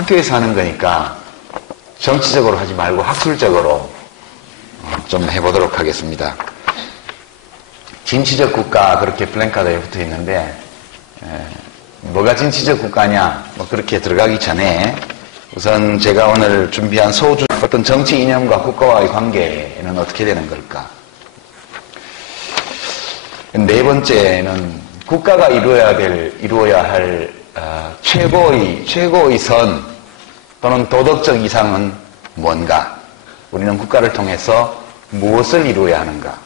학교에서 하는 거니까 정치적으로 하지 말고 학술적으로 좀 해보도록 하겠습니다. 진취적 국가 그렇게 플랜카드에 붙어 있는데 뭐가 진취적 국가냐 뭐 그렇게 들어가기 전에 우선 제가 오늘 준비한 소주 어떤 정치 이념과 국가와의 관계는 어떻게 되는 걸까? 네 번째는 국가가 이루어야 할 최고의 선 또는 도덕적 이상은 뭔가? 우리는 국가를 통해서 무엇을 이루어야 하는가?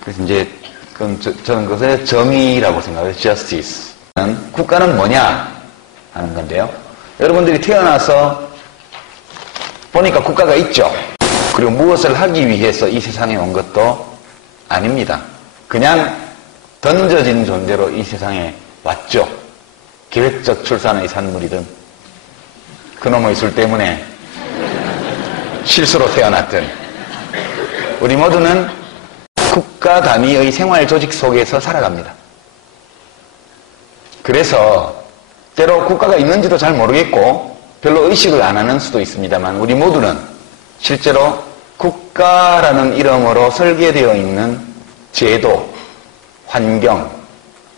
그래서 이제 저는 그것을 정의라고 생각해요. justice. 국가는 뭐냐 하는 건데요. 여러분들이 태어나서 보니까 국가가 있죠. 그리고 무엇을 하기 위해서 이 세상에 온 것도 아닙니다. 그냥 던져진 존재로 이 세상에 왔죠. 계획적 출산의 산물이든 그놈의 술 때문에 실수로 태어났든 우리 모두는 국가 단위의 생활 조직 속에서 살아갑니다. 그래서 때로 국가가 있는지도 잘 모르겠고 별로 의식을 안 하는 수도 있습니다만 우리 모두는 실제로 국가라는 이름으로 설계되어 있는 제도, 환경,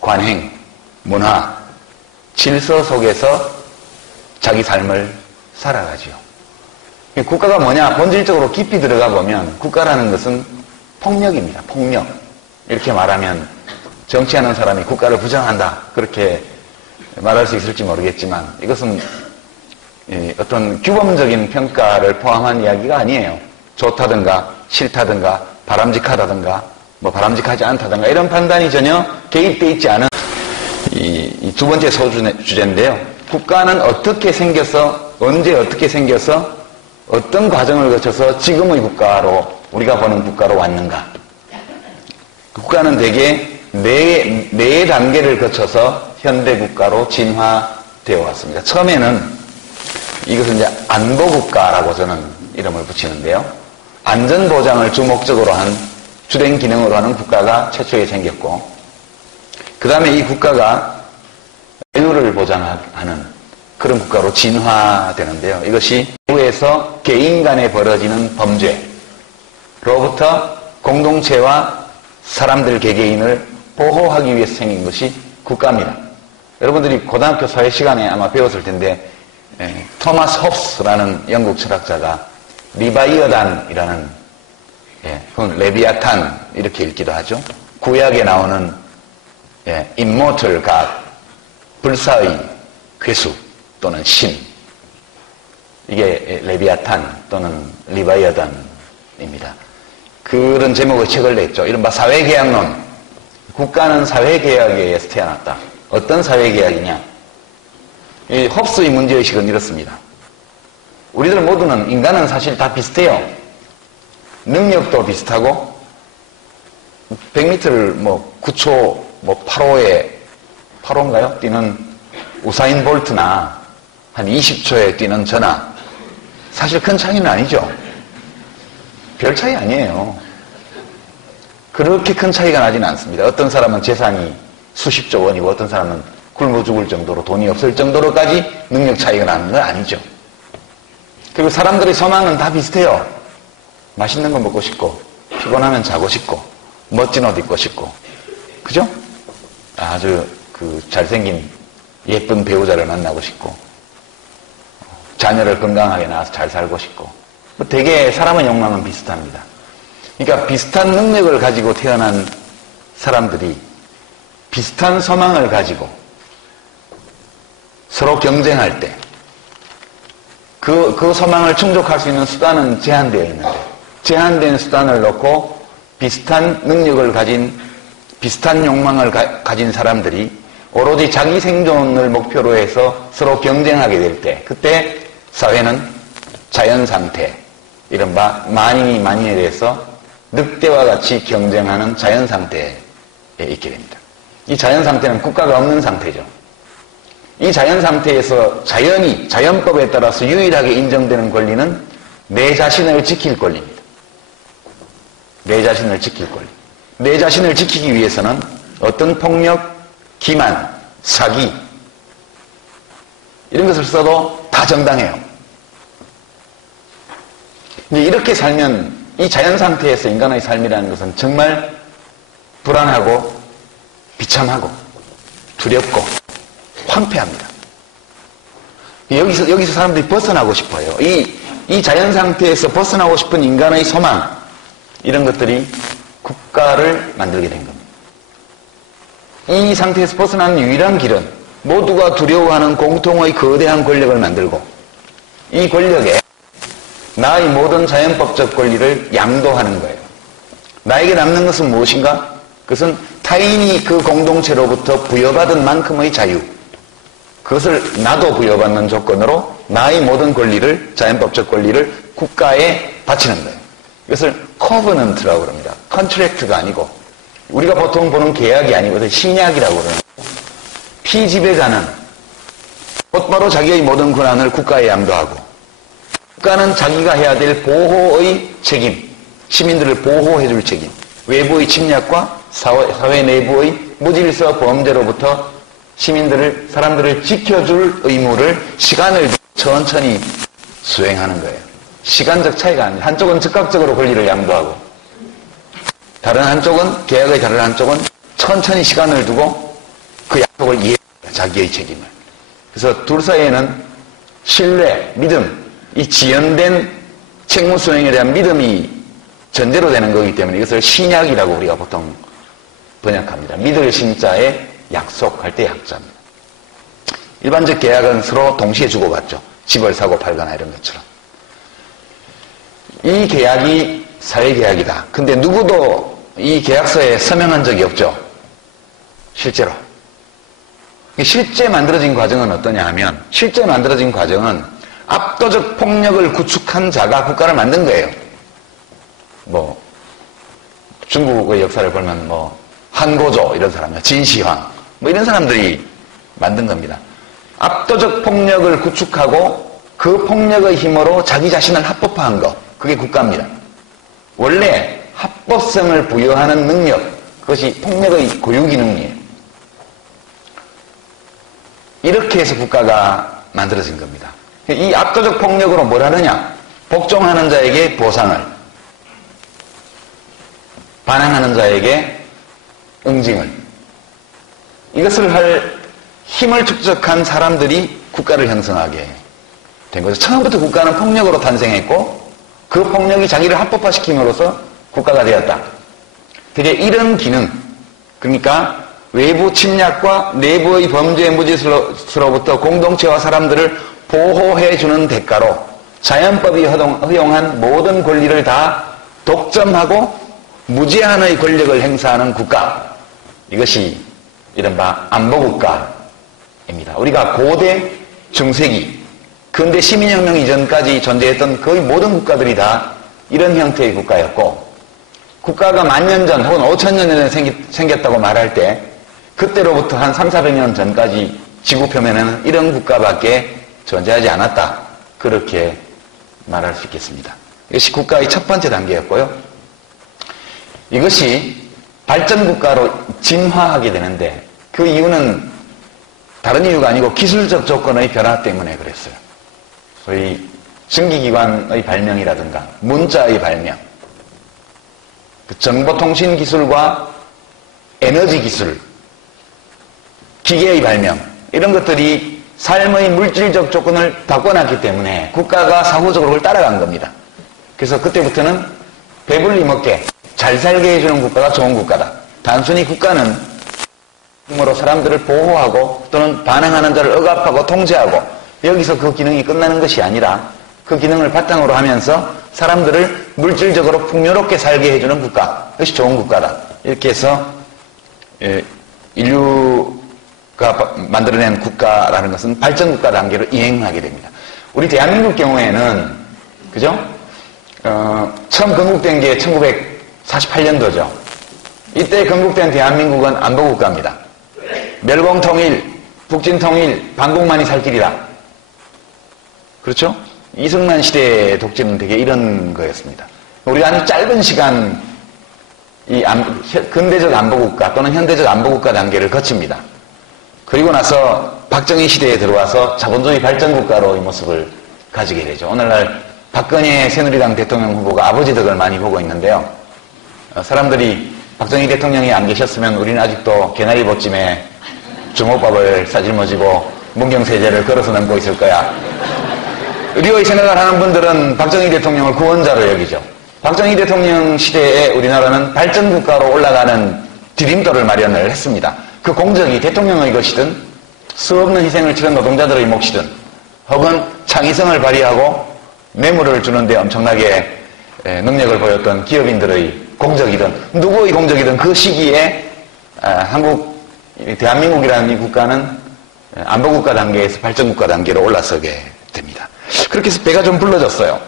관행, 문화, 질서 속에서 자기 삶을 살아가지요. 국가가 뭐냐? 본질적으로 깊이 들어가 보면 국가라는 것은 폭력입니다. 폭력. 이렇게 말하면 정치하는 사람이 국가를 부정한다. 그렇게 말할 수 있을지 모르겠지만 이것은 어떤 규범적인 평가를 포함한 이야기가 아니에요. 좋다든가 싫다든가 바람직하다든가 뭐 바람직하지 않다든가 이런 판단이 전혀 개입되어 있지 않은 이 두 번째 소주제인데요. 국가는 어떻게 생겨서 언제 어떻게 생겨서 어떤 과정을 거쳐서 지금의 국가로 우리가 보는 국가로 왔는가. 국가는 대개 네 단계를 거쳐서 현대 국가로 진화되어 왔습니다. 처음에는 이것은 이제 안보국가라고 저는 이름을 붙이는데요. 안전보장을 주목적으로 한 주된 기능으로 하는 국가가 최초에 생겼고 그 다음에 이 국가가 자유를 보장하는 그런 국가로 진화되는데요. 이것이 사회에서 개인 간에 벌어지는 범죄로부터 공동체와 사람들 개개인을 보호하기 위해서 생긴 것이 국가입니다. 여러분들이 고등학교 사회 시간에 아마 배웠을 텐데 토마스 홉스라는 영국 철학자가 리바이어단이라는 그건 레비아탄 이렇게 읽기도 하죠. 구약에 나오는 immortal God, 불사의 괴수 또는 신 이게 레비아탄 또는 리바이어단입니다. 그런 제목의 책을 냈죠. 이른바 사회계약론. 국가는 사회계약에 의해서 태어났다. 어떤 사회계약이냐? 이 홉스의 문제의식은 이렇습니다. 우리들 모두는 인간은 사실 다 비슷해요. 능력도 비슷하고 100m를 9초 8호인가요? 뛰는 우사인 볼트나 한 20초에 뛰는 저나 사실 큰 차이는 아니죠. 별 차이 아니에요. 그렇게 큰 차이가 나지는 않습니다. 어떤 사람은 재산이 수십조 원이고 어떤 사람은 굶어 죽을 정도로 돈이 없을 정도로까지 능력 차이가 나는 건 아니죠. 그리고 사람들의 소망은 다 비슷해요. 맛있는 거 먹고 싶고 피곤하면 자고 싶고 멋진 옷 입고 싶고 그죠? 아주 잘생긴 예쁜 배우자를 만나고 싶고 자녀를 건강하게 낳아서 잘 살고 싶고 되게 사람의 욕망은 비슷합니다. 그러니까 비슷한 능력을 가지고 태어난 사람들이 비슷한 소망을 가지고 서로 경쟁할 때 그 소망을 충족할 수 있는 수단은 제한되어 있는데 제한된 수단을 놓고 비슷한 능력을 가진 비슷한 욕망을 가진 사람들이 오로지 자기 생존을 목표로 해서 서로 경쟁하게 될 때 그때 사회는 자연상태 이른바 만인이 만인에 대해서 늑대와 같이 경쟁하는 자연상태에 있게 됩니다. 이 자연상태는 국가가 없는 상태죠. 이 자연상태에서 자연법에 따라서 유일하게 인정되는 권리는 내 자신을 지킬 권리입니다. 내 자신을 지킬 권리. 내 자신을 지키기 위해서는 어떤 폭력, 기만, 사기 이런 것을 써도 다 정당해요. 이제 이렇게 살면 이 자연 상태에서 인간의 삶이라는 것은 정말 불안하고 비참하고 두렵고 황폐합니다. 여기서 사람들이 벗어나고 싶어요. 이 자연 상태에서 벗어나고 싶은 인간의 소망, 이런 것들이 국가를 만들게 된 겁니다. 이 상태에서 벗어나는 유일한 길은 모두가 두려워하는 공통의 거대한 권력을 만들고 이 권력에 나의 모든 자연법적 권리를 양도하는 거예요. 나에게 남는 것은 무엇인가? 그것은 타인이 그 공동체로부터 부여받은 만큼의 자유, 그것을 나도 부여받는 조건으로 나의 모든 권리를, 자연법적 권리를 국가에 바치는 거예요. 이것을 커버넌트라고 그럽니다. 컨트랙트가 아니고, 우리가 보통 보는 계약이 아니고 신약이라고 그러는 거예요. 피지배자는 곧바로 자기의 모든 권한을 국가에 양도하고, 국가는 자기가 해야 될 보호의 책임, 시민들을 보호해줄 책임, 외부의 침략과 사회 내부의 무질서 범죄로부터 사람들을 지켜줄 의무를 시간을 천천히 수행하는 거예요. 시간적 차이가 아니에요. 한쪽은 즉각적으로 권리를 양도하고, 다른 한쪽은, 계약의 다른 한쪽은 천천히 시간을 두고 그 약속을 이해해요. 자기의 책임을. 그래서 둘 사이에는 신뢰, 믿음, 이 지연된 책무 수행에 대한 믿음이 전제로 되는 거기 때문에 이것을 신약이라고 우리가 보통 번역합니다. 믿을 신자에 약속할 때 약자입니다. 일반적 계약은 서로 동시에 주고받죠. 집을 사고 팔거나 이런 것처럼. 이 계약이 사회계약이다. 근데 누구도 이 계약서에 서명한 적이 없죠. 실제로. 실제 만들어진 과정은 어떠냐 하면, 실제 만들어진 과정은 압도적 폭력을 구축한 자가 국가를 만든 거예요. 중국의 역사를 보면 한고조 이런 사람이요, 진시황 이런 사람들이 만든 겁니다. 압도적 폭력을 구축하고 그 폭력의 힘으로 자기 자신을 합법화한 것, 그게 국가입니다. 원래 합법성을 부여하는 능력, 그것이 폭력의 고유 기능이에요. 이렇게 해서 국가가 만들어진 겁니다. 이 압도적 폭력으로 뭘 하느냐? 복종하는 자에게 보상을, 반항하는 자에게 응징을, 이것을 할 힘을 축적한 사람들이 국가를 형성하게 된 거죠. 처음부터 국가는 폭력으로 탄생했고 그 폭력이 자기를 합법화시킴으로써 국가가 되었다. 되게 이런 기능, 그러니까 외부 침략과 내부의 범죄 무질서로부터 공동체와 사람들을 보호해주는 대가로 자연법이 허용한 모든 권리를 다 독점하고 무제한의 권력을 행사하는 국가, 이것이 이른바 안보국가입니다. 우리가 고대, 중세기, 근대 시민혁명 이전까지 존재했던 거의 모든 국가들이 다 이런 형태의 국가였고, 국가가 만년 전 혹은 5천년 전에 생겼다고 말할 때 그때로부터 한 300~400년 전까지 지구 표면에는 이런 국가밖에 존재하지 않았다, 그렇게 말할 수 있겠습니다. 이것이 국가의 첫 번째 단계였고요. 이것이 발전국가로 진화하게 되는데 그 이유는 다른 이유가 아니고 기술적 조건의 변화 때문에 그랬어요. 소위 증기기관의 발명이라든가 문자의 발명, 그 정보통신 기술과 에너지 기술, 기계의 발명, 이런 것들이 삶의 물질적 조건을 바꿔놨기 때문에 국가가 사후적으로 그걸 따라간 겁니다. 그래서 그때부터는 배불리 먹게 잘 살게 해주는 국가가 좋은 국가다. 단순히 국가는 힘으로 사람들을 보호하고 또는 반항하는 자를 억압하고 통제하고 여기서 그 기능이 끝나는 것이 아니라 그 기능을 바탕으로 하면서 사람들을 물질적으로 풍요롭게 살게 해주는 국가, 이것이 좋은 국가다. 이렇게 해서 인류가 만들어낸 국가라는 것은 발전국가 단계로 이행하게 됩니다. 우리 대한민국 경우에는 그죠? 처음 건국된 게 1948년도죠. 이때 건국된 대한민국은 안보국가입니다. 멸공통일, 북진통일, 반국만이 살 길이다. 그렇죠? 이승만 시대의 독재는 되게 이런 거였습니다. 우리가 아주 짧은 시간 이 근대적 안보국가 또는 현대적 안보국가 단계를 거칩니다. 그리고 나서 박정희 시대에 들어와서 자본주의 발전국가로의 모습을 가지게 되죠. 오늘날 박근혜 새누리당 대통령 후보가 아버지 덕을 많이 보고 있는데요. 사람들이 박정희 대통령이 안 계셨으면 우리는 아직도 개나리 보찜에 주먹밥을 싸질머지고 문경세제를 걸어서 넘고 있을 거야. 의료의 생각을 하는 분들은 박정희 대통령을 구원자로 여기죠. 박정희 대통령 시대에 우리나라는 발전국가로 올라가는 디딤돌을 마련을 했습니다. 그 공적이 대통령의 것이든 수없는 희생을 치른 노동자들의 몫이든 혹은 창의성을 발휘하고 뇌물을 주는데 엄청나게 능력을 보였던 기업인들의 공적이든 누구의 공적이든 그 시기에 대한민국이라는 이 국가는 안보국가 단계에서 발전국가 단계로 올라서게 됩니다. 그렇게 해서 배가 좀 불러졌어요.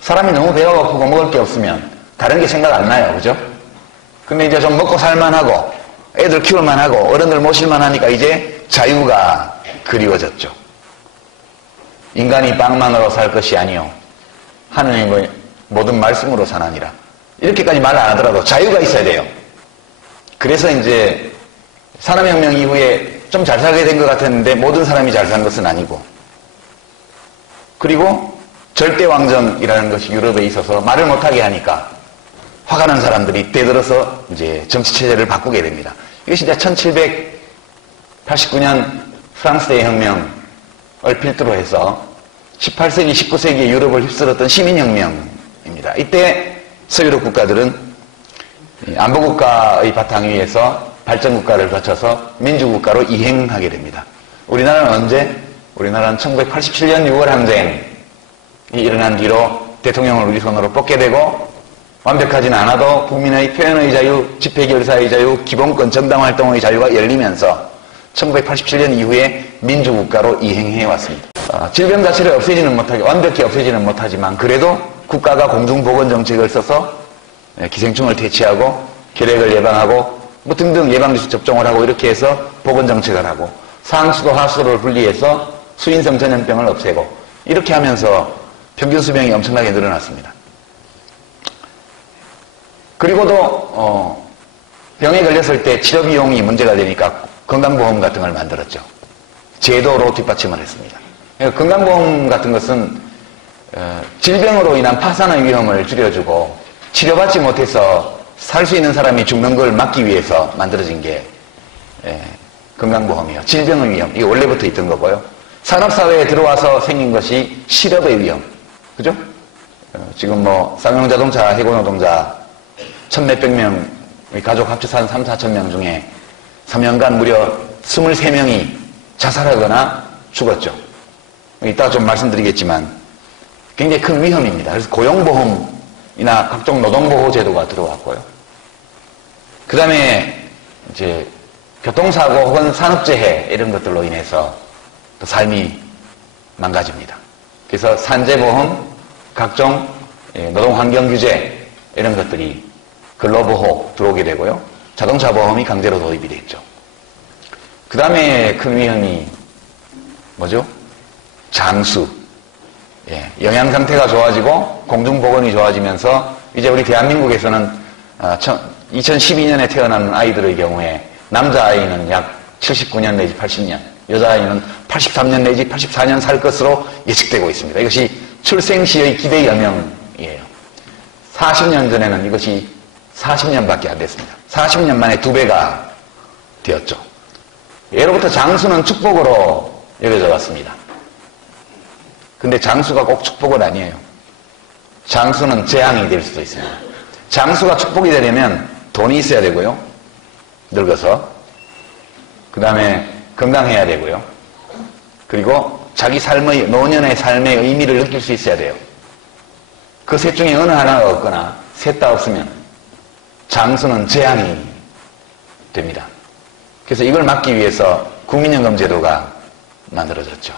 사람이 너무 배가 고프고 먹을 게 없으면 다른 게 생각 안 나요. 그죠? 근데 이제 좀 먹고 살만하고 애들 키울만하고 어른들 모실만하니까 이제 자유가 그리워졌죠. 인간이 빵만으로 살 것이 아니요 하느님의 모든 말씀으로 사나니라. 이렇게까지 말 안 하더라도 자유가 있어야 돼요. 그래서 이제 산업혁명 이후에 좀 잘 살게 된 것 같았는데 모든 사람이 잘 산 것은 아니고, 그리고 절대왕정이라는 것이 유럽에 있어서 말을 못하게 하니까 화가 난 사람들이 대들어서 이제 정치체제를 바꾸게 됩니다. 이것이 이제 1789년 프랑스 대혁명을 필두로 해서 18세기, 19세기의 유럽을 휩쓸었던 시민혁명입니다. 이때 서유럽 국가들은 안보국가의 바탕 위에서 발전국가를 거쳐서 민주국가로 이행하게 됩니다. 우리나라는 언제? 우리나라는 1987년 6월 항쟁이 일어난 뒤로 대통령을 우리 손으로 뽑게 되고 완벽하진 않아도 국민의 표현의 자유, 집회결사의 자유, 기본권, 정당활동의 자유가 열리면서 1987년 이후에 민주국가로 이행해 왔습니다. 질병 자체를 없애지는 못하게, 완벽히 없애지는 못하지만 그래도 국가가 공중보건정책을 써서 기생충을 퇴치하고 결핵을 예방하고 뭐 등등 예방주사 접종을 하고 이렇게 해서 보건정책을 하고 상수도 하수도를 분리해서 수인성 전염병을 없애고 이렇게 하면서 평균 수명이 엄청나게 늘어났습니다. 그리고도 병에 걸렸을 때 치료 비용이 문제가 되니까 건강보험 같은 걸 만들었죠. 제도로 뒷받침을 했습니다. 건강보험 같은 것은 질병으로 인한 파산의 위험을 줄여주고 치료받지 못해서 살 수 있는 사람이 죽는 걸 막기 위해서 만들어진 게 건강보험이에요. 질병의 위험, 이게 원래부터 있던 거고요. 산업사회에 들어와서 생긴 것이 실업의 위험, 그죠? 지금 뭐 쌍용자동차 해고노동자 1,몇백 명의 가족 합쳐서 한 3, 4천 명 중에 3년간 무려 23명이 자살하거나 죽었죠. 이따가 좀 말씀드리겠지만 굉장히 큰 위험입니다. 그래서 고용보험이나 각종 노동보호 제도가 들어왔고요. 그 다음에 이제 교통사고 혹은 산업재해 이런 것들로 인해서 또 삶이 망가집니다. 그래서 산재보험, 각종 노동환경규제 이런 것들이 근로보호 들어오게 되고요. 자동차보험이 강제로 도입이 됐죠. 그 다음에 큰 위험이 뭐죠? 장수. 영양상태가 좋아지고 공중보건이 좋아지면서 이제 우리 대한민국에서는 2012년에 태어난 아이들의 경우에 남자아이는 약 79년 내지 80년, 여자아이는 83년 내지 84년 살 것으로 예측되고 있습니다. 이것이 출생시의 기대 여명이에요. 40년 전에는 이것이 40년밖에 안 됐습니다. 40년 만에 2배가 되었죠. 예로부터 장수는 축복으로 여겨져 왔습니다. 근데 장수가 꼭 축복은 아니에요. 장수는 재앙이 될 수도 있습니다. 장수가 축복이 되려면 돈이 있어야 되고요. 늙어서. 그 다음에 건강해야 되고요. 그리고 자기 삶의, 노년의 삶의 의미를 느낄 수 있어야 돼요. 그 셋 중에 어느 하나가 없거나 셋 다 없으면 장수는 재앙이 됩니다. 그래서 이걸 막기 위해서 국민연금 제도가 만들어졌죠.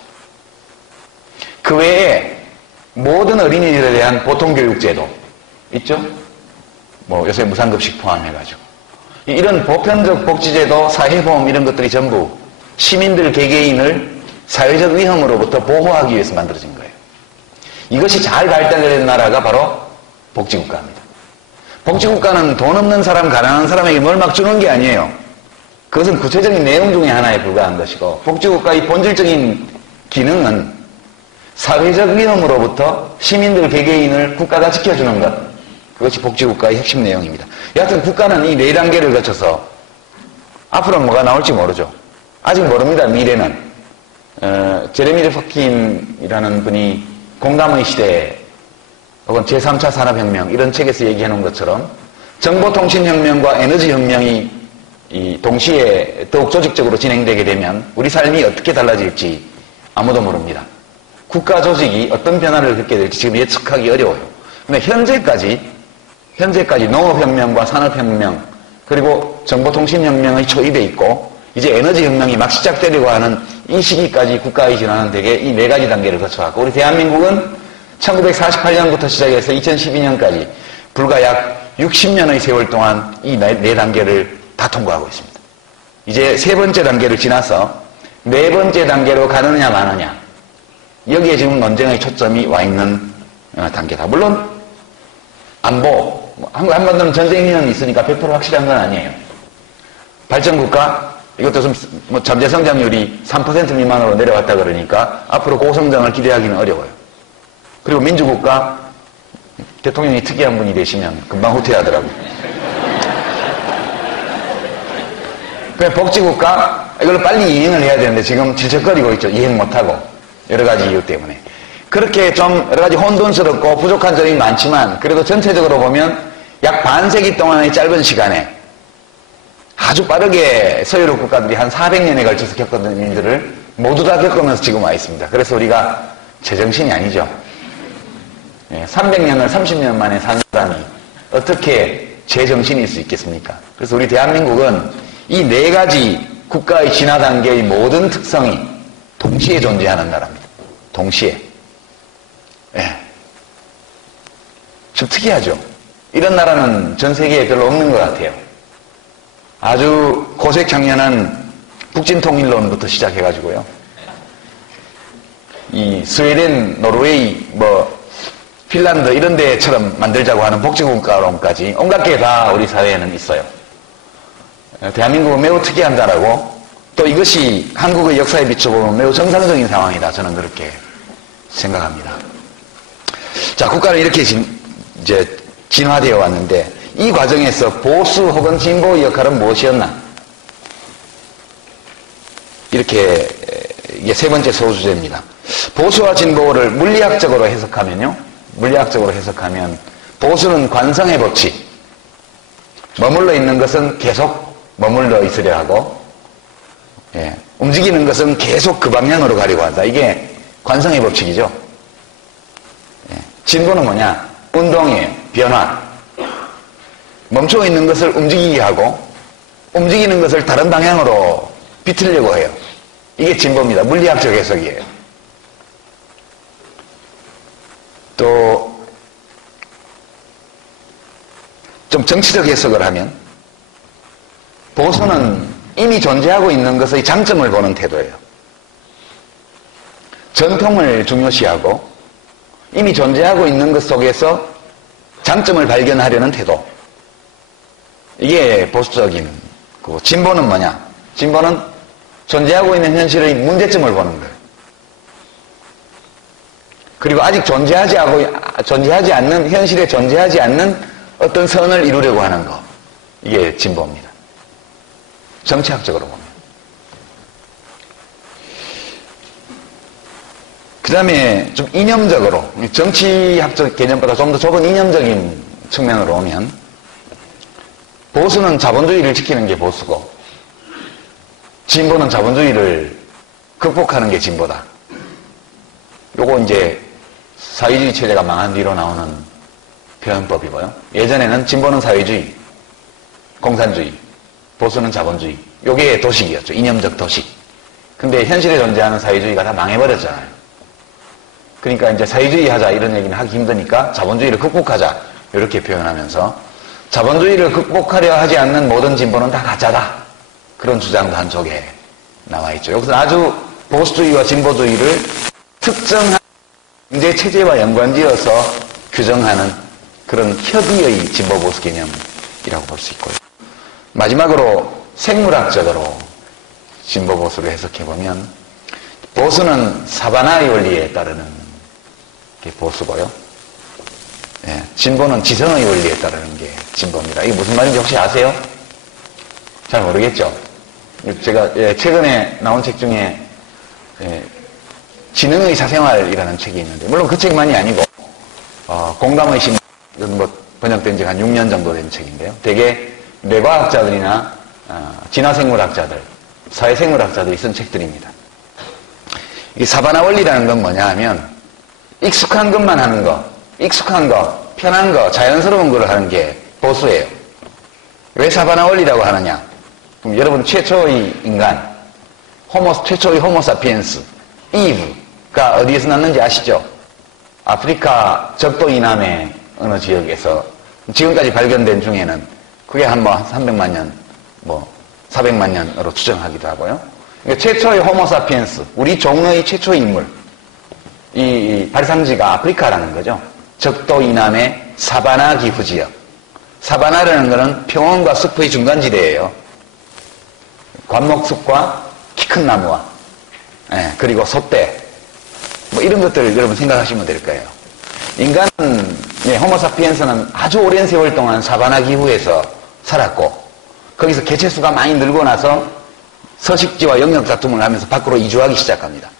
그 외에 모든 어린이들에 대한 보통교육제도 있죠? 뭐 요새 무상급식 포함해가지고 이런 보편적 복지제도, 사회보험 이런 것들이 전부 시민들 개개인을 사회적 위험으로부터 보호하기 위해서 만들어진 거예요. 이것이 잘 발달된 나라가 바로 복지국가입니다. 복지국가는 돈 없는 사람, 가난한 사람에게 뭘 막 주는 게 아니에요. 그것은 구체적인 내용 중에 하나에 불과한 것이고, 복지국가의 본질적인 기능은 사회적 위험으로부터 시민들 개개인을 국가가 지켜주는 것. 그것이 복지국가의 핵심 내용입니다. 여하튼 국가는 이 4단계를 거쳐서 앞으로 뭐가 나올지 모르죠. 아직 모릅니다. 미래는. 제레미 퍼킨이라는 분이 공감의 시대 혹은 제3차 산업혁명 이런 책에서 얘기해놓은 것처럼 정보통신혁명과 에너지혁명이 동시에 더욱 조직적으로 진행되게 되면 우리 삶이 어떻게 달라질지 아무도 모릅니다. 국가 조직이 어떤 변화를 겪게 될지 지금 예측하기 어려워요. 근데 현재까지 농업혁명과 산업혁명 그리고 정보통신혁명의 초입에 있고 이제 에너지혁명이 막 시작되려고 하는 이 시기까지 국가의 진화는 대개 이 4가지 단계를 거쳐왔고 우리 대한민국은 1948년부터 시작해서 2012년까지 불과 약 60년의 세월 동안 이 4단계를 다 통과하고 있습니다. 이제 3번째 단계를 지나서 4번째 단계로 가느냐 마느냐 여기에 지금 논쟁의 초점이 와 있는 단계다. 물론 안보 한반도는 전쟁 위험이 있으니까 100% 확실한 건 아니에요. 발전국가 이것도 좀 잠재 성장률이 3% 미만으로 내려왔다 그러니까 앞으로 고성장을 기대하기는 어려워요. 그리고 민주국가 대통령이 특이한 분이 되시면 금방 후퇴하더라고요. 그냥 복지국가 이걸로 빨리 이행을 해야 되는데 지금 질척거리고 있죠. 이행 못하고 여러 가지 이유 때문에. 그렇게 좀 여러 가지 혼돈스럽고 부족한 점이 많지만 그래도 전체적으로 보면 약 반세기 동안의 짧은 시간에 아주 빠르게 서유럽 국가들이 한 400년에 걸쳐서 겪었던 일들을 모두 다 겪으면서 지금 와 있습니다. 그래서 우리가 제정신이 아니죠. 300년을 30년 만에 산 사람이 어떻게 제정신일 수 있겠습니까? 그래서 우리 대한민국은 이 4가지 국가의 진화 단계의 모든 특성이 동시에 존재하는 나라입니다. 동시에. 좀 특이하죠? 이런 나라는 전 세계에 별로 없는 것 같아요. 아주 고색창연한 북진통일론부터 시작해가지고요. 이 스웨덴, 노르웨이, 핀란드 이런 데처럼 만들자고 하는 복지국가론까지 온갖 게 다 우리 사회에는 있어요. 대한민국은 매우 특이한 나라고 또 이것이 한국의 역사에 비춰보면 매우 정상적인 상황이다. 저는 그렇게 생각합니다. 자, 국가는 이렇게 이제 진화되어 왔는데 이 과정에서 보수 혹은 진보의 역할은 무엇이었나? 이렇게 이게 3번째 소주제입니다. 보수와 진보를 물리학적으로 해석하면 보수는 관성의 법칙, 머물러 있는 것은 계속 머물러 있으려 하고 움직이는 것은 계속 그 방향으로 가려고 한다. 이게 관성의 법칙이죠. 진보는 뭐냐? 운동이에요. 변화. 멈춰 있는 것을 움직이게 하고 움직이는 것을 다른 방향으로 비틀려고 해요. 이게 진보입니다. 물리학적 해석이에요. 또 좀 정치적 해석을 하면 보수는 이미 존재하고 있는 것의 장점을 보는 태도예요. 전통을 중요시하고 이미 존재하고 있는 것 속에서 장점을 발견하려는 태도. 이게 보수적인 거고, 진보는 뭐냐? 진보는 존재하고 있는 현실의 문제점을 보는 거예요. 그리고 아직 존재하지 않는, 현실에 존재하지 않는 어떤 선을 이루려고 하는 거. 이게 진보입니다. 정치학적으로 보면. 그 다음에 좀 이념적으로, 정치학적 개념보다 좀 더 좁은 이념적인 측면으로 오면, 보수는 자본주의를 지키는 게 보수고, 진보는 자본주의를 극복하는 게 진보다. 요거 이제 사회주의 체제가 망한 뒤로 나오는 표현법이고요. 예전에는 진보는 사회주의, 공산주의, 보수는 자본주의. 요게 도식이었죠. 이념적 도식. 근데 현실에 존재하는 사회주의가 다 망해버렸잖아요. 그러니까 이제 사회주의 하자 이런 얘기는 하기 힘드니까 자본주의를 극복하자 이렇게 표현하면서 자본주의를 극복하려 하지 않는 모든 진보는 다 가짜다. 그런 주장도 한쪽에 나와 있죠. 여기서 아주 보수주의와 진보주의를 특정한 경제 체제와 연관지어서 규정하는 그런 협의의 진보 보수 개념이라고 볼 수 있고요. 마지막으로 생물학적으로 진보 보수를 해석해보면 보수는 사바나의 원리에 따르는 게 보수고요. 예, 진보는 지성의 원리에 따르는 게 진보입니다. 이게 무슨 말인지 혹시 아세요? 잘 모르겠죠? 제가 최근에 나온 책 중에 지능의 사생활이라는 책이 있는데 물론 그 책만이 아니고 공감의 심 이건 뭐 번역된 지 한 6년 정도 된 책인데요. 되게 뇌과학자들이나 진화생물학자들, 사회생물학자들이 쓴 책들입니다. 이 사바나 원리라는 건 뭐냐 하면 익숙한 것만 하는 거, 익숙한 거, 편한 거, 자연스러운 거를 하는 게 보수예요. 왜 사바나 원리라고 하느냐? 그럼 여러분 최초의 인간, 최초의 호모사피엔스, 이브가 어디에서 났는지 아시죠? 아프리카 적도 이남의 어느 지역에서 지금까지 발견된 중에는 그게 한 300만 년, 400만 년으로 추정하기도 하고요. 그러니까 최초의 호모사피엔스, 우리 종의 최초의 인물, 이 발상지가 아프리카라는 거죠. 적도 이남의 사바나 기후 지역. 사바나라는 것은 평원과 숲의 중간지대예요. 관목숲과 키 큰 나무와 그리고 소떼 이런 것들을 여러분 생각하시면 될 거예요. 인간은 호모사피엔스는 아주 오랜 세월 동안 사바나 기후에서 살았고 거기서 개체수가 많이 늘고 나서 서식지와 영역 다툼을 하면서 밖으로 이주하기 시작합니다.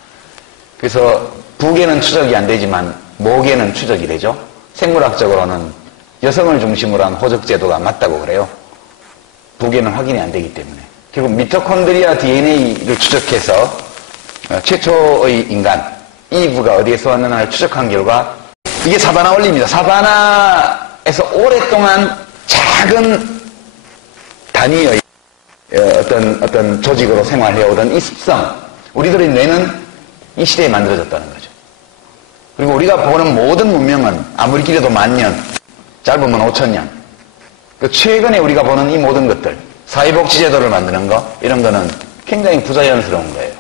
그래서 북에는 추적이 안 되지만 목에는 추적이 되죠. 생물학적으로는 여성을 중심으로 한 호적 제도가 맞다고 그래요. 북에는 확인이 안 되기 때문에. 결국 미토콘드리아 DNA를 추적해서 최초의 인간, 이브가 어디에서 왔느냐를 추적한 결과 이게 사바나 원리입니다. 사바나에서 오랫동안 작은 단위의 어떤 조직으로 생활해오던 이 습성, 우리들의 뇌는 이 시대에 만들어졌다는 거죠. 그리고 우리가 보는 모든 문명은 아무리 길어도 10,000년, 짧으면 5,000년. 최근에 우리가 보는 이 모든 것들, 사회복지제도를 만드는 거, 이런 거는 굉장히 부자연스러운 거예요.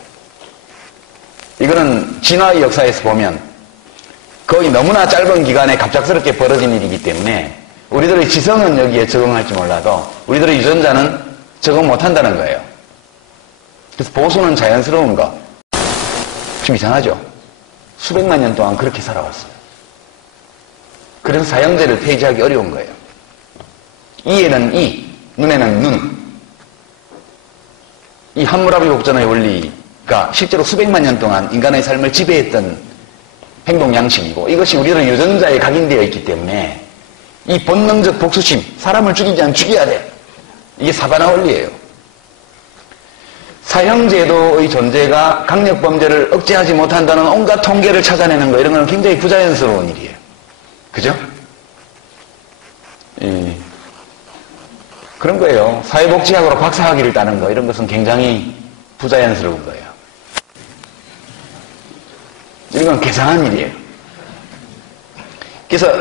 이거는 진화의 역사에서 보면 거의 너무나 짧은 기간에 갑작스럽게 벌어진 일이기 때문에 우리들의 지성은 여기에 적응할지 몰라도 우리들의 유전자는 적응 못한다는 거예요. 그래서 보수는 자연스러운 거. 좀 이상하죠? 수백만 년 동안 그렇게 살아왔어요. 그래서 사형제를 폐지하기 어려운 거예요. 이에는 이, 눈에는 눈. 이 함무라비 복전의 원리가 실제로 수백만 년 동안 인간의 삶을 지배했던 행동 양식이고 이것이 우리들의 유전자에 각인되어 있기 때문에 이 본능적 복수심, 사람을 죽이지 않으면 죽여야 돼. 이게 사바나 원리예요. 사형제도의 존재가 강력범죄를 억제하지 못한다는 온갖 통계를 찾아내는 거 이런 건 굉장히 부자연스러운 일이에요. 그죠? 그런 거예요. 사회복지학으로 박사학위를 따는 거 이런 것은 굉장히 부자연스러운 거예요. 이건 괴상한 일이에요. 그래서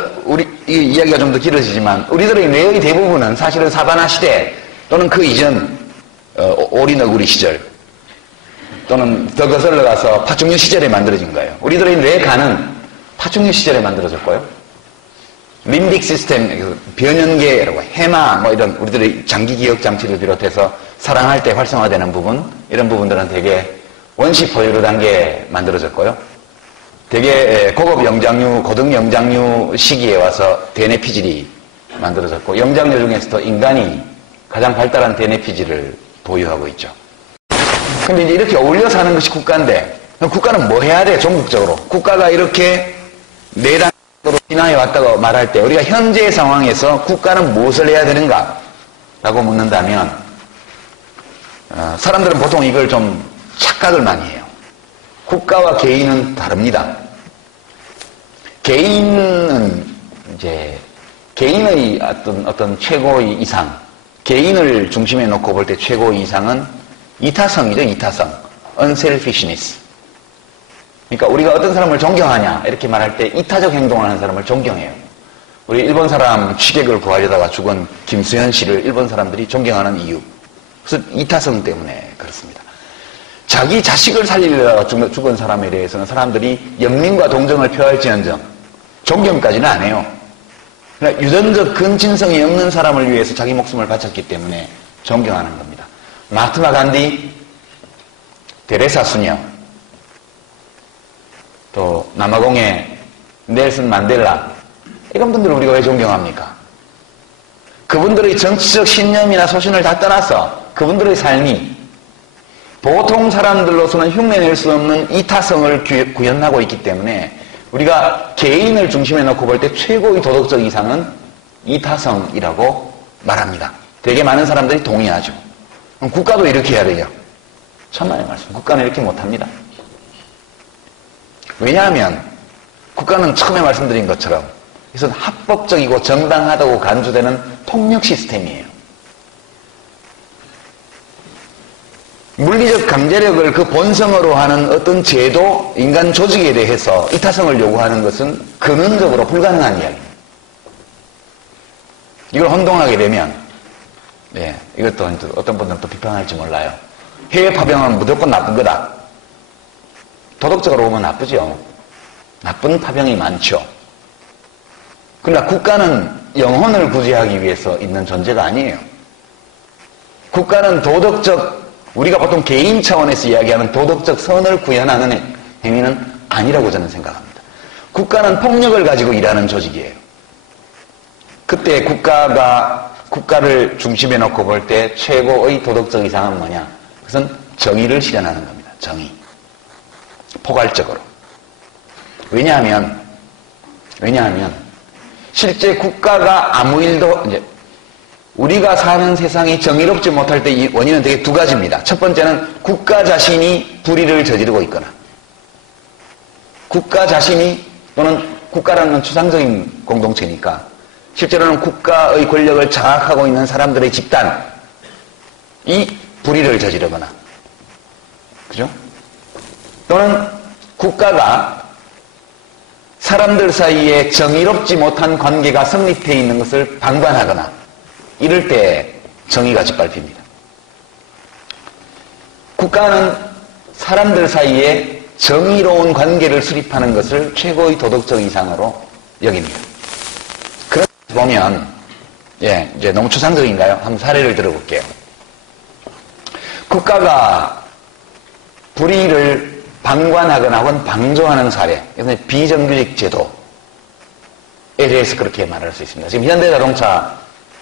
이 이야기가 좀 더 길어지지만 우리들의 뇌의 대부분은 사실은 사바나 시대 또는 그 이전 오리너구리 시절 또는 더 거슬러 가서 파충류 시절에 만들어진 거예요. 우리들의 뇌간은 파충류 시절에 만들어졌고요. 림빅 시스템, 변연계라고 해마 이런 우리들의 장기 기억 장치를 비롯해서 사랑할 때 활성화되는 부분 이런 부분들은 되게 원시 포유류 단계에 만들어졌고요. 되게 고급 영장류, 고등 영장류 시기에 와서 DNA 피질이 만들어졌고 영장류 중에서도 인간이 가장 발달한 DNA 피질을 보유하고 있죠. 근데 이제 이렇게 어울려 사는 것이 국가인데 국가는 뭐 해야 돼? 종국적으로. 국가가 이렇게 내단으로 진화해 왔다고 말할 때 우리가 현재 상황에서 국가는 무엇을 해야 되는가? 라고 묻는다면 사람들은 보통 이걸 좀 착각을 많이 해요. 국가와 개인은 다릅니다. 개인은 이제 개인의 어떤 최고의 이상, 개인을 중심에 놓고 볼 때 최고의 이상은 이타성이죠, 이타성. unselfishness. 그러니까 우리가 어떤 사람을 존경하냐 이렇게 말할 때 이타적 행동을 하는 사람을 존경해요. 우리 일본 사람 취객을 구하려다가 죽은 김수현 씨를 일본 사람들이 존경하는 이유. 그래서 이타성 때문에 그렇습니다. 자기 자식을 살리려다가 죽은 사람에 대해서는 사람들이 연민과 동정을 표할지언정 존경까지는 안 해요. 그러나 유전적 근친성이 없는 사람을 위해서 자기 목숨을 바쳤기 때문에 존경하는 겁니다. 마하트마 간디, 데레사 수녀, 또 남아공의 넬슨 만델라, 이런 분들을 우리가 왜 존경합니까? 그분들의 정치적 신념이나 소신을 다 떠나서 그분들의 삶이 보통 사람들로서는 흉내낼 수 없는 이타성을 구현하고 있기 때문에 우리가 개인을 중심에 놓고 볼 때 최고의 도덕적 이상은 이타성이라고 말합니다. 되게 많은 사람들이 동의하죠. 그럼 국가도 이렇게 해야 돼요. 천만의 말씀. 국가는 이렇게 못합니다. 왜냐하면 국가는 처음에 말씀드린 것처럼 이것은 합법적이고 정당하다고 간주되는 폭력 시스템이에요. 물리적 강제력을 그 본성으로 하는 어떤 제도, 인간 조직에 대해서 이타성을 요구하는 것은 근원적으로 불가능한 이야기입니다. 이걸 혼동하게 되면, 이것도 어떤 분들은 또 비판할지 몰라요. 해외 파병은 무조건 나쁜 거다. 도덕적으로 보면 나쁘죠. 나쁜 파병이 많죠. 그러나 국가는 영혼을 구제하기 위해서 있는 존재가 아니에요. 국가는 도덕적, 우리가 보통 개인 차원에서 이야기하는 도덕적 선을 구현하는 행위는 아니라고 저는 생각합니다. 국가는 폭력을 가지고 일하는 조직이에요. 그때 국가를 중심에 놓고 볼 때 최고의 도덕적 이상은 뭐냐? 그것은 정의를 실현하는 겁니다. 정의. 포괄적으로. 왜냐하면 실제 국가가 아무 일도 우리가 사는 세상이 정의롭지 못할 때 이 원인은 되게 두 가지입니다. 첫 번째는 국가 자신이 불의를 저지르고 있거나 국가 자신이 또는 국가라는 건 추상적인 공동체니까 실제로는 국가의 권력을 장악하고 있는 사람들의 집단이 불의를 저지르거나 그죠? 또는 국가가 사람들 사이에 정의롭지 못한 관계가 성립되어 있는 것을 방관하거나 이럴 때 정의가 짓밟힙니다. 국가는 사람들 사이에 정의로운 관계를 수립하는 것을 최고의 도덕적 이상으로 여깁니다. 그런 보면 이제 너무 추상적인가요? 한번 사례를 들어볼게요. 국가가 불의를 방관하거나 혹은 방조하는 사례, 이것은 비정규직 제도에 대해서 그렇게 말할 수 있습니다. 지금 현대자동차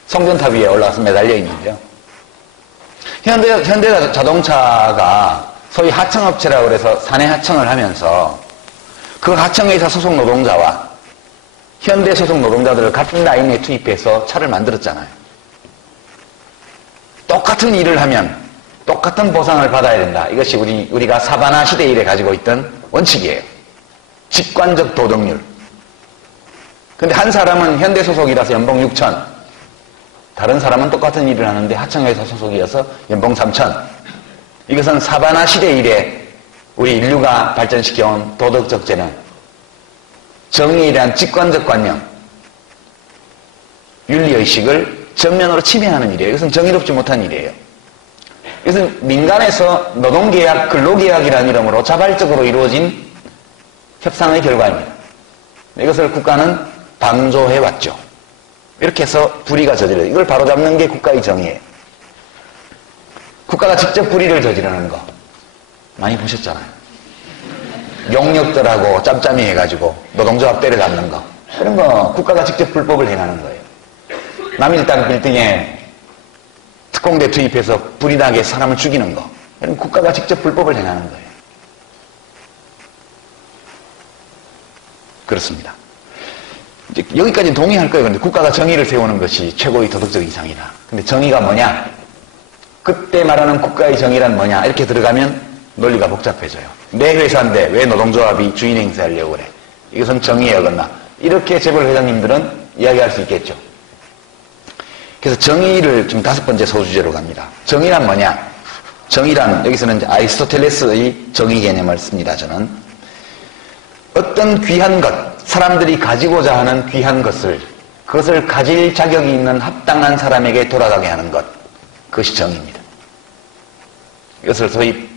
성전탑 위에 올라와서 매달려 있는데요. 현대자동차가 소위 하청업체라고 그래서 사내 하청을 하면서 그 하청회사 소속 노동자와 현대 소속 노동자들을 같은 라인에 투입해서 차를 만들었잖아요. 똑같은 일을 하면 똑같은 보상을 받아야 된다. 이것이 우리가 사바나 시대 이래 가지고 있던 원칙이에요. 직관적 도덕률. 근데 한 사람은 현대 소속이라서 연봉 6천, 다른 사람은 똑같은 일을 하는데 하청회사 소속이어서 연봉 3천. 이것은 사바나 시대 이래 우리 인류가 발전시켜온 도덕적 재능, 정의에 대한 직관적 관념, 윤리의식을 전면으로 침해하는 일이에요. 이것은 정의롭지 못한 일이에요. 이것은 민간에서 노동계약, 근로계약이라는 이름으로 자발적으로 이루어진 협상의 결과입니다. 이것을 국가는 방조해왔죠. 이렇게 해서 불의가 저질러요. 이걸 바로잡는 게 국가의 정의예요. 국가가 직접 불의를 저지르는 거 많이 보셨잖아요. 용역들하고 짬짬이 해가지고 노동조합 때려잡는 거, 이런 거 국가가 직접 불법을 행하는 거예요. 남일당 빌딩에 특공대 투입해서 불이 나게 사람을 죽이는 거, 이런 국가가 직접 불법을 행하는 거예요. 그렇습니다. 이제 여기까지는 동의할 거예요. 그런데 국가가 정의를 세우는 것이 최고의 도덕적 이상이다. 근데 정의가 뭐냐? 그때 말하는 국가의 정의란 뭐냐? 이렇게 들어가면 논리가 복잡해져요. 내 회사인데 왜 노동조합이 주인 행세하려고 그래? 이것은 정의에 어긋나. 이렇게 재벌 회장님들은 이야기할 수 있겠죠. 그래서 정의를 지금 5번째 소주제로 갑니다. 정의란 뭐냐? 정의란, 여기서는 이제 아리스토텔레스의 정의 개념을 씁니다, 저는. 어떤 귀한 것, 사람들이 가지고자 하는 귀한 것을, 그것을 가질 자격이 있는 합당한 사람에게 돌아가게 하는 것, 그것이 정의입니다. 이것을 소위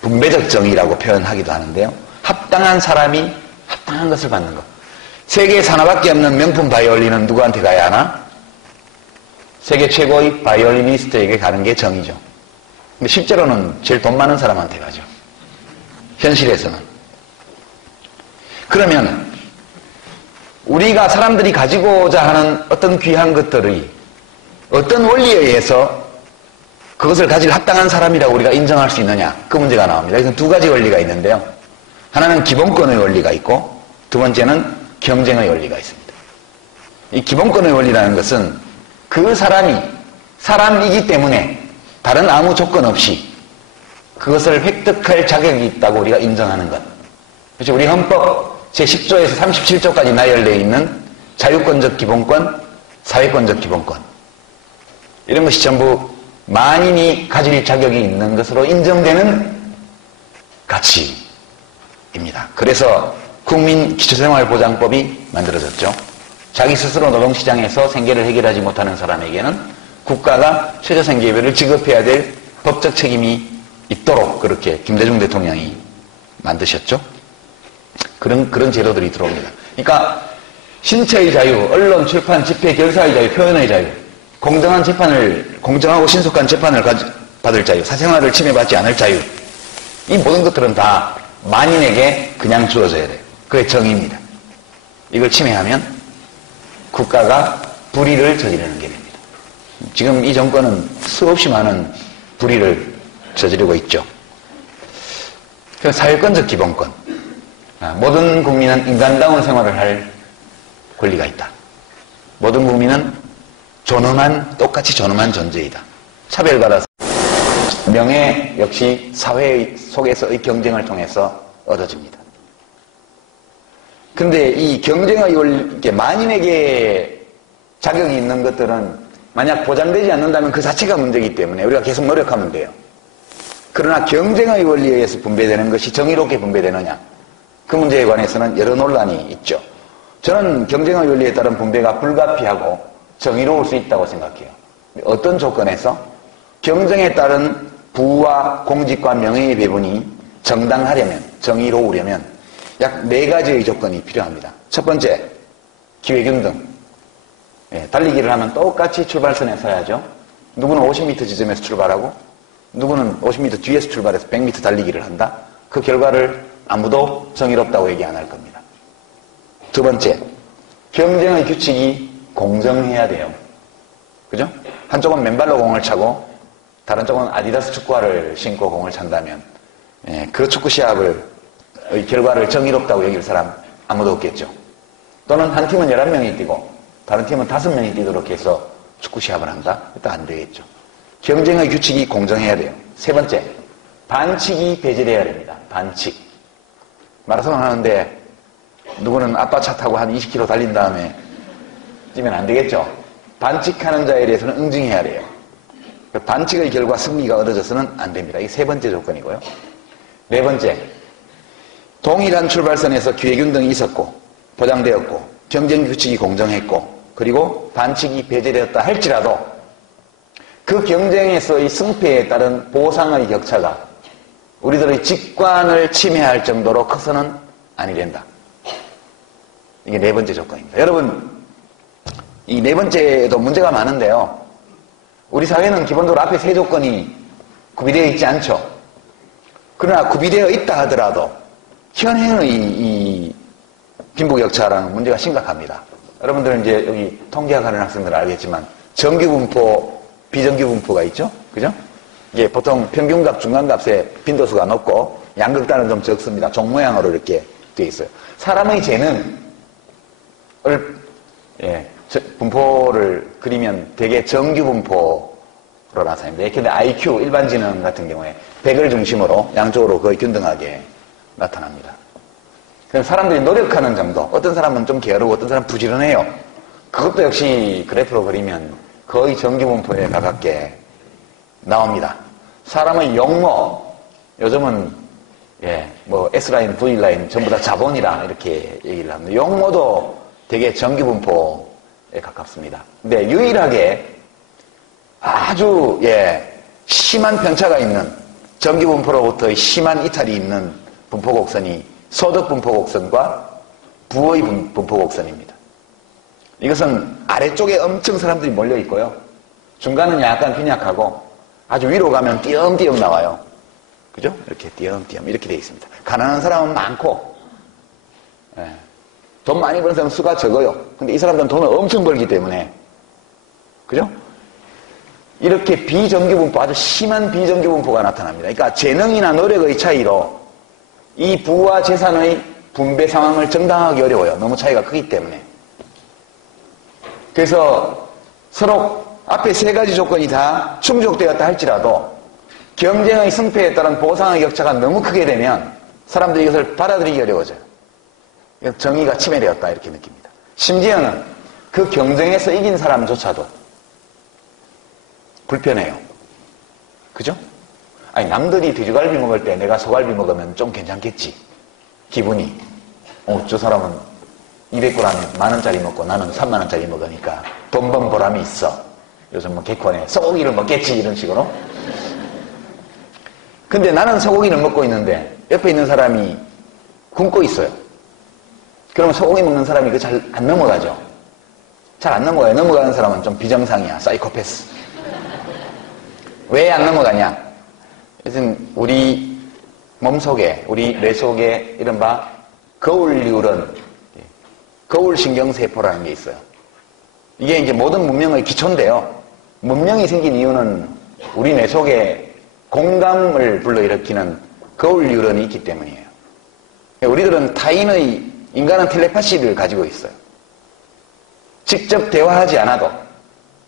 분배적 정의라고 표현하기도 하는데요. 합당한 사람이 합당한 것을 받는 것. 세계에서 하나밖에 없는 명품 바이올린은 누구한테 가야 하나? 세계 최고의 바이올리니스트에게 가는 게 정의죠. 근데 실제로는 제일 돈 많은 사람한테 가죠. 현실에서는. 그러면 우리가 사람들이 가지고자 하는 어떤 귀한 것들이 어떤 원리에 의해서 그것을 가질 합당한 사람이라고 우리가 인정할 수 있느냐, 그 문제가 나옵니다. 여기서 두 가지 원리가 있는데요. 하나는 기본권의 원리가 있고 두 번째는 경쟁의 원리가 있습니다. 이 기본권의 원리라는 것은 그 사람이 사람이기 때문에 다른 아무 조건 없이 그것을 획득할 자격이 있다고 우리가 인정하는 것. 그렇죠? 우리 헌법 제10조에서 37조까지 나열되어 있는 자유권적 기본권, 사회권적 기본권. 이런 것이 전부 만인이 가질 자격이 있는 것으로 인정되는 가치입니다. 그래서 국민기초생활보장법이 만들어졌죠. 자기 스스로 노동시장에서 생계를 해결하지 못하는 사람에게는 국가가 최저생계비를 지급해야 될 법적 책임이 있도록 그렇게 김대중 대통령이 만드셨죠. 그런 제도들이 들어옵니다. 그러니까 신체의 자유, 언론, 출판, 집회, 결사의 자유, 표현의 자유, 공정하고 신속한 재판을 받을 자유, 사생활을 침해받지 않을 자유, 이 모든 것들은 다 만인에게 그냥 주어져야 돼요. 그게 정의입니다. 이걸 침해하면 국가가 불의를 저지르는 게 됩니다. 지금 이 정권은 수없이 많은 불의를 저지르고 있죠. 사회권적 기본권. 모든 국민은 인간다운 생활을 할 권리가 있다. 모든 국민은 똑같이 존엄한 존재이다. 차별받아서 명예 역시 사회 속에서의 경쟁을 통해서 얻어집니다. 근데 이 경쟁의 원리, 만인에게 자격이 있는 것들은 만약 보장되지 않는다면 그 자체가 문제이기 때문에 우리가 계속 노력하면 돼요. 그러나 경쟁의 원리에 의해서 분배되는 것이 정의롭게 분배되느냐, 그 문제에 관해서는 여러 논란이 있죠. 저는 경쟁의 원리에 따른 분배가 불가피하고 정의로울 수 있다고 생각해요. 어떤 조건에서? 경쟁에 따른 부와 공직과 명예의 배분이 정당하려면, 정의로우려면 약 4가지의 조건이 필요합니다. 첫 번째, 기회균등. 달리기를 하면 똑같이 출발선에 서야죠. 누구는 50m 지점에서 출발하고 누구는 50m 뒤에서 출발해서 100m 달리기를 한다. 그 결과를 아무도 정의롭다고 얘기 안 할 겁니다. 두 번째, 경쟁의 규칙이 공정해야 돼요. 그죠? 한쪽은 맨발로 공을 차고 다른 쪽은 아디다스 축구화를 신고 공을 찬다면 그 축구 시합의 결과를 정의롭다고 여길 사람 아무도 없겠죠. 또는 한 팀은 11명이 뛰고 다른 팀은 5명이 뛰도록 해서 축구 시합을 한다? 그것도 안 되겠죠. 경쟁의 규칙이 공정해야 돼요. 세 번째, 반칙이 배제돼야 됩니다. 반칙. 마라톤을 하는데 누구는 아빠 차 타고 한 20km 달린 다음에 뛰면 안 되겠죠. 반칙하는 자에 대해서는 응징해야 돼요. 반칙의 결과 승리가 얻어져서는 안 됩니다. 이게 세 번째 조건이고요. 네 번째, 동일한 출발선에서 기회균등이 있었고 보장되었고 경쟁 규칙이 공정했고 그리고 반칙이 배제되었다 할지라도 그 경쟁에서의 승패에 따른 보상의 격차가 우리들의 직관을 침해할 정도로 커서는 아니 된다. 이게 네 번째 조건입니다. 여러분, 이 네 번째도 문제가 많은데요. 우리 사회는 기본적으로 앞에 세 조건이 구비되어 있지 않죠. 그러나 구비되어 있다 하더라도 현행의 이 빈부격차라는 문제가 심각합니다. 여러분들은 이제 여기 통계학하는 학생들 알겠지만 정규분포, 비정규분포가 있죠? 그죠? 이게 보통 평균값, 중간값의 빈도수가 높고 양극단은 좀 적습니다. 종 모양으로 이렇게 되어 있어요. 사람의 재능을 분포를 그리면 되게 정규분포로 나타납니다. 근데 IQ, 일반 지능 같은 경우에 100을 중심으로 양쪽으로 거의 균등하게 나타납니다. 그럼 사람들이 노력하는 정도, 어떤 사람은 좀 게으르고 어떤 사람은 부지런해요. 그것도 역시 그래프로 그리면 거의 정규분포에 가깝게 나옵니다. 사람의 용모, 요즘은 S라인, V라인 전부 다 자본이라 이렇게 얘기를 합니다. 용모도 되게 정규분포에 가깝습니다. 근데 유일하게 아주 심한 편차가 있는 정규분포로부터의 심한 이탈이 있는 분포곡선이 소득분포곡선과 부의 분포곡선입니다. 이것은 아래쪽에 엄청 사람들이 몰려 있고요. 중간은 약간 빈약하고 아주 위로 가면 띄엄띄엄 나와요. 그죠? 이렇게 띄엄띄엄 이렇게 되어 있습니다. 가난한 사람은 많고, 예. 돈 많이 버는 사람은 수가 적어요. 근데 이 사람들은 돈을 엄청 벌기 때문에, 그죠? 이렇게 비정규분포, 아주 심한 비정규분포가 나타납니다. 그러니까 재능이나 노력의 차이로 이 부와 재산의 분배 상황을 정당하기 어려워요. 너무 차이가 크기 때문에. 그래서 서로 앞에 세 가지 조건이 다 충족되었다 할지라도 경쟁의 승패에 따른 보상의 격차가 너무 크게 되면 사람들이 이것을 받아들이기 어려워져요. 정의가 침해되었다 이렇게 느낍니다. 심지어는 그 경쟁에서 이긴 사람조차도 불편해요. 그죠? 아니 남들이 돼지갈비 먹을 때 내가 소갈비 먹으면 좀 괜찮겠지. 기분이. 저 사람은 200g에 10,000원짜리 먹고 나는 30,000원짜리 먹으니까 돈 번 보람이 있어. 요즘 뭐 개콘에 소고기를 먹겠지 이런 식으로. 근데 나는 소고기를 먹고 있는데 옆에 있는 사람이 굶고 있어요. 그러면 소고기 먹는 사람이 그거 잘 안 넘어가죠. 잘 안 넘어가요. 넘어가는 사람은 좀 비정상이야. 사이코패스. 왜 안 넘어가냐? 요즘 우리 몸속에, 우리 뇌 속에 이른바 거울뉴런, 거울신경세포라는 게 있어요. 이게 이제 모든 문명의 기초인데요. 문명이 생긴 이유는 우리 뇌 속에 공감을 불러일으키는 거울뉴런이 있기 때문이에요. 우리들은 인간은 텔레파시를 가지고 있어요. 직접 대화하지 않아도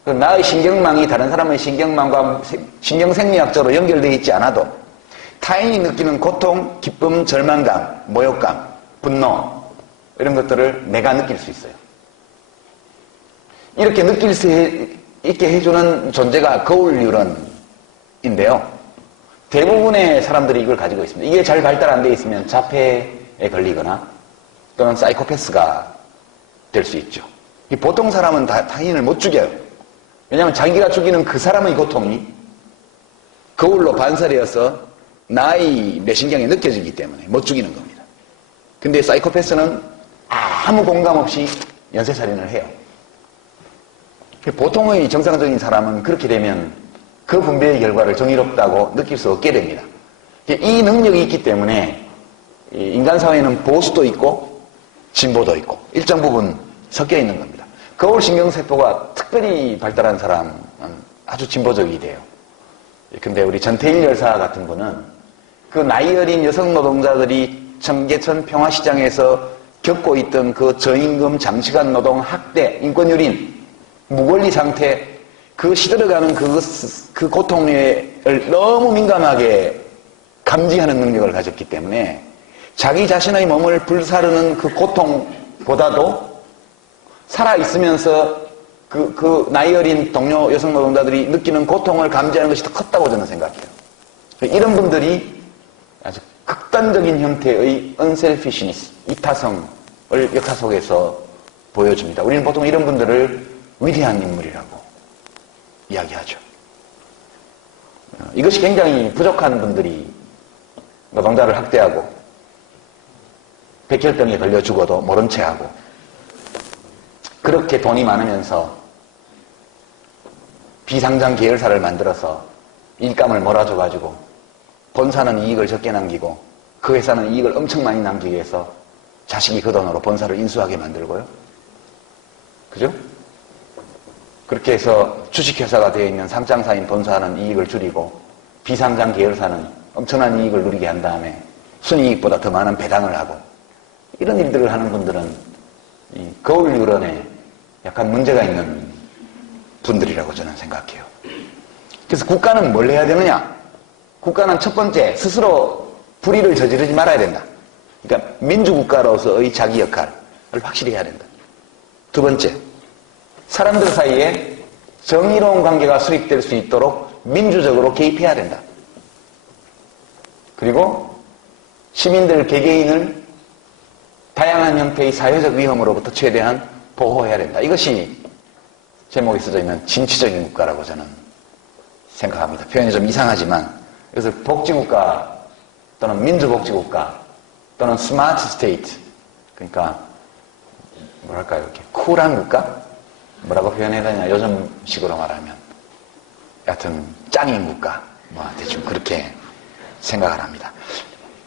나의 신경망이 다른 사람의 신경망과 신경생리학적으로 연결되어 있지 않아도 타인이 느끼는 고통, 기쁨, 절망감, 모욕감, 분노 이런 것들을 내가 느낄 수 있어요. 이렇게 느낄 수 있게 해주는 존재가 거울뉴런인데요. 대부분의 사람들이 이걸 가지고 있습니다. 이게 잘 발달 안 되어 있으면 자폐에 걸리거나 또는 사이코패스가 될 수 있죠. 보통 사람은 타인을 못 죽여요. 왜냐하면 자기가 죽이는 그 사람의 고통이 거울로 반사되어서 나의 뇌신경에 느껴지기 때문에 못 죽이는 겁니다. 근데 사이코패스는 아무 공감 없이 연쇄살인을 해요. 보통의 정상적인 사람은 그렇게 되면 그 분배의 결과를 정의롭다고 느낄 수 없게 됩니다. 이 능력이 있기 때문에 인간 사회는 보수도 있고 진보도 있고 일정 부분 섞여 있는 겁니다. 거울신경세포가 특별히 발달한 사람은 아주 진보적이 돼요. 근데 우리 전태일 열사 같은 분은 그 나이 어린 여성 노동자들이 청계천 평화시장에서 겪고 있던 그 저임금 장시간 노동 학대, 인권유린, 무권리 상태, 그 시들어가는 그 고통을 너무 민감하게 감지하는 능력을 가졌기 때문에 자기 자신의 몸을 불사르는 그 고통보다도 살아있으면서 그 나이 어린 동료 여성 노동자들이 느끼는 고통을 감지하는 것이 더 컸다고 저는 생각해요. 이런 분들이 아주 극단적인 형태의 unselfishness, 이타성을 역사 속에서 보여줍니다. 우리는 보통 이런 분들을 위대한 인물이라고 이야기하죠. 이것이 굉장히 부족한 분들이 노동자를 학대하고 백혈병에 걸려 죽어도 모른 채 하고 그렇게 돈이 많으면서 비상장 계열사를 만들어서 일감을 몰아줘가지고 본사는 이익을 적게 남기고 그 회사는 이익을 엄청 많이 남기기 위해서 자식이 그 돈으로 본사를 인수하게 만들고요. 그죠? 그렇게 해서 주식회사가 되어 있는 상장사인 본사는 이익을 줄이고 비상장 계열사는 엄청난 이익을 누리게 한 다음에 순이익보다 더 많은 배당을 하고 이런 일들을 하는 분들은 이 거울 유런에 약간 문제가 있는 분들이라고 저는 생각해요. 그래서 국가는 뭘 해야 되느냐? 국가는 첫 번째 스스로 불의를 저지르지 말아야 된다. 그러니까 민주국가로서의 자기 역할을 확실히 해야 된다. 두 번째, 사람들 사이에 정의로운 관계가 수립될 수 있도록 민주적으로 개입해야 된다. 그리고 시민들 개개인을 다양한 형태의 사회적 위험으로부터 최대한 보호해야 된다. 이것이 제목에 써져 있는 진취적인 국가라고 저는 생각합니다. 표현이 좀 이상하지만 그래서 복지국가 또는 민주복지국가 또는 스마트 스테이트 그러니까 뭐랄까요 이렇게 쿨한 국가? 뭐라고 표현해야 되냐 요즘식으로 말하면 같은 짱인 국가, 뭐 대충 그렇게 생각을 합니다.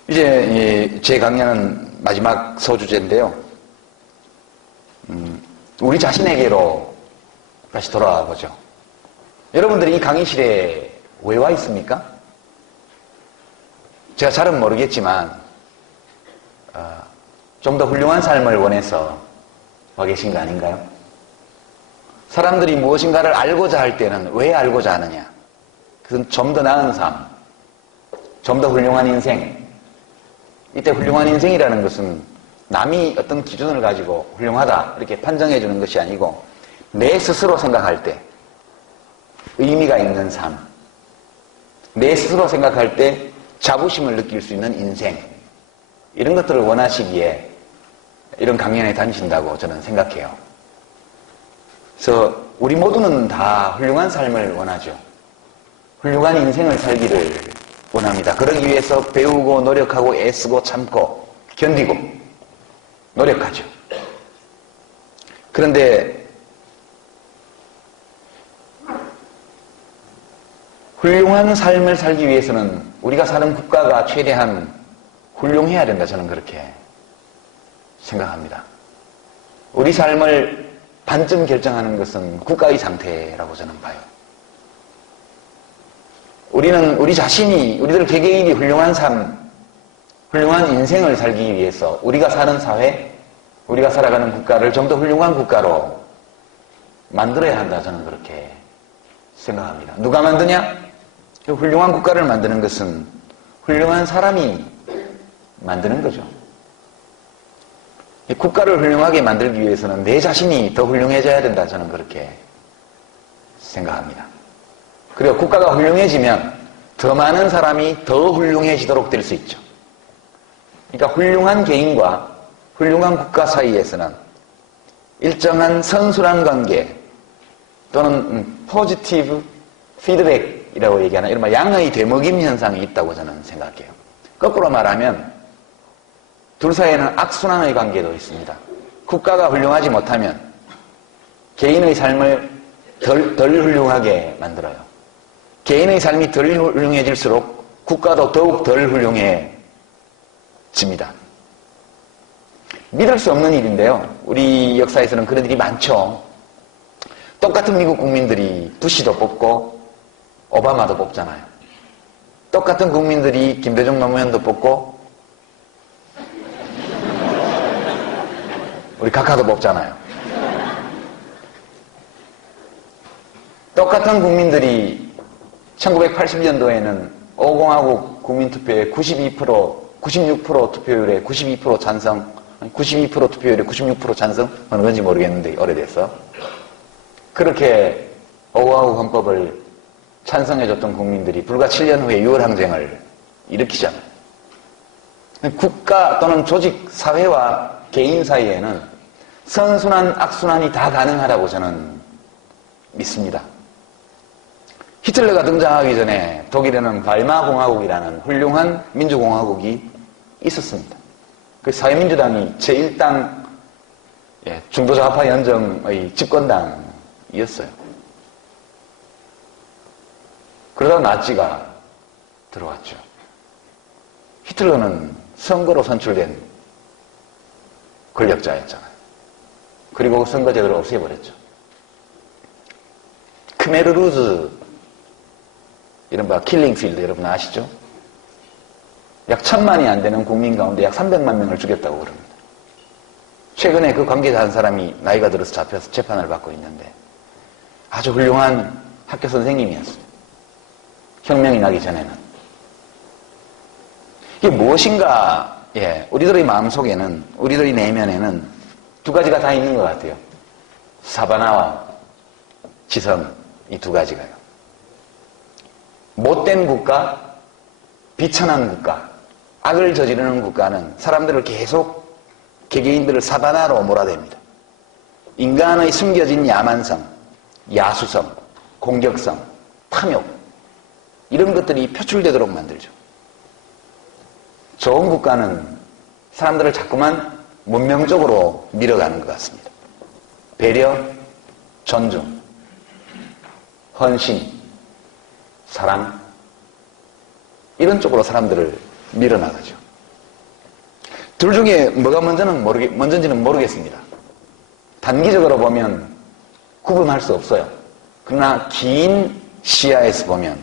이제 제 강연은 마지막 소주제인데요. 우리 자신에게로 다시 돌아와 보죠. 여러분들이 이 강의실에 왜 와 있습니까? 제가 잘은 모르겠지만 좀 더 훌륭한 삶을 원해서 와 계신 거 아닌가요? 사람들이 무엇인가를 알고자 할 때는 왜 알고자 하느냐? 그건 좀 더 나은 삶, 좀 더 훌륭한 인생. 이때 훌륭한 인생이라는 것은 남이 어떤 기준을 가지고 훌륭하다 이렇게 판정해 주는 것이 아니고 내 스스로 생각할 때 의미가 있는 삶, 내 스스로 생각할 때 자부심을 느낄 수 있는 인생, 이런 것들을 원하시기에 이런 강연에 다니신다고 저는 생각해요. 그래서 우리 모두는 다 훌륭한 삶을 원하죠. 훌륭한 인생을 살기를 원합니다. 그러기 위해서 배우고 노력하고 애쓰고 참고 견디고 노력하죠. 그런데 훌륭한 삶을 살기 위해서는 우리가 사는 국가가 최대한 훌륭해야 된다, 저는 그렇게 생각합니다. 우리 삶을 반쯤 결정하는 것은 국가의 상태라고 저는 봐요. 우리는 우리 자신이, 우리들 개개인이 훌륭한 삶, 훌륭한 인생을 살기 위해서 우리가 사는 사회, 우리가 살아가는 국가를 좀 더 훌륭한 국가로 만들어야 한다, 저는 그렇게 생각합니다. 누가 만드냐? 훌륭한 국가를 만드는 것은 훌륭한 사람이 만드는 거죠. 국가를 훌륭하게 만들기 위해서는 내 자신이 더 훌륭해져야 된다, 저는 그렇게 생각합니다. 그리고 국가가 훌륭해지면 더 많은 사람이 더 훌륭해지도록 될 수 있죠. 그러니까 훌륭한 개인과 훌륭한 국가 사이에서는 일정한 선순환 관계 또는 포지티브 피드백이라고 얘기하는 이른바 양의 되먹임 현상이 있다고 저는 생각해요. 거꾸로 말하면 둘 사이에는 악순환의 관계도 있습니다. 국가가 훌륭하지 못하면 개인의 삶을 덜 훌륭하게 만들어요. 개인의 삶이 덜 훌륭해질수록 국가도 더욱 덜 훌륭해집니다. 믿을 수 없는 일인데요. 우리 역사에서는 그런 일이 많죠. 똑같은 미국 국민들이 부시도 뽑고 오바마도 뽑잖아요. 똑같은 국민들이 김대중 노무현도 뽑고 우리 카카도 뽑잖아요. 똑같은 국민들이 1980년도에는 5공화국 국민투표에 96% 투표율에 92% 찬성, 92% 투표율에 96% 찬성? 어느 건지 모르겠는데 오래돼서 그렇게 5공화국 헌법을 찬성해줬던 국민들이 불과 7년 후에 6월 항쟁을 일으키잖아요. 국가 또는 조직, 사회와 개인 사이에는 선순환, 악순환이 다 가능하다고 저는 믿습니다. 히틀러가 등장하기 전에 독일에는 발마 공화국이라는 훌륭한 민주공화국이 있었습니다. 그 사회민주당이 제1당 중도좌파 연정의 집권당이었어요. 그러다 나치가 들어왔죠. 히틀러는 선거로 선출된 권력자였잖아요. 그리고 선거제도를 없애버렸죠. 크메르루즈 이른바 킬링필드 여러분 아시죠? 약 1000만이 안 되는 국민 가운데 약 300만 명을 죽였다고 그럽니다. 최근에 그 관계자 한 사람이 나이가 들어서 잡혀서 재판을 받고 있는데 아주 훌륭한 학교 선생님이었어요. 혁명이 나기 전에는. 이게 무엇인가, 우리들의 마음속에는, 우리들의 내면에는 두 가지가 다 있는 것 같아요. 사바나와 지성, 이 두 가지가요. 못된 국가, 비천한 국가, 악을 저지르는 국가는 사람들을 계속 개개인들을 사바나로 몰아댑니다. 인간의 숨겨진 야만성, 야수성, 공격성, 탐욕 이런 것들이 표출되도록 만들죠. 좋은 국가는 사람들을 자꾸만 문명적으로 밀어가는 것 같습니다. 배려, 존중, 헌신, 사랑, 이런 쪽으로 사람들을 밀어나가죠. 둘 중에 뭐가 먼저인지는 모르겠습니다. 단기적으로 보면 구분할 수 없어요. 그러나 긴 시야에서 보면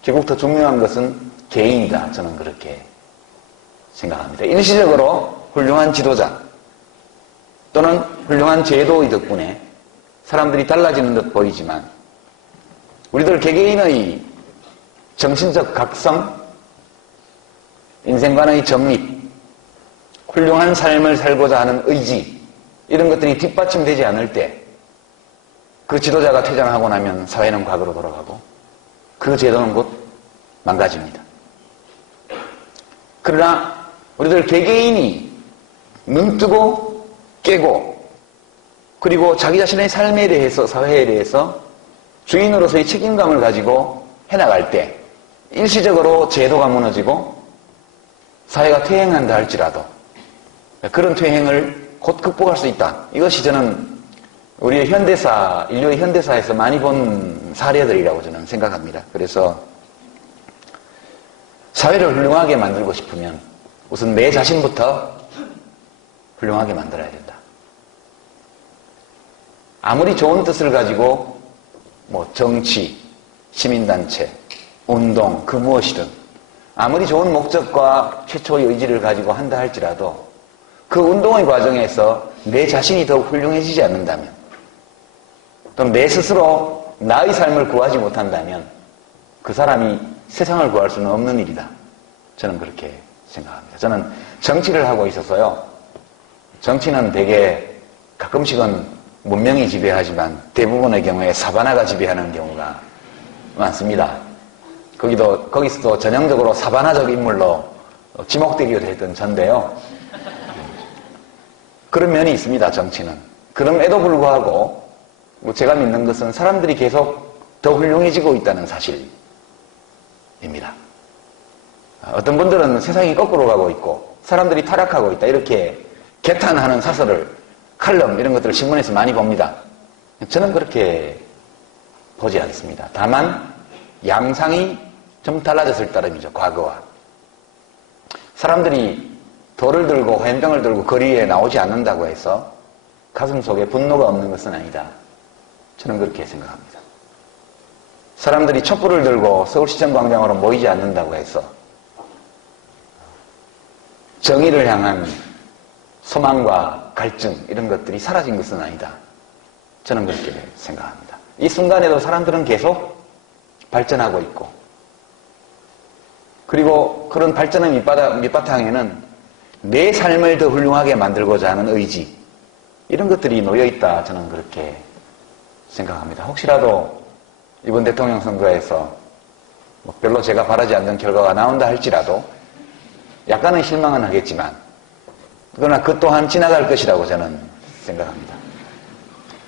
결국 더 중요한 것은 개인이다. 저는 그렇게 생각합니다. 일시적으로 훌륭한 지도자 또는 훌륭한 제도의 덕분에 사람들이 달라지는 듯 보이지만 우리들 개개인의 정신적 각성, 인생관의 정립, 훌륭한 삶을 살고자 하는 의지, 이런 것들이 뒷받침되지 않을 때 그 지도자가 퇴장하고 나면 사회는 과거로 돌아가고 그 제도는 곧 망가집니다. 그러나 우리들 개개인이 눈뜨고 깨고 그리고 자기 자신의 삶에 대해서, 사회에 대해서 주인으로서의 책임감을 가지고 해나갈 때 일시적으로 제도가 무너지고 사회가 퇴행한다 할지라도 그런 퇴행을 곧 극복할 수 있다. 이것이 저는 우리의 현대사, 인류의 현대사에서 많이 본 사례들이라고 저는 생각합니다. 그래서 사회를 훌륭하게 만들고 싶으면 우선 내 자신부터 훌륭하게 만들어야 된다. 아무리 좋은 뜻을 가지고 정치, 시민단체, 운동, 그 무엇이든 아무리 좋은 목적과 최초의 의지를 가지고 한다 할지라도 그 운동의 과정에서 내 자신이 더욱 훌륭해지지 않는다면 또는 내 스스로 나의 삶을 구하지 못한다면 그 사람이 세상을 구할 수는 없는 일이다. 저는 그렇게 생각합니다. 저는 정치를 하고 있어서요. 정치는 되게 가끔씩은 문명이 지배하지만 대부분의 경우에 사바나가 지배하는 경우가 많습니다. 거기서도 전형적으로 사바나적 인물로 지목되기도 했던 전데요. 그런 면이 있습니다, 정치는. 그럼에도 불구하고 제가 믿는 것은 사람들이 계속 더 훌륭해지고 있다는 사실입니다. 어떤 분들은 세상이 거꾸로 가고 있고 사람들이 타락하고 있다 이렇게 개탄하는 사설을, 칼럼 이런 것들을 신문에서 많이 봅니다. 저는 그렇게 보지 않습니다. 다만 양상이 좀 달라졌을 따름이죠. 과거와. 사람들이 돌을 들고 화염병을 들고 거리에 나오지 않는다고 해서 가슴속에 분노가 없는 것은 아니다. 저는 그렇게 생각합니다. 사람들이 촛불을 들고 서울시청 광장으로 모이지 않는다고 해서 정의를 향한 소망과 갈증 이런 것들이 사라진 것은 아니다. 저는 그렇게 생각합니다. 이 순간에도 사람들은 계속 발전하고 있고 그리고 그런 발전의 밑바탕에는 내 삶을 더 훌륭하게 만들고자 하는 의지 이런 것들이 놓여있다. 저는 그렇게 생각합니다. 혹시라도 이번 대통령 선거에서 별로 제가 바라지 않는 결과가 나온다 할지라도 약간은 실망은 하겠지만 그러나 그 또한 지나갈 것이라고 저는 생각합니다.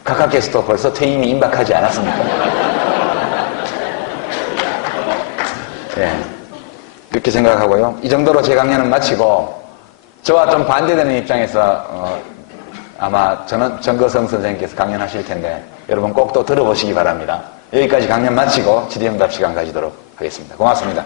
각하께서도 벌써 퇴임이 임박하지 않았습니까? 네, 그렇게 생각하고요. 이 정도로 제 강연은 마치고 저와 좀 반대되는 입장에서 아마 정거성 선생님께서 강연하실 텐데 여러분 꼭 또 들어보시기 바랍니다. 여기까지 강연 마치고 질의응답 시간 가지도록 하겠습니다. 고맙습니다.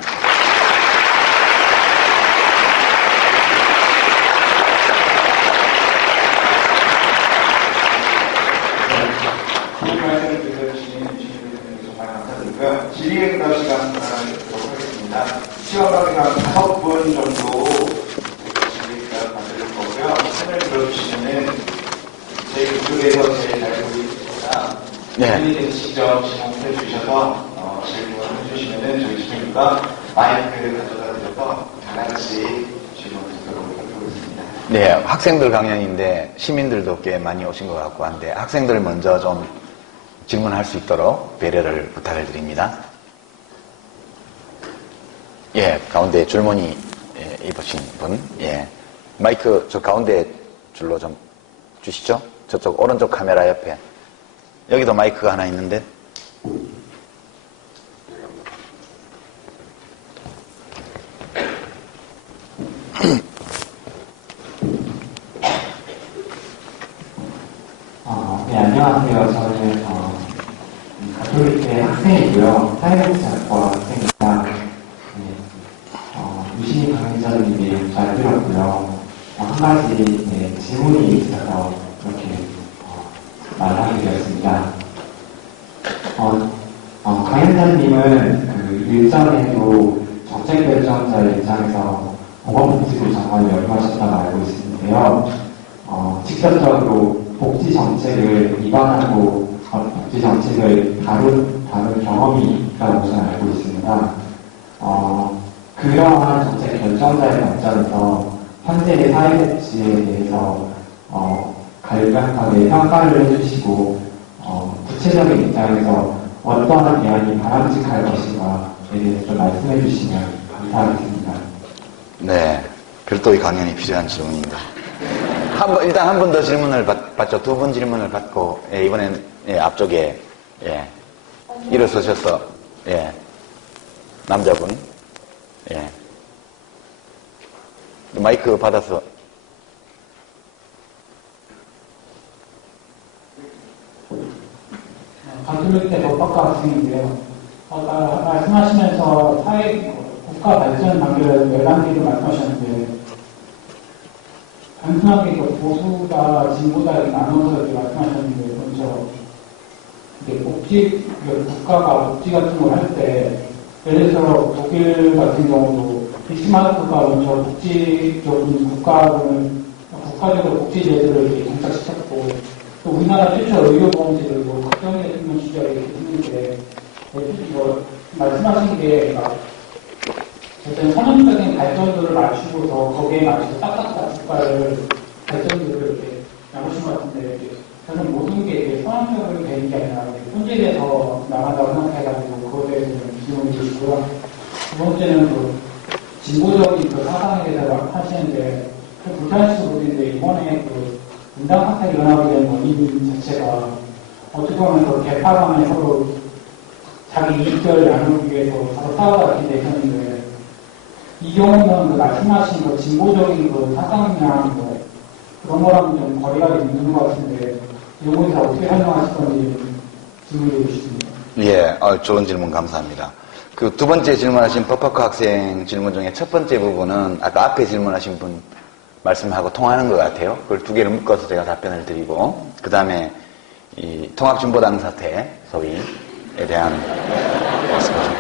질의응답 시간 가지도록 하겠습니다. 시간이 한 5분 정도 질의응답 받을 거고요. 손을 들어주시면은 제 그쪽에서 제일 잘 보이겠습니다. 본인의 직접 지목해 주셔서 질문을 해주시면은 저희 지금부터 마이크를 가져다 드려서 다 같이 질문을 드리도록 하겠습니다. 네, 학생들 강연인데 시민들도 꽤 많이 오신 것 같고 한데 학생들 먼저 좀 질문할 수 있도록 배려를 부탁을 드립니다. 예, 가운데 줄무늬 입으신 분, 예, 마이크 저 가운데 줄로 좀 주시죠. 저쪽 오른쪽 카메라 옆에 여기도 마이크가 하나 있는데. 네, 안녕하세요. 저는 가톨릭대 학생이고요. 사회복지학과 학생입니다. 가지 질문이 있어서 이렇게 말하게 되었습니다. 강현사님은 그 일전에도 정책결정자의 입장에서 보건복지부 장관을 역임하셨다고 알고 있는데요. 직접적으로 복지 정책을 입안하고 복지 정책을 다룬 경험이 있다고 저는 알고 있습니다. 그러한 정책 결정자의 관점에서 현재의 사회복지에 대해서 간략하게 평가를 해주시고 구체적인 입장에서 어떠한 대안이 바람직할 것인가에 대해서 좀 말씀해 주시면 감사하겠습니다. 네, 별도의 강연이 필요한 질문입니다. 일단 한 번 더 질문을 받죠. 두 번 질문을 받고, 이번엔, 앞쪽에, 일어서셔서, 남자분, 마이크 받아서. 강철대 법학과 학생인데요. 말씀하시면서 국가 발전 단계를 11개를 말씀하셨는데, 단순하게 보수다, 진보다 이렇게 나눠서 이렇게 말씀하셨는데, 먼저, 국가가 복지 같은 걸 할 때, 예를 들어서 독일 같은 경우도 비스마르크가 먼저 국가적으로 복지 제도를 이렇게 정착시켰고, 또 우리나라 최초 의료보험제도도 박정희 대통령 시절에 이렇게 했는데, 말씀하신 게, 어떤 선언적인 발전도를 맞추고서 거기에 맞춰서 딱딱딱 국가를 발전도를 이렇게 나누신 것 같은데, 저는 모든 게 이렇게 선언적으로 되는 게 아니라 현재에서 나간다고 생각해가지고 그거에 대해서 좀 질문을 주시고요. 두 번째는 진보적인 사상에 대해서 하시는데, 불편할지도 모르겠는데 이번에 분당 사태가 일어나게 된 원인 자체가 어떻게 보면 개파 간에 서로 자기 이익을 나누기 위해서 서로 싸우다 이렇게 돼 있었는데, 이 경우는 말씀하신 진보적인 사상이랑 그런 거랑 좀 거리가 있는 것 같은데, 이 경우에서 어떻게 설명하실 건지 질문해 주십니다. 좋은 질문 감사합니다. 그 두 번째 질문하신 법학과 학생 질문 중에 첫 번째 부분은 아까 앞에 질문하신 분 말씀하고 통하는 것 같아요. 그걸 두 개를 묶어서 제가 답변을 드리고, 그 다음에 이 통합진보당 사태, 소위에 대한 말씀을 좀.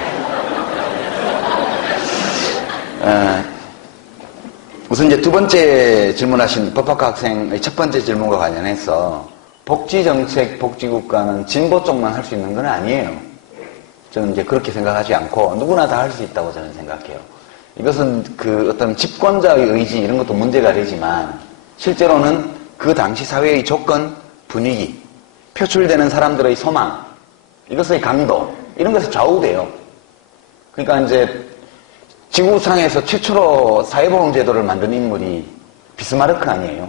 우선 이제 두 번째 질문하신 법학과 학생의 첫 번째 질문과 관련해서 복지정책, 복지국가는 진보 쪽만 할 수 있는 건 아니에요. 저는 이제 그렇게 생각하지 않고 누구나 다 할 수 있다고 저는 생각해요. 이것은 어떤 집권자의 의지 이런 것도 문제가 되지만 실제로는 그 당시 사회의 조건, 분위기, 표출되는 사람들의 소망, 이것의 강도, 이런 것에 좌우돼요. 그러니까 이제 지구상에서 최초로 사회보험제도를 만든 인물이 비스마르크 아니에요.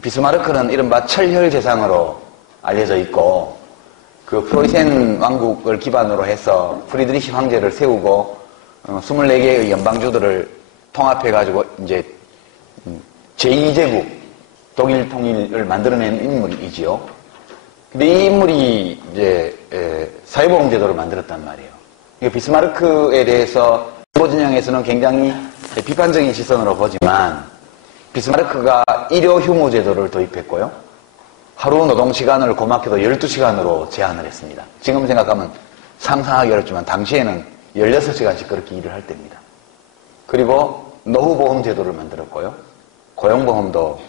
비스마르크는 이른바 철혈재상으로 알려져 있고, 그 프로이센 왕국을 기반으로 해서 프리드리히 황제를 세우고 24개의 연방주들을 통합해가지고 이제 제2제국 독일 통일을 만들어낸 인물이지요. 근데 이 인물이 이제 사회보험제도를 만들었단 말이에요. 비스마르크에 대해서 진보 진영에서는 굉장히 비판적인 시선으로 보지만, 비스마르크가 일요 휴무 제도를 도입했고요. 하루 노동 시간을 고맙게도 12시간으로 제한을 했습니다. 지금 생각하면 상상하기 어렵지만 당시에는 16시간씩 그렇게 일을 할 때입니다. 그리고 노후보험 제도를 만들었고요. 고용보험도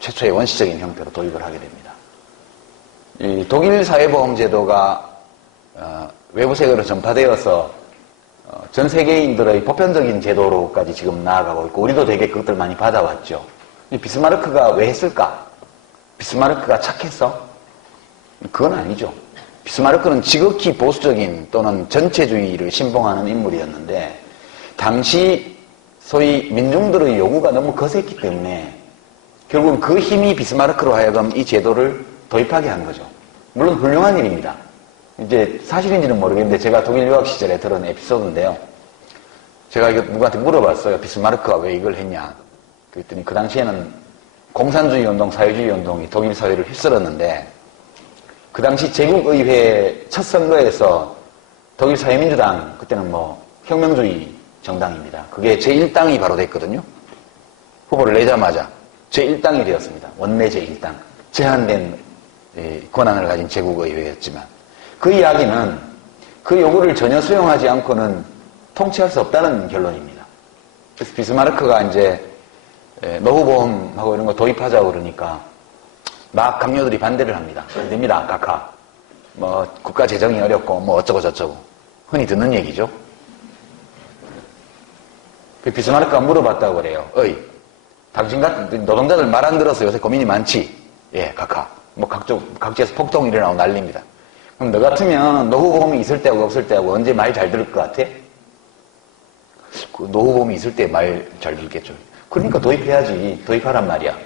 최초의 원시적인 형태로 도입을 하게 됩니다. 이 독일 사회보험 제도가 외부 세계로 전파되어서 전 세계인들의 보편적인 제도로까지 지금 나아가고 있고, 우리도 되게 그것들 많이 받아왔죠. 비스마르크가 왜 했을까? 비스마르크가 착했어? 그건 아니죠. 비스마르크는 지극히 보수적인 또는 전체주의를 신봉하는 인물이었는데, 당시 소위 민중들의 요구가 너무 거셌기 때문에 결국은 그 힘이 비스마르크로 하여금 이 제도를 도입하게 한 거죠. 물론 훌륭한 일입니다. 이제 사실인지는 모르겠는데 제가 독일 유학 시절에 들은 에피소드인데요. 제가 이거 누구한테 물어봤어요. 비스마르크가 왜 이걸 했냐. 그랬더니 그 당시에는 공산주의 운동, 사회주의 운동이 독일 사회를 휩쓸었는데, 그 당시 제국의회 첫 선거에서 독일 사회민주당, 그때는 혁명주의 정당입니다. 그게 제1당이 바로 됐거든요. 후보를 내자마자. 제1당이 되었습니다. 원내 제1당. 제한된 권한을 가진 제국의회였지만 그 이야기는 그 요구를 전혀 수용하지 않고는 통치할 수 없다는 결론입니다. 그래서 비스마르크가 이제 노후보험하고 이런 거 도입하자고 그러니까 막 강요들이 반대를 합니다. 안 됩니다, 각하. 뭐 국가 재정이 어렵고 뭐 어쩌고 저쩌고 흔히 듣는 얘기죠. 그 비스마르크가 물어봤다고 그래요. 당신 같은 노동자들 말 안 들어서 요새 고민이 많지? 예, 각하. 뭐 각지에서 폭동이 일어나고 난립니다. 그럼 너 같으면 노후보험이 있을 때하고 없을 때하고 언제 말 잘 들을 것 같아? 그 노후보험이 있을 때 말 잘 들겠죠. 그러니까 도입해야지. 도입하란 말이야.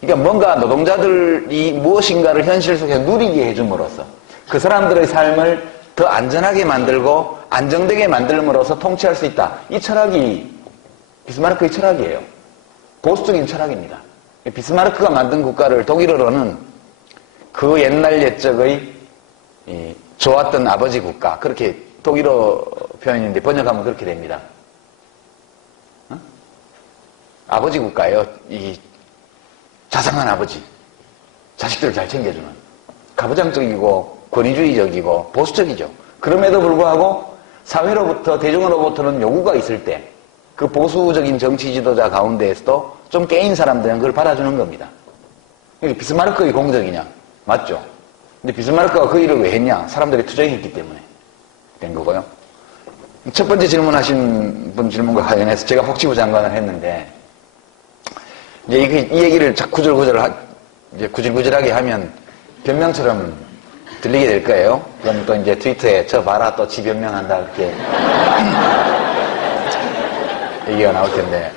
그러니까 뭔가 노동자들이 무엇인가를 현실 속에서 누리게 해줌으로써 그 사람들의 삶을 더 안전하게 만들고 안정되게 만들므로써 통치할 수 있다. 이 철학이 비스마르크의 철학이에요. 보수적인 철학입니다. 비스마르크가 만든 국가를 독일어로는 그 옛날 옛적의 좋았던 아버지 국가, 그렇게 독일어 표현인데 번역하면 그렇게 됩니다. 아버지 국가예요. 이 자상한 아버지, 자식들을 잘 챙겨주는, 가부장적이고 권위주의적이고 보수적이죠. 그럼에도 불구하고 사회로부터, 대중으로부터는 요구가 있을 때 그 보수적인 정치 지도자 가운데에서도 좀 깨인 사람들은 그걸 받아주는 겁니다. 이게 비스마르크의 공적이냐? 맞죠? 근데 비스마르크가 그 일을 왜 했냐? 사람들이 투쟁했기 때문에 된 거고요. 첫 번째 질문하신 분 질문과 관련해서 제가 복지부 장관을 했는데 이제 이 얘기를 구질구질하게 하면 변명처럼 들리게 될 거예요. 그럼 또 이제 트위터에 저 봐라 또 지 변명한다 이렇게 얘기가 나올 텐데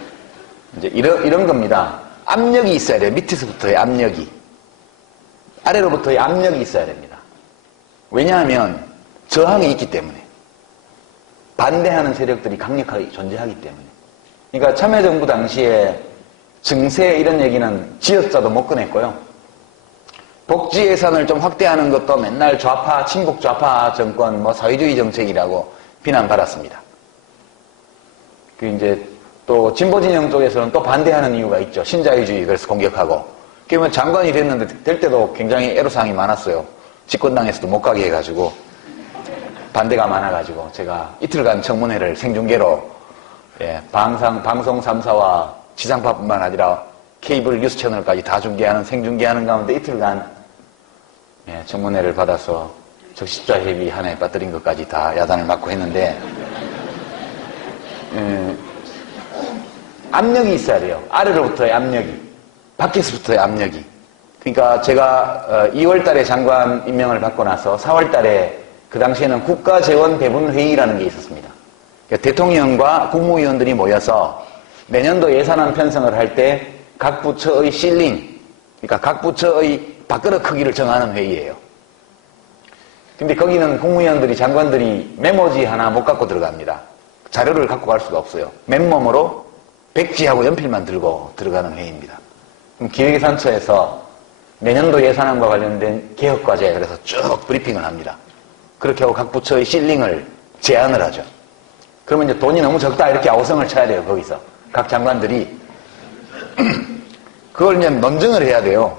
이제 이런 겁니다. 압력이 있어야 돼요. 밑에서부터의 압력이. 아래로부터의 압력이 있어야 됩니다. 왜냐하면 저항이 있기 때문에. 반대하는 세력들이 강력하게 존재하기 때문에. 그러니까 참여정부 당시에 증세 이런 얘기는 지역자도 못 꺼냈고요. 복지 예산을 좀 확대하는 것도 맨날 좌파, 친북 좌파 정권, 뭐 사회주의 정책이라고 비난받았습니다. 그 이제 또 진보 진영 쪽에서는 또 반대하는 이유가 있죠. 신자유주의 그래서 공격하고. 그러면 장관이 됐는데 될 때도 굉장히 애로사항이 많았어요. 집권당에서도 못 가게 해가지고 반대가 많아가지고 제가 이틀간 청문회를 생중계로 방송 3사와 지상파뿐만 아니라 케이블 뉴스 채널까지 다 생중계하는 가운데 이틀간 청문회를 받아서 적십자협의 하나에 빠뜨린 것까지 다 야단을 맞고 했는데 압력이 있어야 돼요. 아래로부터의 압력이, 밖에서부터의 압력이. 그러니까 제가 2월 달에 장관 임명을 받고 나서 4월 달에 그 당시에는 국가재원배분회의라는 게 있었습니다. 그러니까 대통령과 국무위원들이 모여서 내년도 예산안 편성을 할 때 각 부처의 실링, 그러니까 각 부처의 밥그릇 크기를 정하는 회의예요. 근데 거기는 국무위원들이, 장관들이 메모지 하나 못 갖고 들어갑니다. 자료를 갖고 갈 수가 없어요. 맨몸으로 백지하고 연필만 들고 들어가는 회의입니다. 그럼 기획예산처에서 내년도 예산안과 관련된 개혁과제, 그래서 쭉 브리핑을 합니다. 그렇게 하고 각 부처의 실링을 제안을 하죠. 그러면 이제 돈이 너무 적다 이렇게 아우성을 쳐야 돼요. 거기서 각 장관들이 그걸 이제 논증을 해야 돼요.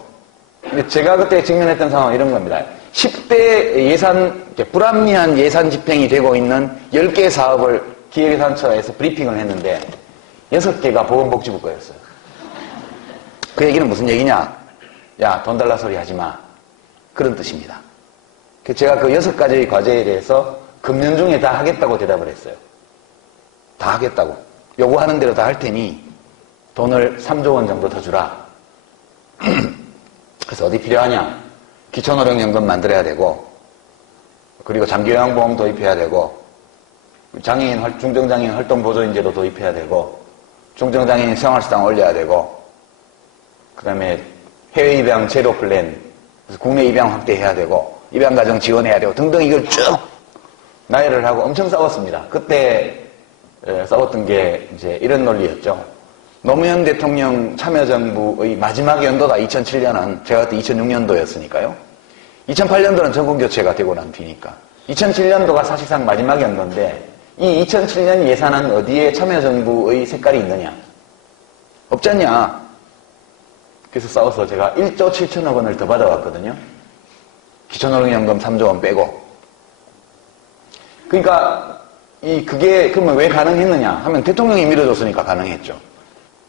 근데 제가 그때 직면했던 상황은 이런 겁니다. 10대 예산, 불합리한 예산 집행이 되고 있는 10개 사업을 기획예산처에서 브리핑을 했는데 6개가 보건복지부 거였어요. 그 얘기는 무슨 얘기냐? 야, 돈 달라 소리 하지 마. 그런 뜻입니다. 제가 그 6가지의 과제에 대해서 금년 중에 다 하겠다고 대답을 했어요. 다 하겠다고. 요구하는 대로 다 할 테니 돈을 3조 원 정도 더 주라. 그래서 어디 필요하냐? 기초노령연금 만들어야 되고, 그리고 장기요양보험 도입해야 되고, 중증장애인 활동보조인제도 도입해야 되고, 중증장애인 생활수당 올려야 되고, 그 다음에 해외 입양 제로 플랜, 그래서 국내 입양 확대해야 되고, 입양가정 지원해야 되고 등등 이걸 쭉 나열을 하고 엄청 싸웠습니다. 그때 싸웠던 게 이제 이런 논리였죠. 노무현 대통령 참여정부의 마지막 연도가 2007년은 제가 그때 2006년도였으니까요. 2008년도는 정권교체가 되고 난 뒤니까 2007년도가 사실상 마지막 연도인데 이 2007년 예산안 어디에 참여정부의 색깔이 있느냐? 없잖냐? 그래서 싸워서 제가 1조 7천억 원을 더 받아왔거든요. 기초노동연금 3조 원 빼고. 그러니까 그게 그러면 왜 가능했느냐 하면 대통령이 밀어줬으니까 가능했죠.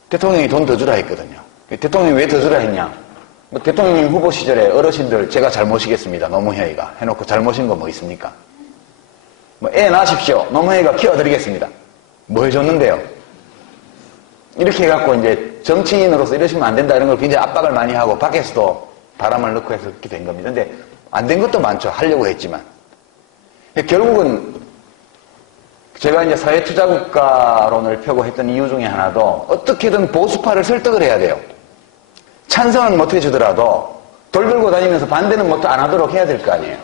대통령이 돈 더 주라 했거든요. 대통령이 왜 더 주라 했냐? 뭐 대통령님 후보 시절에 어르신들 제가 잘 모시겠습니다. 노무현이가 해놓고 잘 모신 거 뭐 있습니까? 뭐 애 낳으십시오. 노무현이가 키워드리겠습니다. 뭐 해줬는데요? 이렇게 해갖고 이제 정치인으로서 이러시면 안 된다 이런 걸 굉장히 압박을 많이 하고 밖에서도 바람을 넣고 해서 그렇게 된 겁니다. 근데 안 된 것도 많죠. 하려고 했지만. 결국은 제가 이제 사회투자국가론을 펴고 했던 이유 중에 하나도 어떻게든 보수파를 설득을 해야 돼요. 찬성은 못 해주더라도 돌 들고 다니면서 반대는 못 안 하도록 해야 될 거 아니에요.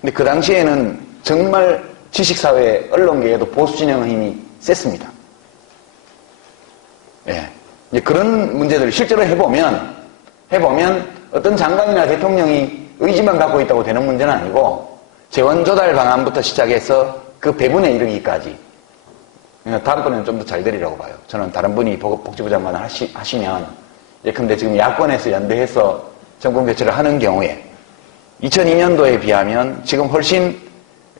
근데 그 당시에는 정말 지식사회, 언론계에도 보수 진영의 힘이 셌습니다. 예. 이제 그런 문제들을 실제로 해보면 어떤 장관이나 대통령이 의지만 갖고 있다고 되는 문제는 아니고 재원 조달 방안부터 시작해서 그 배분에 이르기까지. 다음번에는 좀 더 잘 되리라고 봐요. 저는 다른 분이 복지부 장관을 하시면 예컨대 지금 야권에서 연대해서 정권 교체를 하는 경우에 2002년도에 비하면 지금 훨씬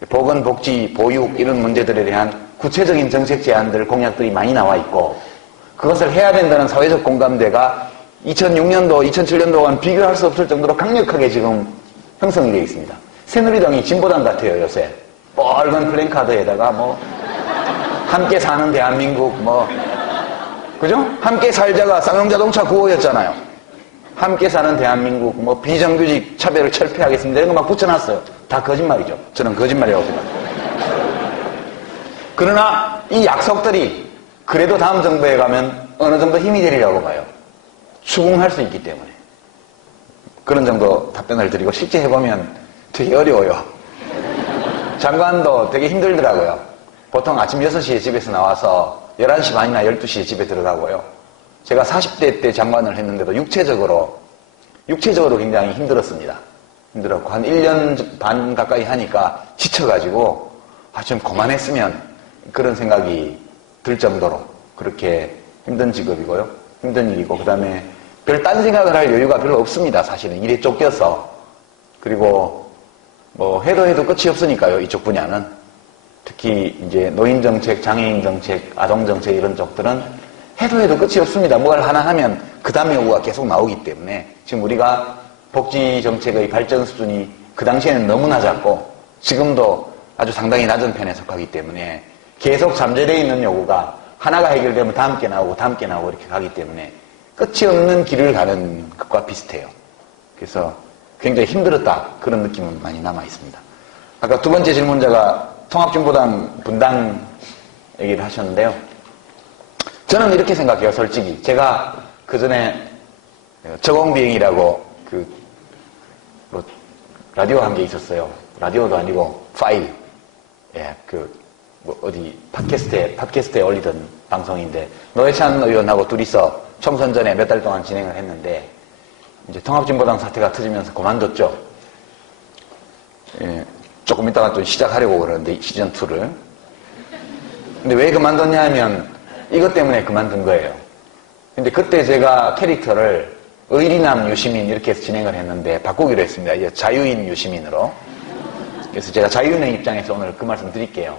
보건, 복지, 보육 이런 문제들에 대한 구체적인 정책 제안들, 공약들이 많이 나와 있고 그것을 해야 된다는 사회적 공감대가 2006년도, 2007년도와는 비교할 수 없을 정도로 강력하게 지금 형성이 되어 있습니다. 새누리당이 진보당 같아요, 요새. 빨간 플랜카드에다가 뭐 함께 사는 대한민국 그죠? 함께 살자가 쌍용자동차 구호였잖아요. 함께 사는 대한민국 비정규직 차별을 철폐하겠습니다. 이런 거 막 붙여놨어요. 다 거짓말이죠. 저는 거짓말이라고 생각합니다. 그러나 이 약속들이 그래도 다음 정부에 가면 어느 정도 힘이 되리라고 봐요. 추궁할 수 있기 때문에. 그런 정도 답변을 드리고 실제 해보면 되게 어려워요. 장관도 되게 힘들더라고요. 보통 아침 6시에 집에서 나와서 11시 반이나 12시에 집에 들어가고요. 제가 40대 때 장관을 했는데도 육체적으로 굉장히 힘들었습니다. 힘들었고 한 1년 반 가까이 하니까 지쳐가지고 좀 그만했으면 그런 생각이 들 정도로 그렇게 힘든 직업이고요. 힘든 일이고 그다음에 별 딴 생각을 할 여유가 별로 없습니다. 사실은 일에 쫓겨서. 그리고 해도 끝이 없으니까요. 이쪽 분야는. 특히 이제 노인정책, 장애인정책, 아동정책 이런 쪽들은 해도 끝이 없습니다. 뭘 하나 하면 그 다음 요구가 계속 나오기 때문에 지금 우리가 복지정책의 발전 수준이 그 당시에는 너무 낮았고 지금도 아주 상당히 낮은 편에 속하기 때문에 계속 잠재되어 있는 요구가 하나가 해결되면 다음 게 나오고 이렇게 가기 때문에 끝이 없는 길을 가는 것과 비슷해요. 그래서 굉장히 힘들었다 그런 느낌은 많이 남아 있습니다. 아까 두 번째 질문자가 통합진보당 분당 얘기를 하셨는데요. 저는 이렇게 생각해요. 솔직히 제가 그 전에 저공비행이라고 라디오 한 게 있었어요. 라디오도 아니고 파일. 어디 팟캐스트에 올리던 방송인데 노회찬 의원하고 둘이서 총선 전에 몇 달 동안 진행을 했는데 이제 통합진보당 사태가 터지면서 그만뒀죠. 조금 이따가 또 시작하려고 그러는데 시즌2를. 근데 왜 그만뒀냐 하면 이것 때문에 그만둔 거예요. 근데 그때 제가 캐릭터를 의리남 유시민 이렇게 해서 진행을 했는데 바꾸기로 했습니다. 이제 자유인 유시민으로. 그래서 제가 자유인의 입장에서 오늘 그 말씀 드릴게요.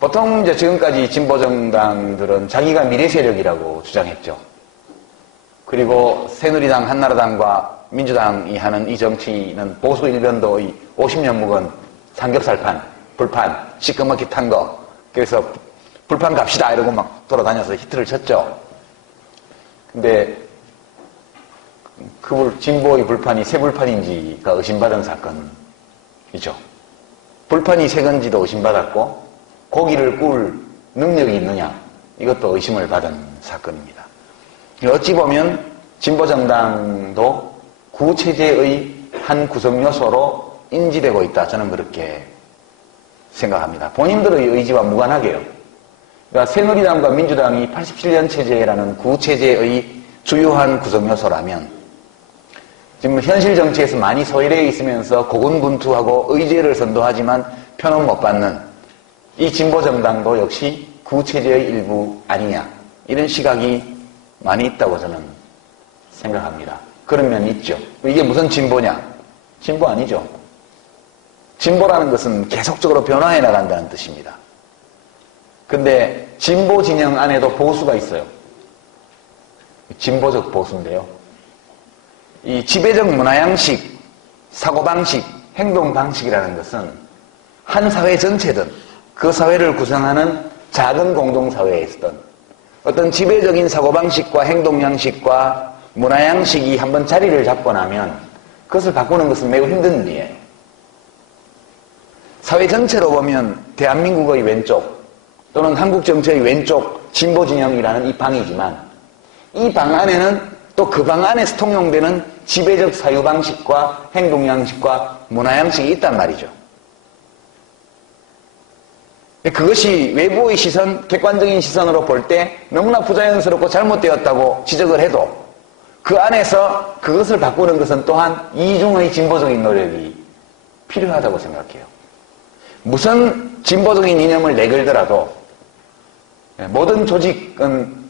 보통 이제 지금까지 진보정당들은 자기가 미래세력이라고 주장했죠. 그리고 새누리당, 한나라당과 민주당이 하는 이 정치는 보수 일변도의 50년 묵은 삼겹살판, 불판, 시꺼멓게 탄 거. 그래서 불판 갑시다 이러고 막 돌아다녀서 히트를 쳤죠. 근데 그 진보의 불판이 새 불판인지가 의심받은 사건이죠. 불판이 새 건지도 의심받았고 고기를 구울 능력이 있느냐 이것도 의심을 받은 사건입니다. 어찌 보면 진보정당도 구체제의 한 구성 요소로 인지되고 있다. 저는 그렇게 생각합니다. 본인들의 의지와 무관하게요. 그러니까 새누리당과 민주당이 87년 체제라는 구체제의 주요한 구성 요소라면 지금 현실 정치에서 많이 소외되어 있으면서 고군분투하고 의제를 선도하지만 표는 못 받는 이 진보정당도 역시 구체제의 일부 아니냐 이런 시각이 많이 있다고 저는 생각합니다. 그런 면이 있죠. 이게 무슨 진보냐? 진보 아니죠. 진보라는 것은 계속적으로 변화해 나간다는 뜻입니다. 근데 진보 진영 안에도 보수가 있어요. 진보적 보수인데요. 이 지배적 문화양식, 사고방식, 행동방식이라는 것은 한 사회 전체든 그 사회를 구성하는 작은 공동사회에 있었던 어떤 지배적인 사고방식과 행동양식과 문화양식이 한번 자리를 잡고 나면 그것을 바꾸는 것은 매우 힘든 일이에요. 사회 전체로 보면 대한민국의 왼쪽 또는 한국 정치의 왼쪽 진보 진영이라는 이 방이지만 이 방 안에는 또 그 방 안에서 통용되는 지배적 사유방식과 행동양식과 문화양식이 있단 말이죠. 그것이 외부의 시선, 객관적인 시선으로 볼 때 너무나 부자연스럽고 잘못되었다고 지적을 해도 그 안에서 그것을 바꾸는 것은 또한 이중의 진보적인 노력이 필요하다고 생각해요. 무슨 진보적인 이념을 내걸더라도 모든 조직은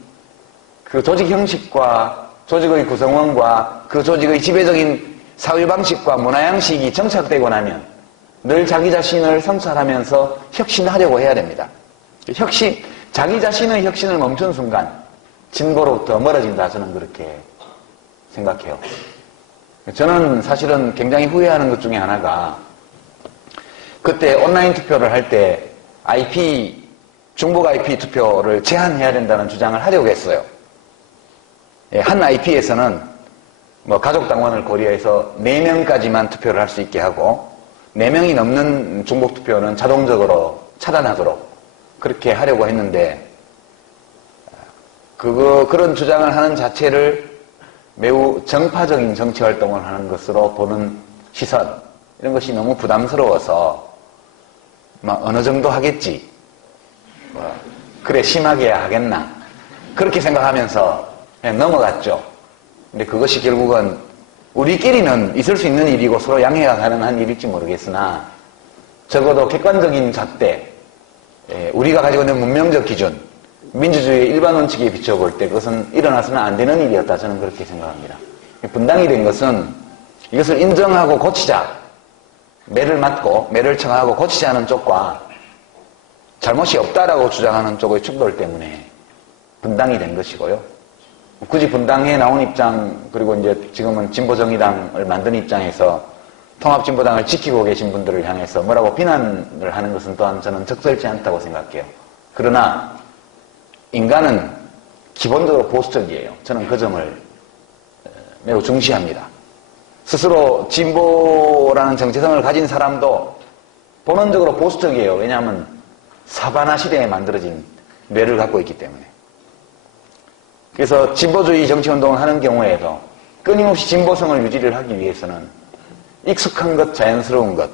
그 조직 형식과 조직의 구성원과 그 조직의 지배적인 사회방식과 문화양식이 정착되고 나면 늘 자기 자신을 성찰하면서 혁신하려고 해야 됩니다. 자기 자신의 혁신을 멈춘 순간 진보로부터 멀어진다, 저는 그렇게 생각해요. 저는 사실은 굉장히 후회하는 것 중에 하나가 그때 온라인 투표를 할 때 중복 IP 투표를 제한해야 된다는 주장을 하려고 했어요. 한 IP에서는 가족당원을 고려해서 4명까지만 투표를 할 수 있게 하고 4명이 넘는 중복 투표는 자동적으로 차단하도록 그렇게 하려고 했는데 그런 주장을 하는 자체를 매우 정파적인 정치활동을 하는 것으로 보는 시선, 이런 것이 너무 부담스러워서 어느 정도 하겠지, 그래 심하게 해야 하겠나, 그렇게 생각하면서 그냥 넘어갔죠. 근데 그것이 결국은 우리끼리는 있을 수 있는 일이고 서로 양해가 가능한 일일지 모르겠으나 적어도 객관적인 잣대, 우리가 가지고 있는 문명적 기준, 민주주의의 일반 원칙에 비춰볼 때 그것은 일어나서는 안 되는 일이었다, 저는 그렇게 생각합니다. 분당이 된 것은 이것을 인정하고 고치자, 매를 맞고 매를 청하고 고치자는 쪽과 잘못이 없다라고 주장하는 쪽의 충돌 때문에 분당이 된 것이고요. 굳이 분당에 나온 입장, 그리고 이제 지금은 진보정의당을 만든 입장에서 통합진보당을 지키고 계신 분들을 향해서 뭐라고 비난을 하는 것은 또한 저는 적절치 않다고 생각해요. 그러나 인간은 기본적으로 보수적이에요. 저는 그 점을 매우 중시합니다. 스스로 진보라는 정체성을 가진 사람도 본원적으로 보수적이에요. 왜냐하면 사바나 시대에 만들어진 뇌를 갖고 있기 때문에. 그래서 진보주의 정치운동을 하는 경우에도 끊임없이 진보성을 유지를 하기 위해서는 익숙한 것, 자연스러운 것,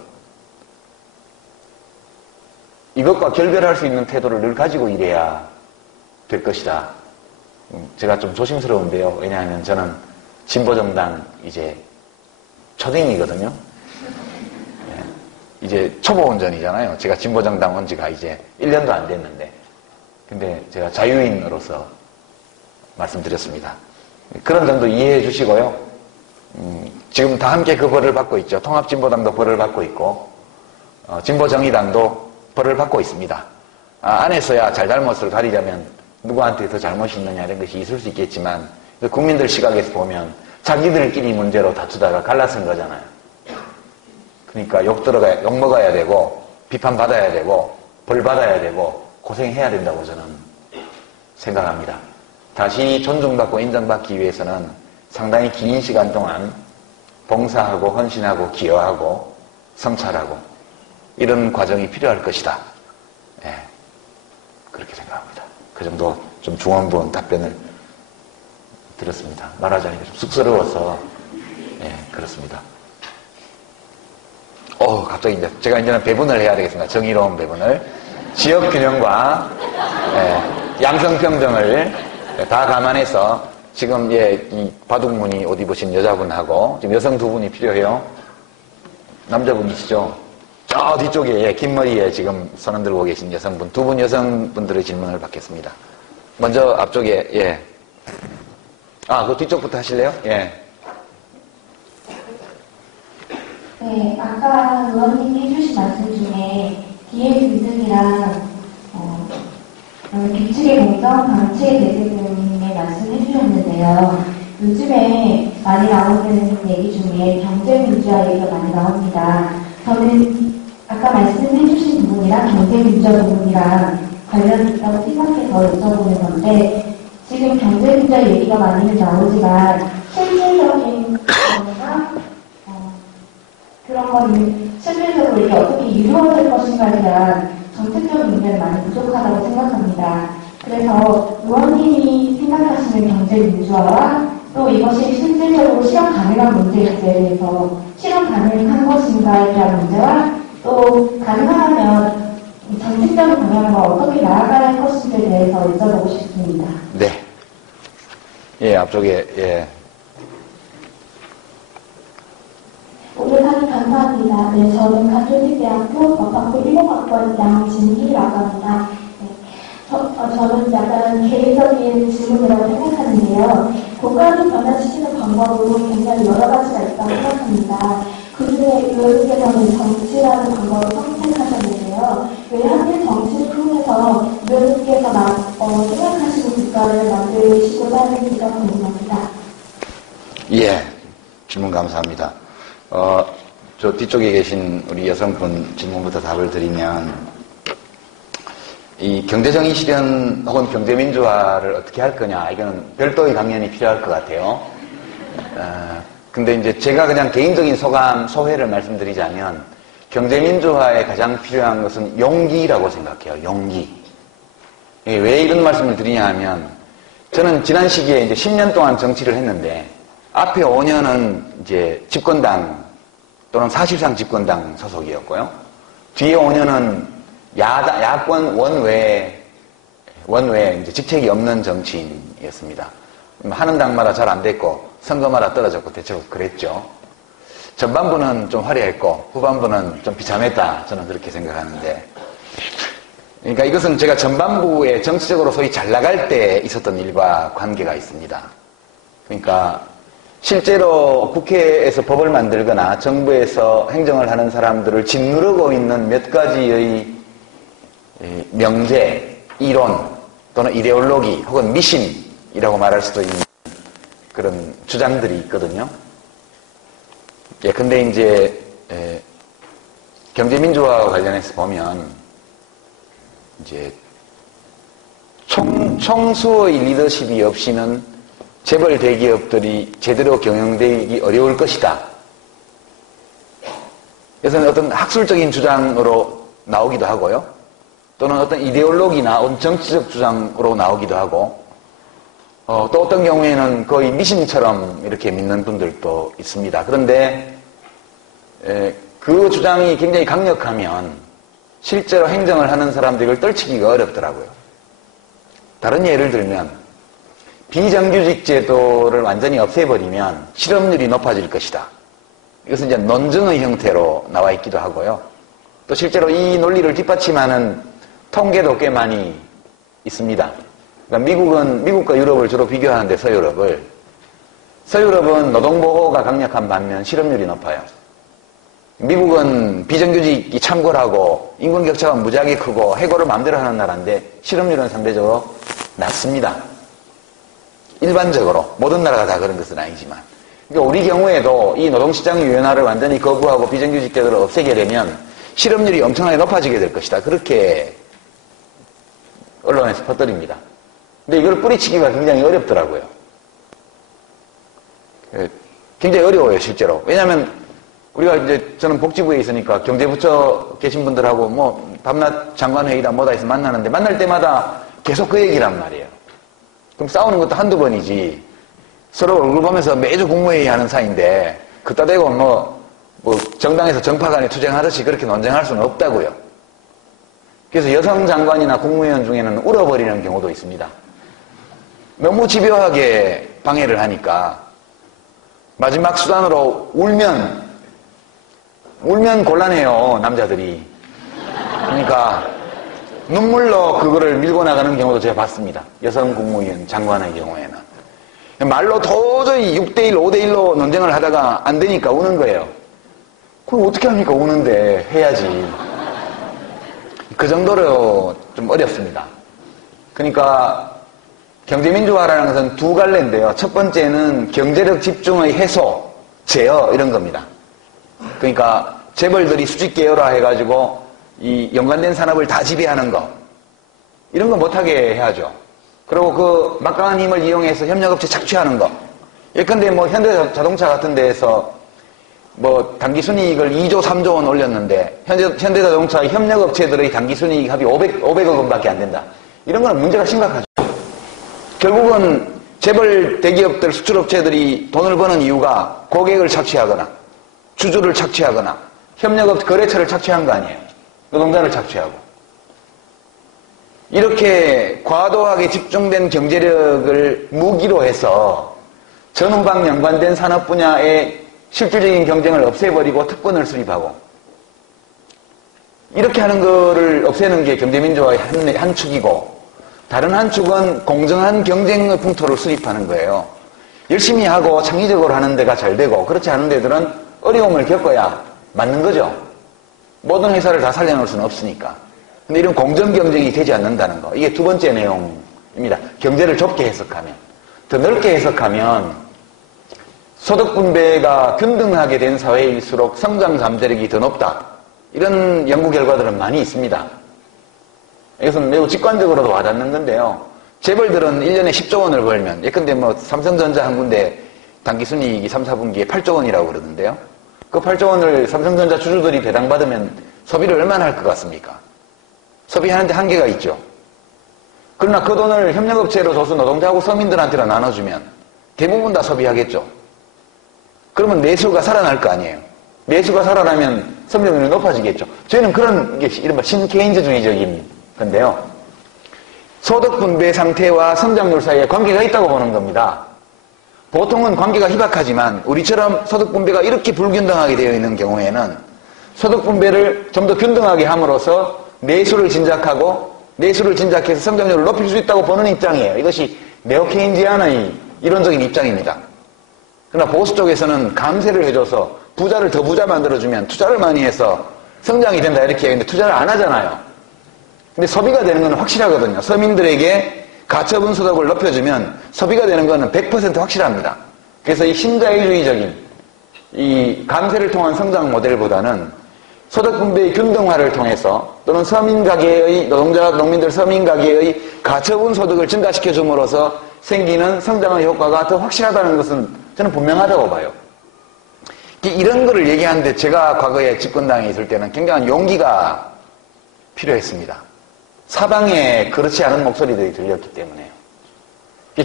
이것과 결별할 수 있는 태도를 늘 가지고 일해야 될 것이다. 제가 좀 조심스러운데요. 왜냐하면 저는 진보정당 이제 초딩이거든요. 이제 초보 운전이잖아요. 제가 진보정당 온 지가 이제 1년도 안 됐는데. 근데 제가 자유인으로서 말씀드렸습니다. 그런 점도 이해해 주시고요. 지금 다 함께 그 벌을 받고 있죠. 통합진보당도 벌을 받고 있고, 진보정의당도 벌을 받고 있습니다. 안에서야 잘잘못을 가리자면 누구한테 더 잘못이 있느냐 이런 것이 있을 수 있겠지만 국민들 시각에서 보면 자기들끼리 문제로 다투다가 갈라선 거잖아요. 그러니까 욕 먹어야 되고 비판받아야 되고 벌 받아야 되고 고생해야 된다고 저는 생각합니다. 다시 존중받고 인정받기 위해서는 상당히 긴 시간 동안 봉사하고 헌신하고 기여하고 성찰하고 이런 과정이 필요할 것이다. 그렇게 생각합니다. 그 정도 좀 중원부원 답변을 드렸습니다. 말하자니까 좀 쑥스러워서 그렇습니다. 갑자기 이제 제가 이제는 배분을 해야 되겠습니다. 정의로운 배분을. 지역균형과 양성평등을 다 감안해서 지금 이 바둑무늬 옷 입으신 여자분하고 지금 여성 두 분이 필요해요. 남자분이시죠? 저 뒤쪽에 긴 머리에 지금 손 흔들고 계신 여성분, 두 분 여성분들의 질문을 받겠습니다. 먼저 앞쪽에 그 뒤쪽부터 하실래요? 예. 네, 아까 의원님이 해주신 말씀 중에 기회비등이랑 규칙의 공정, 방치의 대세 등의 말씀을 해주셨는데요. 요즘에 많이 나오는 얘기 중에 경제민주화 얘기가 많이 나옵니다. 저는 아까 말씀해주신 부분이랑 경제민주화 부분이랑 관련이 있다고 생각해서 여쭤보는 건데, 지금 경제민주화 얘기가 많이 나오지만 실질적인 거나 그런 거는 실질적으로 이게 어떻게 이루어질 것인가에 대한 정책적인 의견이 많이 부족하다고 생각합니다. 그래서 의원님이 생각하시는 경제민주화와 또 이것이 실질적으로 실현 가능한 문제에 대해서 실현 가능한 것인가에 대한 문제와 또 가능하다면 정책적인 방향으로 어떻게 나아가야 할 것인지에 대해서 여쭤보고 싶습니다. 네. 예, 앞쪽에, 예. 오늘 강의 감사합니다. 네, 저는 가톨릭대학교 법학부 일본학번 양진희라고 합니다. 저는 약간 개인적인 질문이라고 생각하는데요. 국가를 변화시키는 방법으로 굉장히 여러 가지가 있다고 생각합니다. 그 중에 의원님께서는 정치라는 방법을 선택하셨는데요. 왜 하필 정치를 통해서 의원님께서 생각하시는 국가를 만드시고자 하는지가 궁금합니다. 예, 질문 감사합니다. 저 뒤쪽에 계신 우리 여성분 질문부터 답을 드리면, 이 경제정의 실현 혹은 경제민주화를 어떻게 할 거냐, 이거는 별도의 강연이 필요할 것 같아요. 근데 이제 제가 그냥 개인적인 소감, 소회를 말씀드리자면, 경제민주화에 가장 필요한 것은 용기라고 생각해요. 용기. 왜 이런 말씀을 드리냐 하면, 저는 지난 시기에 이제 10년 동안 정치를 했는데, 앞에 5년은 이제 집권당 또는 사실상 집권당 소속이었고요. 뒤에 5년은 야권 원외 이제 직책이 없는 정치인이었습니다. 하는 당마다 잘 안 됐고 선거마다 떨어졌고 대체로 그랬죠. 전반부는 좀 화려했고 후반부는 좀 비참했다. 저는 그렇게 생각하는데, 그러니까 이것은 제가 전반부에 정치적으로 소위 잘 나갈 때 있었던 일과 관계가 있습니다. 그러니까 실제로 국회에서 법을 만들거나 정부에서 행정을 하는 사람들을 짓누르고 있는 몇 가지의 명제, 이론 또는 이데올로기 혹은 미신이라고 말할 수도 있는 그런 주장들이 있거든요. 예, 근데 이제 경제민주화와 관련해서 보면 이제 총수의 리더십이 없이는 재벌 대기업들이 제대로 경영되기 어려울 것이다. 그래서 어떤 학술적인 주장으로 나오기도 하고요. 또는 어떤 이데올로기나 정치적 주장으로 나오기도 하고, 또 어떤 경우에는 거의 미신처럼 이렇게 믿는 분들도 있습니다. 그런데 그 주장이 굉장히 강력하면 실제로 행정을 하는 사람들을 떨치기가 어렵더라고요. 다른 예를 들면 비정규직 제도를 완전히 없애버리면 실업률이 높아질 것이다. 이것은 이제 논증의 형태로 나와 있기도 하고요. 또 실제로 이 논리를 뒷받침하는 통계도 꽤 많이 있습니다. 그러니까 미국과 유럽을 주로 비교하는데 서유럽은 노동보호가 강력한 반면 실업률이 높아요. 미국은 비정규직이 창궐하고 인권 격차가 무지하게 크고 해고를 마음대로 하는 나라인데 실업률은 상대적으로 낮습니다. 일반적으로 모든 나라가 다 그런 것은 아니지만, 그러니까 우리 경우에도 이 노동시장 유연화를 완전히 거부하고 비정규직 제도를 없애게 되면 실업률이 엄청나게 높아지게 될 것이다. 그렇게 언론에서 퍼뜨립니다. 근데 이걸 뿌리치기가 굉장히 어렵더라고요. 굉장히 어려워요, 실제로. 왜냐하면 우리가 이제 저는 복지부에 있으니까 경제부처 계신 분들하고 뭐 밤낮 장관회의다 뭐다 해서 만나는데 만날 때마다 계속 그 얘기란 말이에요. 그럼 싸우는 것도 한두 번이지 서로 얼굴 보면서 매주 국무회의 하는 사이인데 그따 대고 뭐 정당에서 정파 간에 투쟁하듯이 그렇게 논쟁할 수는 없다고요. 그래서 여성 장관이나 국무위원 중에는 울어버리는 경우도 있습니다. 너무 집요하게 방해를 하니까 마지막 수단으로 울면 곤란해요, 남자들이. 그러니까 눈물로 그거를 밀고 나가는 경우도 제가 봤습니다. 여성 국무위원 장관의 경우에는. 말로 도저히 6대1, 5대1로 논쟁을 하다가 안 되니까 우는 거예요. 그럼 어떻게 합니까? 우는데 해야지. 그 정도로 좀 어렵습니다. 그러니까 경제민주화라는 것은 두 갈래인데요. 첫 번째는 경제력 집중의 해소, 제어 이런 겁니다. 그러니까 재벌들이 수직 계열화 해가지고 이 연관된 산업을 다 지배하는 거 이런 거 못하게 해야죠. 그리고 그 막강한 힘을 이용해서 협력업체 착취하는 거. 예컨대 뭐 현대자동차 같은 데에서 뭐 당기순이익을 2조, 3조 원 올렸는데 현대자동차 협력업체들의 당기순이익 합이 500억 원밖에 안 된다. 이런 건 문제가 심각하죠. 결국은 재벌 대기업들 수출업체들이 돈을 버는 이유가 고객을 착취하거나 주주를 착취하거나 협력업 거래처를 착취한 거 아니에요. 노동자를 착취하고. 이렇게 과도하게 집중된 경제력을 무기로 해서 전후방 연관된 산업 분야의 실질적인 경쟁을 없애버리고 특권을 수립하고 이렇게 하는 거를 없애는 게 경제민주화의 한 축이고 다른 한 축은 공정한 경쟁의 풍토를 수립하는 거예요. 열심히 하고 창의적으로 하는 데가 잘 되고 그렇지 않은 데들은 어려움을 겪어야 맞는 거죠. 모든 회사를 다 살려놓을 수는 없으니까. 근데 이런 공정 경쟁이 되지 않는다는 거. 이게 두 번째 내용입니다. 경제를 좁게 해석하면. 더 넓게 해석하면 소득 분배가 균등하게 된 사회일수록 성장 잠재력이 더 높다. 이런 연구 결과들은 많이 있습니다. 이것은 매우 직관적으로도 와닿는 건데요. 재벌들은 1년에 10조 원을 벌면 예컨대 뭐 삼성전자 한 군데 당기순이익이 3, 4분기에 8조 원이라고 그러는데요. 그 8조 원을 삼성전자 주주들이 배당받으면 소비를 얼마나 할 것 같습니까? 소비하는데 한계가 있죠. 그러나 그 돈을 협력업체로 줘서 노동자하고 서민들한테로 나눠주면 대부분 다 소비하겠죠. 그러면 내수가 살아날 거 아니에요. 내수가 살아나면 성장률이 높아지겠죠. 저희는 그런 게 이른바 신케인즈주의적인 건데요. 소득 분배 상태와 성장률 사이에 관계가 있다고 보는 겁니다. 보통은 관계가 희박하지만 우리처럼 소득 분배가 이렇게 불균등하게 되어 있는 경우에는 소득 분배를 좀 더 균등하게 함으로써 내수를 진작하고 내수를 진작해서 성장률을 높일 수 있다고 보는 입장이에요. 이것이 네오케인지안의 이론적인 입장입니다. 그러나 보수 쪽에서는 감세를 해줘서 부자를 더 부자 만들어주면 투자를 많이 해서 성장이 된다 이렇게 얘기하는데 투자를 안 하잖아요. 근데 소비가 되는 건 확실하거든요. 서민들에게 가처분 소득을 높여주면 소비가 되는 건 100% 확실합니다. 그래서 이 신자유주의적인 이 감세를 통한 성장 모델보다는 소득 분배의 균등화를 통해서 또는 서민 가계의 노동자, 농민들 서민 가계의 가처분 소득을 증가시켜 줌으로써 생기는 성장의 효과가 더 확실하다는 것은 저는 분명하다고 봐요. 이런 거를 얘기하는데 제가 과거에 집권당에 있을 때는 굉장한 용기가 필요했습니다. 사방에 그렇지 않은 목소리들이 들렸기 때문에요.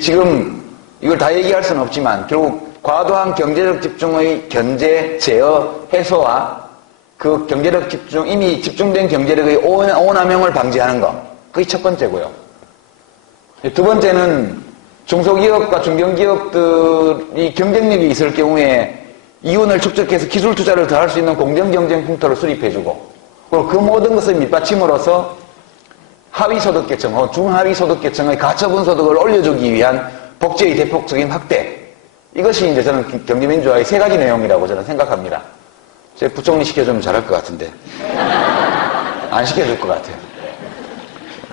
지금 이걸 다 얘기할 수는 없지만 결국 과도한 경제적 집중의 견제, 제어, 해소와 그 경제력 집중, 이미 집중된 경제력의 오남용을 방지하는 것. 그게 첫 번째고요. 두 번째는 중소기업과 중견기업들이 경쟁력이 있을 경우에 이윤을 축적해서 기술 투자를 더 할 수 있는 공정경쟁 풍토를 수립해주고 그리고 그 모든 것을 밑받침으로써 하위소득계층 혹은 중하위소득계층의 가처분 소득을 올려주기 위한 복지의 대폭적인 확대. 이것이 이제 저는 경제민주화의 세 가지 내용이라고 저는 생각합니다. 제 부총리 시켜주면 잘할 것 같은데 안 시켜줄 것 같아요.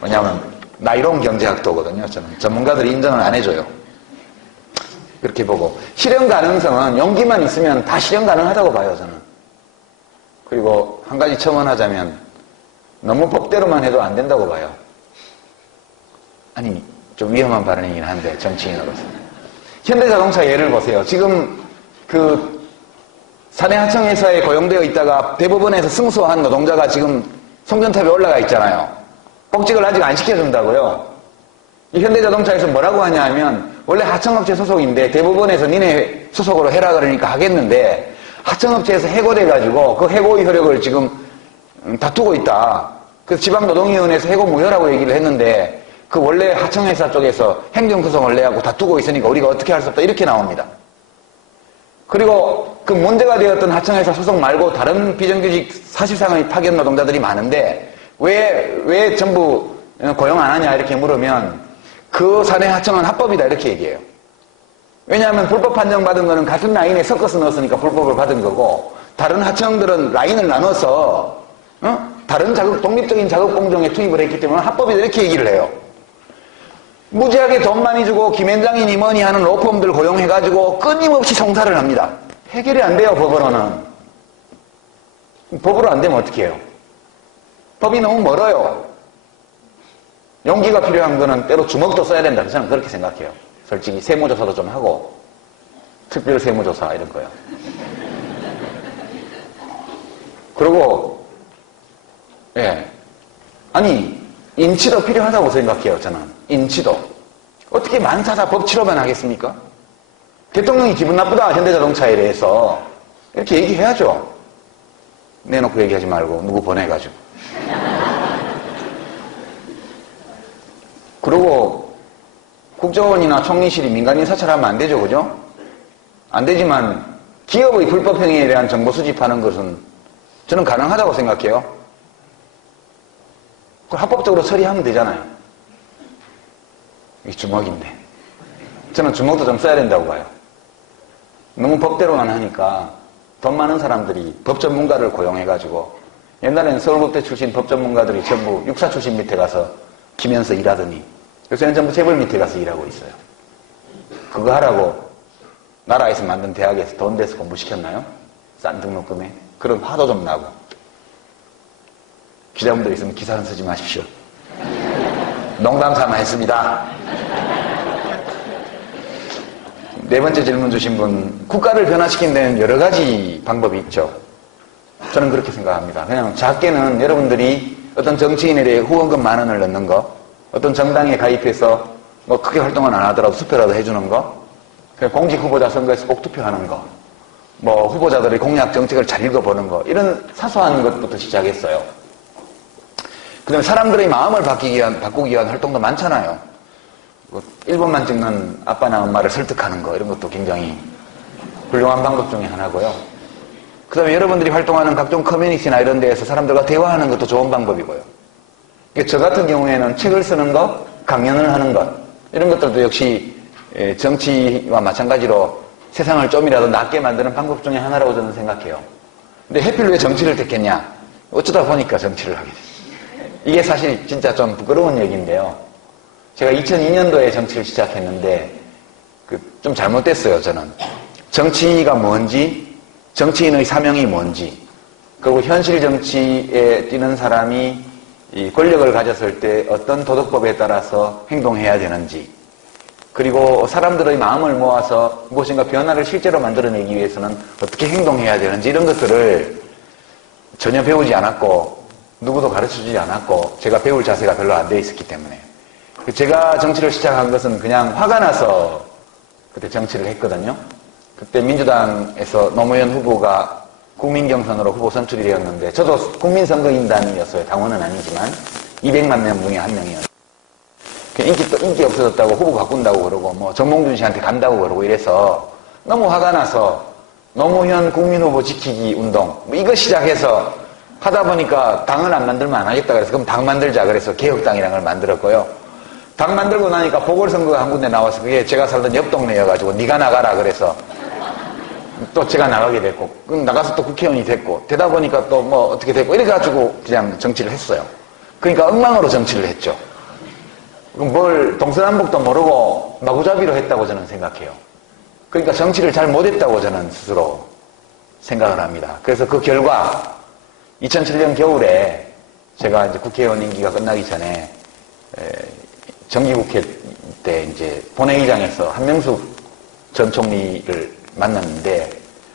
왜냐하면 나이로운 경제학도거든요. 저는 전문가들이 인정을 안 해줘요. 그렇게 보고 실현 가능성은 용기만 있으면 다 실현 가능하다고 봐요. 저는. 그리고 한 가지 첨언하자면 너무 법대로만 해도 안 된다고 봐요. 아니 좀 위험한 발언이긴 한데 정치인으로서 현대자동차 예를 보세요. 지금 그 사내 하청회사에 고용되어 있다가 대법원에서 승소한 노동자가 지금 송전탑에 올라가 있잖아요. 복직을 아직 안 시켜준다고요. 이 현대자동차에서 뭐라고 하냐 하면 원래 하청업체 소속인데 대법원에서 니네 소속으로 해라 그러니까 하겠는데 하청업체에서 해고돼가지고 그 해고의 효력을 지금 다투고 있다. 그래서 지방노동위원회에서 해고 무효라고 얘기를 했는데 그 원래 하청회사 쪽에서 행정소송을 내하고 다투고 있으니까 우리가 어떻게 할 수 없다 이렇게 나옵니다. 그리고 그 문제가 되었던 하청회사 소속 말고 다른 비정규직 사실상의 파견 노동자들이 많은데 왜 전부 고용 안 하냐 이렇게 물으면 그 사내 하청은 합법이다 이렇게 얘기해요. 왜냐하면 불법 판정받은 거는 같은 라인에 섞어서 넣었으니까 불법을 받은 거고, 다른 하청들은 라인을 나눠서 다른 독립적인 자극 공정에 투입을 했기 때문에 합법이다 이렇게 얘기를 해요. 무지하게 돈 많이 주고 김현장이니 뭐니 하는 로펌들 고용해가지고 끊임없이 송사를 합니다. 해결이 안 돼요, 법으로는. 법으로 안 되면 어떻게 해요? 법이 너무 멀어요. 용기가 필요한 거는 때로 주먹도 써야 된다. 저는 그렇게 생각해요. 솔직히 세무조사도 좀 하고, 특별 세무조사 이런 거요. 그리고 예, 아니 인치도 필요하다고 생각해요. 저는 인치도. 어떻게 만사다 법치로만 하겠습니까? 대통령이 기분 나쁘다 현대자동차에 대해서 이렇게 얘기해야죠. 내놓고 얘기하지 말고 누구 보내가지고. 그리고 국정원이나 총리실이 민간인 사찰하면 안 되죠, 그죠? 안 되지만 기업의 불법 행위에 대한 정보 수집하는 것은 저는 가능하다고 생각해요. 그걸 합법적으로 처리하면 되잖아요. 이게 주먹인데. 저는 주먹도 좀 써야 된다고 봐요. 너무 법대로만 하니까 돈 많은 사람들이 법 전문가를 고용해가지고, 옛날에는 서울법대 출신 법 전문가들이 전부 육사 출신 밑에 가서 기면서 일하더니 요새는 전부 재벌 밑에 가서 일하고 있어요. 그거 하라고 나라에서 만든 대학에서 돈 내서 공부시켰나요? 싼 등록금에. 그런 화도 좀 나고. 기자분들 있으면 기사는 쓰지 마십시오. 농담 삼아 했습니다. 네 번째 질문 주신 분, 국가를 변화시키는 데는 여러 가지 방법이 있죠. 저는 그렇게 생각합니다. 그냥 작게는 여러분들이 어떤 정치인에 대해 후원금 10,000원을 넣는 거, 어떤 정당에 가입해서 뭐 크게 활동은 안 하더라도 투표라도 해주는 거, 공직 후보자 선거에서 꼭 투표하는 거, 뭐 후보자들의 공약 정책을 잘 읽어보는 거, 이런 사소한 것부터 시작했어요. 그 다음에 사람들의 마음을 바꾸기 위한 활동도 많잖아요. 1번만 찍는 아빠나 엄마를 설득하는 거, 이런 것도 굉장히 훌륭한 방법 중에 하나고요. 그 다음에 여러분들이 활동하는 각종 커뮤니티나 이런 데에서 사람들과 대화하는 것도 좋은 방법이고요. 저 같은 경우에는 책을 쓰는 것, 강연을 하는 것, 이런 것들도 역시 정치와 마찬가지로 세상을 좀이라도 낫게 만드는 방법 중에 하나라고 저는 생각해요. 근데 하필 왜 정치를 택했냐? 어쩌다 보니까 정치를 하게 됐어요. 이게 사실 진짜 좀 부끄러운 얘기인데요. 제가 2002년도에 정치를 시작했는데 좀 잘못됐어요, 저는. 정치가 뭔지, 정치인의 사명이 뭔지, 그리고 현실 정치에 뛰는 사람이 이 권력을 가졌을 때 어떤 도덕법에 따라서 행동해야 되는지, 그리고 사람들의 마음을 모아서 무엇인가 변화를 실제로 만들어내기 위해서는 어떻게 행동해야 되는지, 이런 것들을 전혀 배우지 않았고 누구도 가르쳐주지 않았고 제가 배울 자세가 별로 안 돼 있었기 때문에, 제가 정치를 시작한 것은 그냥 화가 나서 그때 정치를 했거든요. 그때 민주당에서 노무현 후보가 국민경선으로 후보 선출이 되었는데, 저도 국민선거인단이었어요. 당원은 아니지만 200만 명 중에 한 명이었어요. 인기 없어졌다고 후보 바꾼다고 그러고, 뭐 정몽준 씨한테 간다고 그러고 이래서 너무 화가 나서 노무현 국민후보 지키기 운동, 뭐 이거 시작해서 하다 보니까 당을 안 만들면 안 하겠다 그래서 그럼 당 만들자 그래서 개혁당이라는 걸 만들었고요. 당 만들고 나니까 보궐선거가 한 군데 나와서 그게 제가 살던 옆 동네여가지고 네가 나가라 그래서 또 제가 나가게 됐고, 나가서 또 국회의원이 됐고, 되다 보니까 또 뭐 어떻게 됐고, 이래가지고 그냥 정치를 했어요. 그러니까 엉망으로 정치를 했죠. 뭘 동서남북도 모르고 마구잡이로 했다고 저는 생각해요. 그러니까 정치를 잘 못했다고 저는 스스로 생각을 합니다. 그래서 그 결과 2007년 겨울에 제가 이제 국회의원 임기가 끝나기 전에 정기국회 때 이제 본회의장에서 한명숙 전 총리를 만났는데,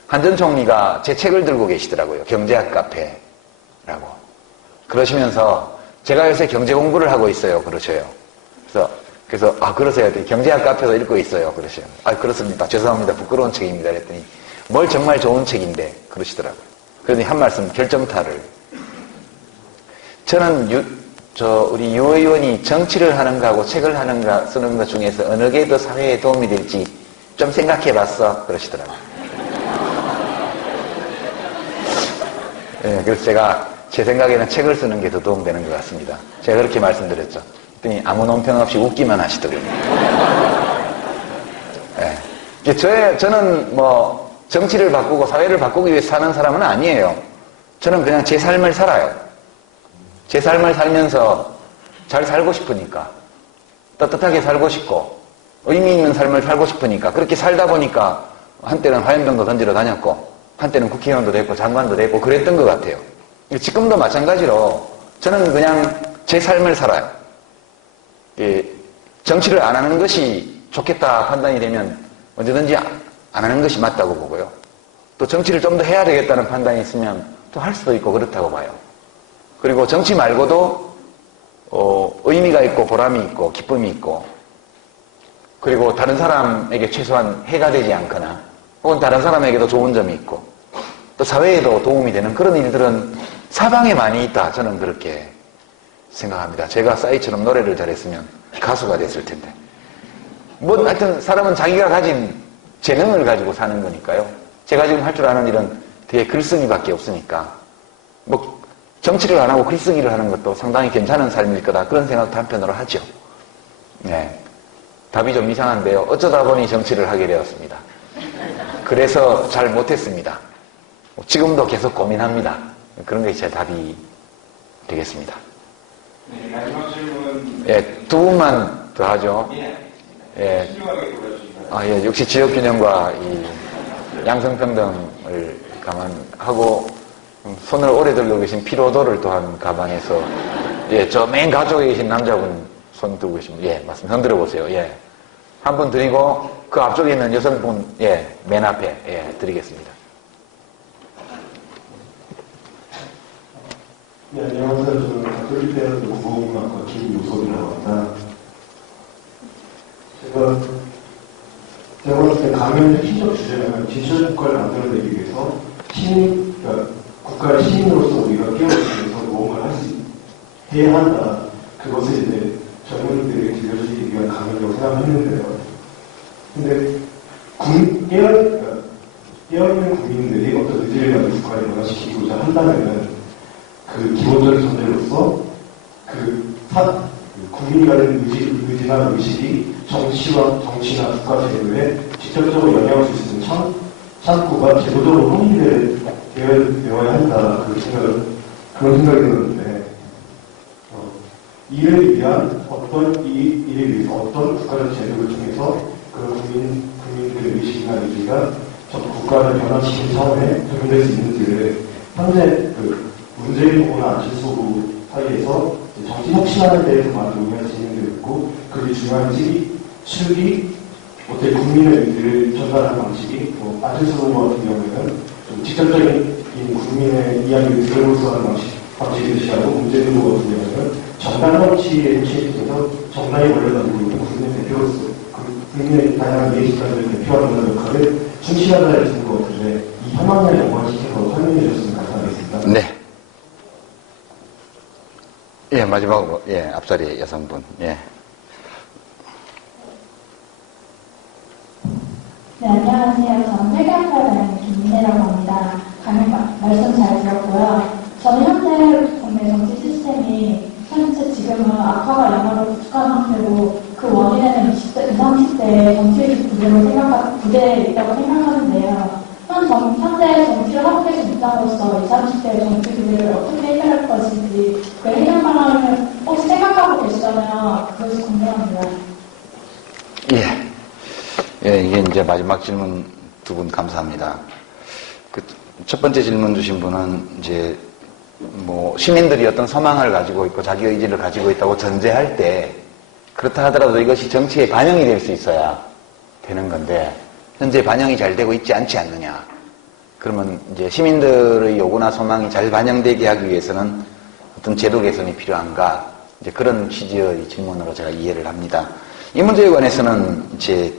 한 전 총리가 제 책을 들고 계시더라고요. 경제학 카페라고. 그러시면서 제가 요새 경제 공부를 하고 있어요. 그러셔요. 그래서 그러세요. 경제학 카페도 읽고 있어요. 그러셔요. 그렇습니다. 죄송합니다. 부끄러운 책입니다. 그랬더니 뭘 정말 좋은 책인데 그러시더라고요. 그러더니 한 말씀, 결정타를. 저는 우리 유 의원이 정치를 하는가 하고 책을 하는가 쓰는 것 중에서 어느 게 더 사회에 도움이 될지 좀 생각해봤어. 그러시더라고요. 네, 그래서 제 생각에는 책을 쓰는 게 더 도움되는 것 같습니다. 제가 그렇게 말씀드렸죠. 그랬더니 아무 논평 없이 웃기만 하시더군요. 네, 저는 뭐 정치를 바꾸고 사회를 바꾸기 위해서 사는 사람은 아니에요. 저는 그냥 제 삶을 살아요. 제 삶을 살면서 잘 살고 싶으니까, 떳떳하게 살고 싶고 의미 있는 삶을 살고 싶으니까 그렇게 살다 보니까 한때는 화염병도 던지러 다녔고 한때는 국회의원도 됐고 장관도 됐고 그랬던 것 같아요. 지금도 마찬가지로 저는 그냥 제 삶을 살아요. 정치를 안 하는 것이 좋겠다 판단이 되면 언제든지 안 하는 것이 맞다고 보고요. 또 정치를 좀 더 해야 되겠다는 판단이 있으면 또 할 수도 있고 그렇다고 봐요. 그리고 정치 말고도 의미가 있고 보람이 있고 기쁨이 있고 그리고 다른 사람에게 최소한 해가 되지 않거나 혹은 다른 사람에게도 좋은 점이 있고 또 사회에도 도움이 되는 그런 일들은 사방에 많이 있다. 저는 그렇게 생각합니다. 제가 싸이처럼 노래를 잘했으면 가수가 됐을 텐데. 뭐 하여튼 사람은 자기가 가진 재능을 가지고 사는 거니까요. 제가 지금 할 줄 아는 일은 되게 글쓰기밖에 없으니까 뭐 정치를 안 하고 글쓰기를 하는 것도 상당히 괜찮은 삶일 거다. 그런 생각도 한편으로 하죠. 네. 답이 좀 이상한데요. 어쩌다 보니 정치를 하게 되었습니다. 그래서 잘 못했습니다. 지금도 계속 고민합니다. 그런 게 제 답이 되겠습니다. 네, 마지막 질문. 예, 두 분만 더 하죠. 예. 신중하게 돌아주시면. 아, 예, 역시 지역균형과 이 양성평등을 감안하고 손을 오래 들고 계신 피로도를 또한 감안해서 예, 저 맨 가쪽에 계신 남자분 손 들고 계신 분, 예, 맞습니다. 손 들어보세요. 예. 한 분 드리고 그 앞쪽에 있는 여성분, 예, 맨 앞에, 예, 드리겠습니다. 네, 안녕하세요. 저는 가톨릭대학교 국어국문학과 김유섭이라고 합니다. 제가 봤을 때 강연의 핵심적 주제는 디지털 국가를 만들어내기 위해서 그러니까 국가의 시민으로서 우리가 깨어있으면서 무언가를 해야 한다. 그것을 이제 젊은이들에게 들려주기 위한 강연이라고 생각했는데요. 근데 깨어있는 국민들이 어떤 의지를 가지고 국가를 변화시키고자 한다면은 그 기본적인 전제로서 국민이 가진 의지나 의식이 정치나 국가 제도에 직접적으로 영향할 수 있는 창구가 제도적으로 확립되어야 한다. 그런 생각이 들었는데, 이를 위한 이를 위해서 어떤 국가적 제도를 통해서 그런 국민들의 의식이나 의지가 국가를 변화시키는 차원에 적용될 수 있는지를 현재 문재인 후보나 안철수 후보 사이에서 정치 혁신하는 데에서만 논의가 진행되고 있고, 그게 중요한 축이 어떻게 국민의 의지를 전달하는 방식이, 안철수 후보 같은 경우에는 좀 직접적인 국민의 이야기를 들으면서 하는 방식이 시하고, 문재인 후보 같은 경우에는 정당 정치에 취해서 정당이 원래가지고 있는 국민의 대표로서 국민의 다양한 이해식관들을 대표하는 역할을 충실하다 했던 것 같은데, 이 현황을 연관시켜서 설명해 주셨으면 감사하겠습니다. 네. 예, 마지막으로, 예, 앞자리 여성분, 예. 네, 안녕하세요. 저는 회계학과에 김민혜라고 합니다. 강의 말씀 잘 들었고요. 저는 현재 국내 정치 시스템이 현재 지금은 악화가 양화로 부족한 상태고, 그 원인에는 20, 30대의 정치의식 부재에 있다고 생각하는데요. 현재 정치를 하고 계신 입장으로서 20, 30대의 정치 부재를 어떻게 해결할 것인지, 그 해결 방안을 혹시 생각하고 계시다면 그것이 궁금합니다. 예. 예, 이게 이제 마지막 질문 두 분 감사합니다. 첫 번째 질문 주신 분은 이제 시민들이 어떤 소망을 가지고 있고 자기 의지를 가지고 있다고 전제할 때 그렇다 하더라도 이것이 정치에 반영이 될 수 있어야 되는 건데 현재 반영이 잘 되고 있지 않지 않느냐. 그러면 이제 시민들의 요구나 소망이 잘 반영되게 하기 위해서는 어떤 제도 개선이 필요한가. 이제 그런 취지의 질문으로 제가 이해를 합니다. 이 문제에 관해서는 이제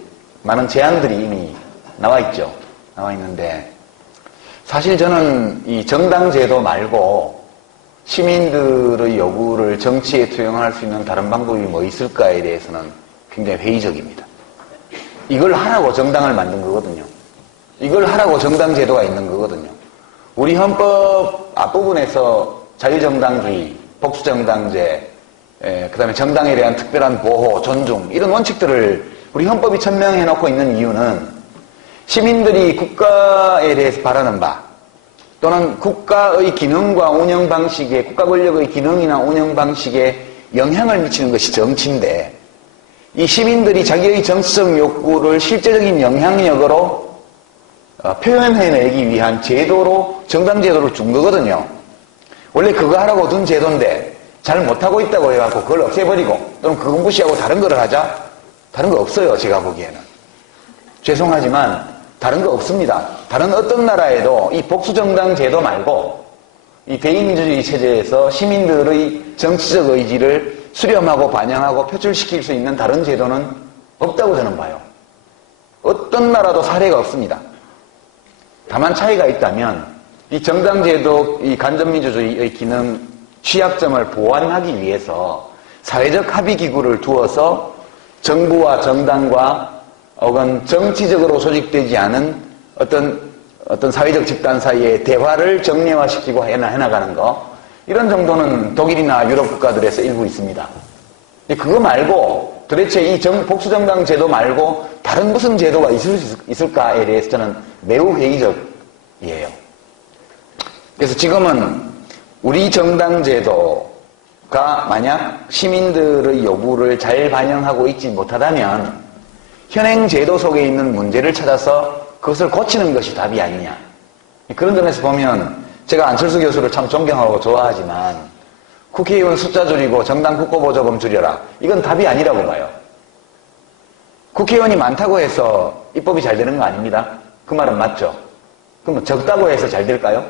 많은 제안들이 이미 나와 있죠. 나와 있는데 사실 저는 이 정당 제도 말고 시민들의 요구를 정치에 투영할 수 있는 다른 방법이 뭐 있을까에 대해서는 굉장히 회의적입니다. 이걸 하라고 정당을 만든 거거든요. 이걸 하라고 정당 제도가 있는 거거든요. 우리 헌법 앞부분에서 자유정당주의, 복수정당제, 그 다음에 정당에 대한 특별한 보호, 존중 이런 원칙들을 우리 헌법이 천명해놓고 있는 이유는 시민들이 국가에 대해서 바라는 바 또는 국가의 기능과 운영 방식에 국가 권력의 기능이나 운영 방식에 영향을 미치는 것이 정치인데 이 시민들이 자기의 정치적 욕구를 실제적인 영향력으로 표현해내기 위한 제도로 정당 제도를 준 거거든요. 원래 그거 하라고 둔 제도인데 잘 못하고 있다고 해갖고 그걸 없애버리고 또는 그거 무시하고 다른 거를 하자? 다른 거 없어요. 제가 보기에는. 죄송하지만 다른 거 없습니다. 다른 어떤 나라에도 이 복수정당 제도 말고 이 대의민주주의 체제에서 시민들의 정치적 의지를 수렴하고 반영하고 표출시킬 수 있는 다른 제도는 없다고 저는 봐요. 어떤 나라도 사례가 없습니다. 다만 차이가 있다면 이 정당제도, 이 간접민주주의의 기능 취약점을 보완하기 위해서 사회적 합의기구를 두어서 정부와 정당과 혹은 정치적으로 조직되지 않은 어떤 사회적 집단 사이의 대화를 정례화시키고 해나가는 거 이런 정도는 독일이나 유럽 국가들에서 일부 있습니다. 그거 말고 도대체 이 복수정당 제도 말고 다른 무슨 제도가 있을까에 대해서 저는 매우 회의적이에요. 그래서 지금은 우리 정당 제도가 만약 시민들의 요구를 잘 반영하고 있지 못하다면 현행 제도 속에 있는 문제를 찾아서 그것을 고치는 것이 답이 아니냐. 그런 점에서 보면 제가 안철수 교수를 참 존경하고 좋아하지만 국회의원 숫자 줄이고 정당 국고보조금 줄여라. 이건 답이 아니라고 봐요. 국회의원이 많다고 해서 입법이 잘 되는 거 아닙니다. 그 말은 맞죠. 그럼 적다고 해서 잘 될까요?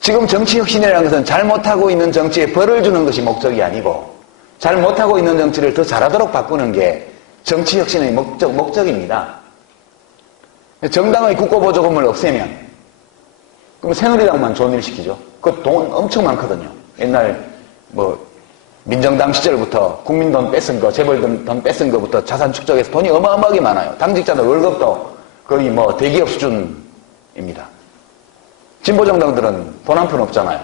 지금 정치혁신이라는 것은 잘못하고 있는 정치에 벌을 주는 것이 목적이 아니고 잘못하고 있는 정치를 더 잘하도록 바꾸는 게 정치혁신의 목적입니다. 정당의 국고보조금을 없애면 그럼 새누리당만 좋은 일 시키죠. 그 돈 엄청 많거든요. 옛날 민정당 시절부터 국민돈 뺏은 거, 재벌돈 뺏은 거부터 자산 축적해서 돈이 어마어마하게 많아요. 당직자들 월급도 거의 대기업 수준입니다. 진보정당들은 돈 한 푼 없잖아요.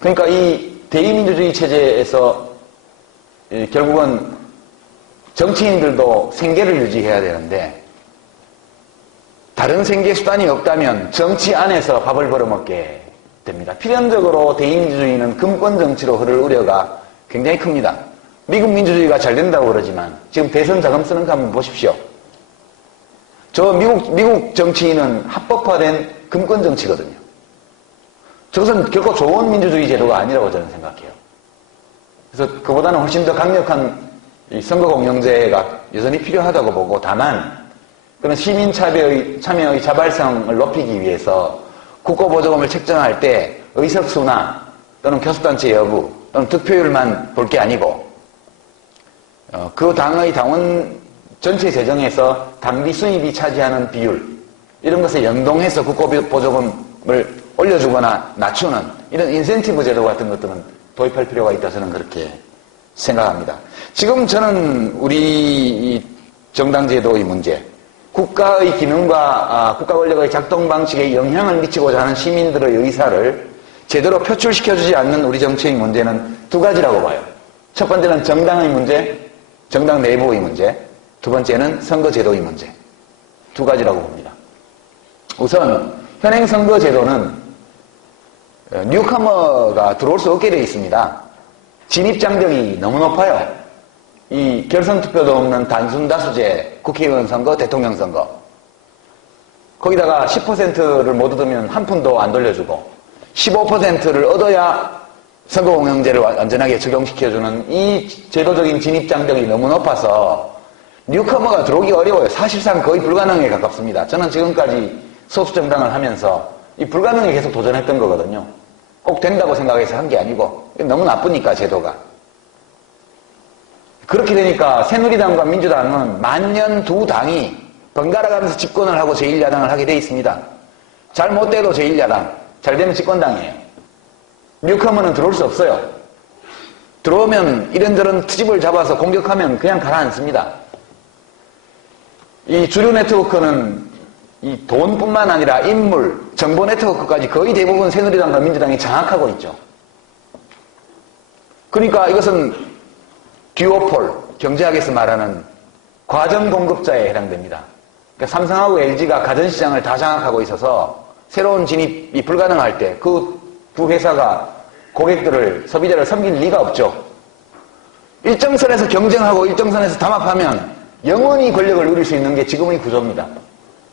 그러니까 이 대의민주주의 체제에서 결국은 정치인들도 생계를 유지해야 되는데 다른 생계 수단이 없다면 정치 안에서 밥을 벌어먹게 됩니다. 필연적으로 대의민주주의는 금권 정치로 흐를 우려가 굉장히 큽니다. 미국 민주주의가 잘 된다고 그러지만 지금 대선 자금 쓰는 거 한번 보십시오. 저 미국 정치인은 합법화된 금권 정치거든요. 저것은 결코 좋은 민주주의 제도가 아니라고 저는 생각해요. 그래서 그보다는 훨씬 더 강력한 이 선거공영제가 여전히 필요하다고 보고 다만 그런 시민 참여의 자발성을 높이기 위해서 국고보조금을 책정할 때 의석수나 또는 교섭단체 여부 또는 득표율만 볼 게 아니고 그 당의 당원 전체 재정에서 당비 수입이 차지하는 비율 이런 것에 연동해서 국고보조금을 올려주거나 낮추는 이런 인센티브 제도 같은 것들은 도입할 필요가 있다 저는 그렇게 생각합니다. 지금 저는 우리 정당제도의 문제 국가의 기능과 국가 권력의 작동 방식에 영향을 미치고자 하는 시민들의 의사를 제대로 표출시켜주지 않는 우리 정치의 문제는 두 가지라고 봐요. 첫 번째는 정당의 문제, 정당 내부의 문제, 두 번째는 선거제도의 문제. 두 가지라고 봅니다. 우선 현행 선거제도는 뉴커머가 들어올 수 없게 되어 있습니다. 진입장벽이 너무 높아요. 이 결선투표도 없는 단순다수제 국회의원 선거, 대통령 선거. 거기다가 10%를 못 얻으면 한 푼도 안 돌려주고 15%를 얻어야 선거공영제를 완전하게 적용시켜주는 이 제도적인 진입장벽이 너무 높아서 뉴커머가 들어오기 어려워요. 사실상 거의 불가능에 가깝습니다. 저는 지금까지 소수정당을 하면서 이 불가능에 계속 도전했던 거거든요. 꼭 된다고 생각해서 한 게 아니고 너무 나쁘니까 제도가. 그렇게 되니까 새누리당과 민주당은 만년 두 당이 번갈아 가면서 집권을 하고 제1야당을 하게 돼 있습니다. 잘 못돼도 제1야당, 잘 되면 집권당이에요. 뉴커머는 들어올 수 없어요. 들어오면 이런저런 트집을 잡아서 공격하면 그냥 가라앉습니다. 이 주류 네트워크는 이 돈뿐만 아니라 인물, 정보 네트워크까지 거의 대부분 새누리당과 민주당이 장악하고 있죠. 그러니까 이것은 듀오폴, 경제학에서 말하는 과점 공급자에 해당됩니다. 그러니까 삼성하고 LG가 가전시장을 다 장악하고 있어서 새로운 진입이 불가능할 때 그 두 회사가 고객들을, 소비자를 섬길 리가 없죠. 일정선에서 경쟁하고 일정선에서 담합하면 영원히 권력을 누릴 수 있는 게 지금의 구조입니다.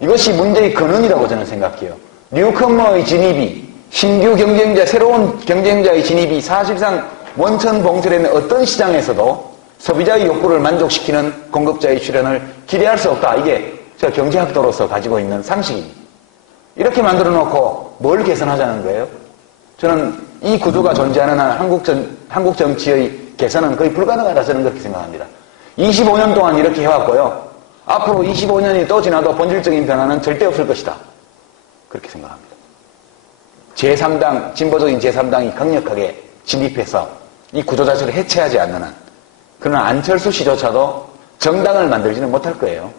이것이 문제의 근원이라고 저는 생각해요. 뉴커머의 진입이, 신규 경쟁자, 새로운 경쟁자의 진입이 사실상 원천 봉쇄되는 어떤 시장에서도 소비자의 욕구를 만족시키는 공급자의 출현을 기대할 수 없다. 이게 제가 경제학도로서 가지고 있는 상식입니다. 이렇게 만들어 놓고 뭘 개선하자는 거예요? 저는 이 구조가 존재하는 한 한국 정치의 개선은 거의 불가능하다 저는 그렇게 생각합니다. 25년 동안 이렇게 해왔고요. 앞으로 25년이 또 지나도 본질적인 변화는 절대 없을 것이다. 그렇게 생각합니다. 제3당, 진보적인 제3당이 강력하게 진입해서 이 구조 자체를 해체하지 않는 한, 그러나 안철수 씨조차도 정당을 만들지는 못할 거예요.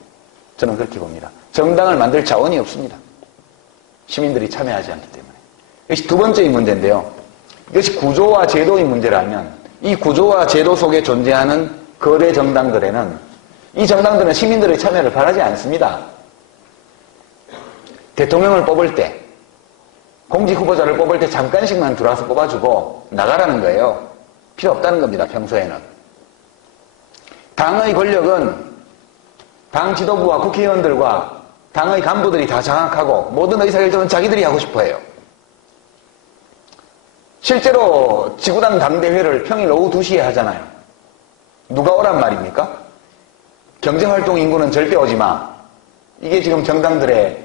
저는 그렇게 봅니다. 정당을 만들 자원이 없습니다. 시민들이 참여하지 않기 때문에. 이것이 두 번째의 문제인데요. 이것이 구조와 제도의 문제라면 이 구조와 제도 속에 존재하는 거대 정당들에는 이 정당들은 시민들의 참여를 바라지 않습니다. 대통령을 뽑을 때, 공직 후보자를 뽑을 때 잠깐씩만 들어와서 뽑아주고 나가라는 거예요. 필요 없다는 겁니다, 평소에는. 당의 권력은 당 지도부와 국회의원들과 당의 간부들이 다 장악하고 모든 의사결정은 자기들이 하고 싶어 해요. 실제로 지구당 당대회를 평일 오후 2시에 하잖아요. 누가 오란 말입니까? 경제활동 인구는 절대 오지 마. 이게 지금 정당들의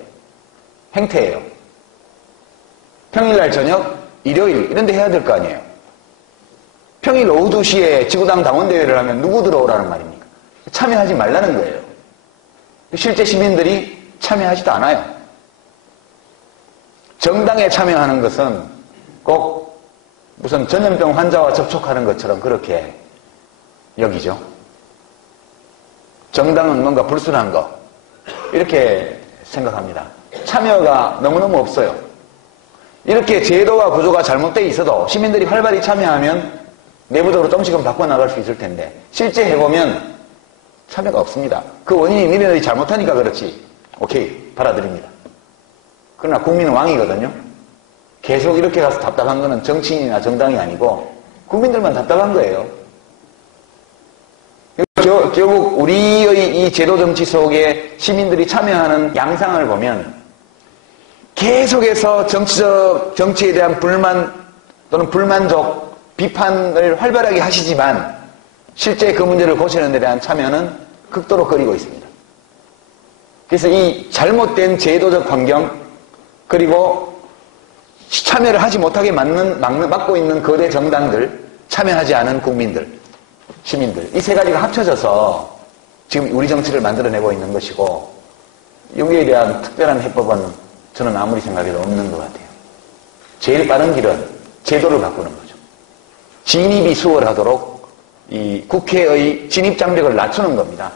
행태예요. 평일날 저녁, 일요일 이런 데 해야 될 거 아니에요. 평일 오후 2시에 지구당 당원대회를 하면 누구 들어오라는 말입니까? 참여하지 말라는 거예요. 실제 시민들이 참여하지도 않아요. 정당에 참여하는 것은 꼭 무슨 전염병 환자와 접촉하는 것처럼 그렇게 여기죠. 정당은 뭔가 불순한 거 이렇게 생각합니다. 참여가 너무너무 없어요. 이렇게 제도와 구조가 잘못되어 있어도 시민들이 활발히 참여하면 내부적으로 조금씩은 바꿔나갈 수 있을 텐데 실제 해보면 참여가 없습니다. 그 원인이 니네들이 잘못하니까 그렇지. 오케이, 받아들입니다. 그러나 국민은 왕이거든요. 계속 이렇게 가서 답답한 거는 정치인이나 정당이 아니고 국민들만 답답한 거예요. 결국 우리의 이 제도 정치 속에 시민들이 참여하는 양상을 보면 계속해서 정치에 대한 불만 또는 불만족, 비판을 활발하게 하시지만 실제 그 문제를 고치는 데 대한 참여는 극도로 꺼리고 있습니다. 그래서 이 잘못된 제도적 환경 그리고 참여를 하지 못하게 막고 있는 거대 정당들, 참여하지 않은 국민들, 시민들 이 세 가지가 합쳐져서 지금 우리 정치를 만들어내고 있는 것이고 여기에 대한 특별한 해법은 저는 아무리 생각해도 없는 것 같아요. 제일 빠른 길은 제도를 바꾸는 거죠. 진입이 수월하도록 이 국회의 진입 장벽을 낮추는 겁니다.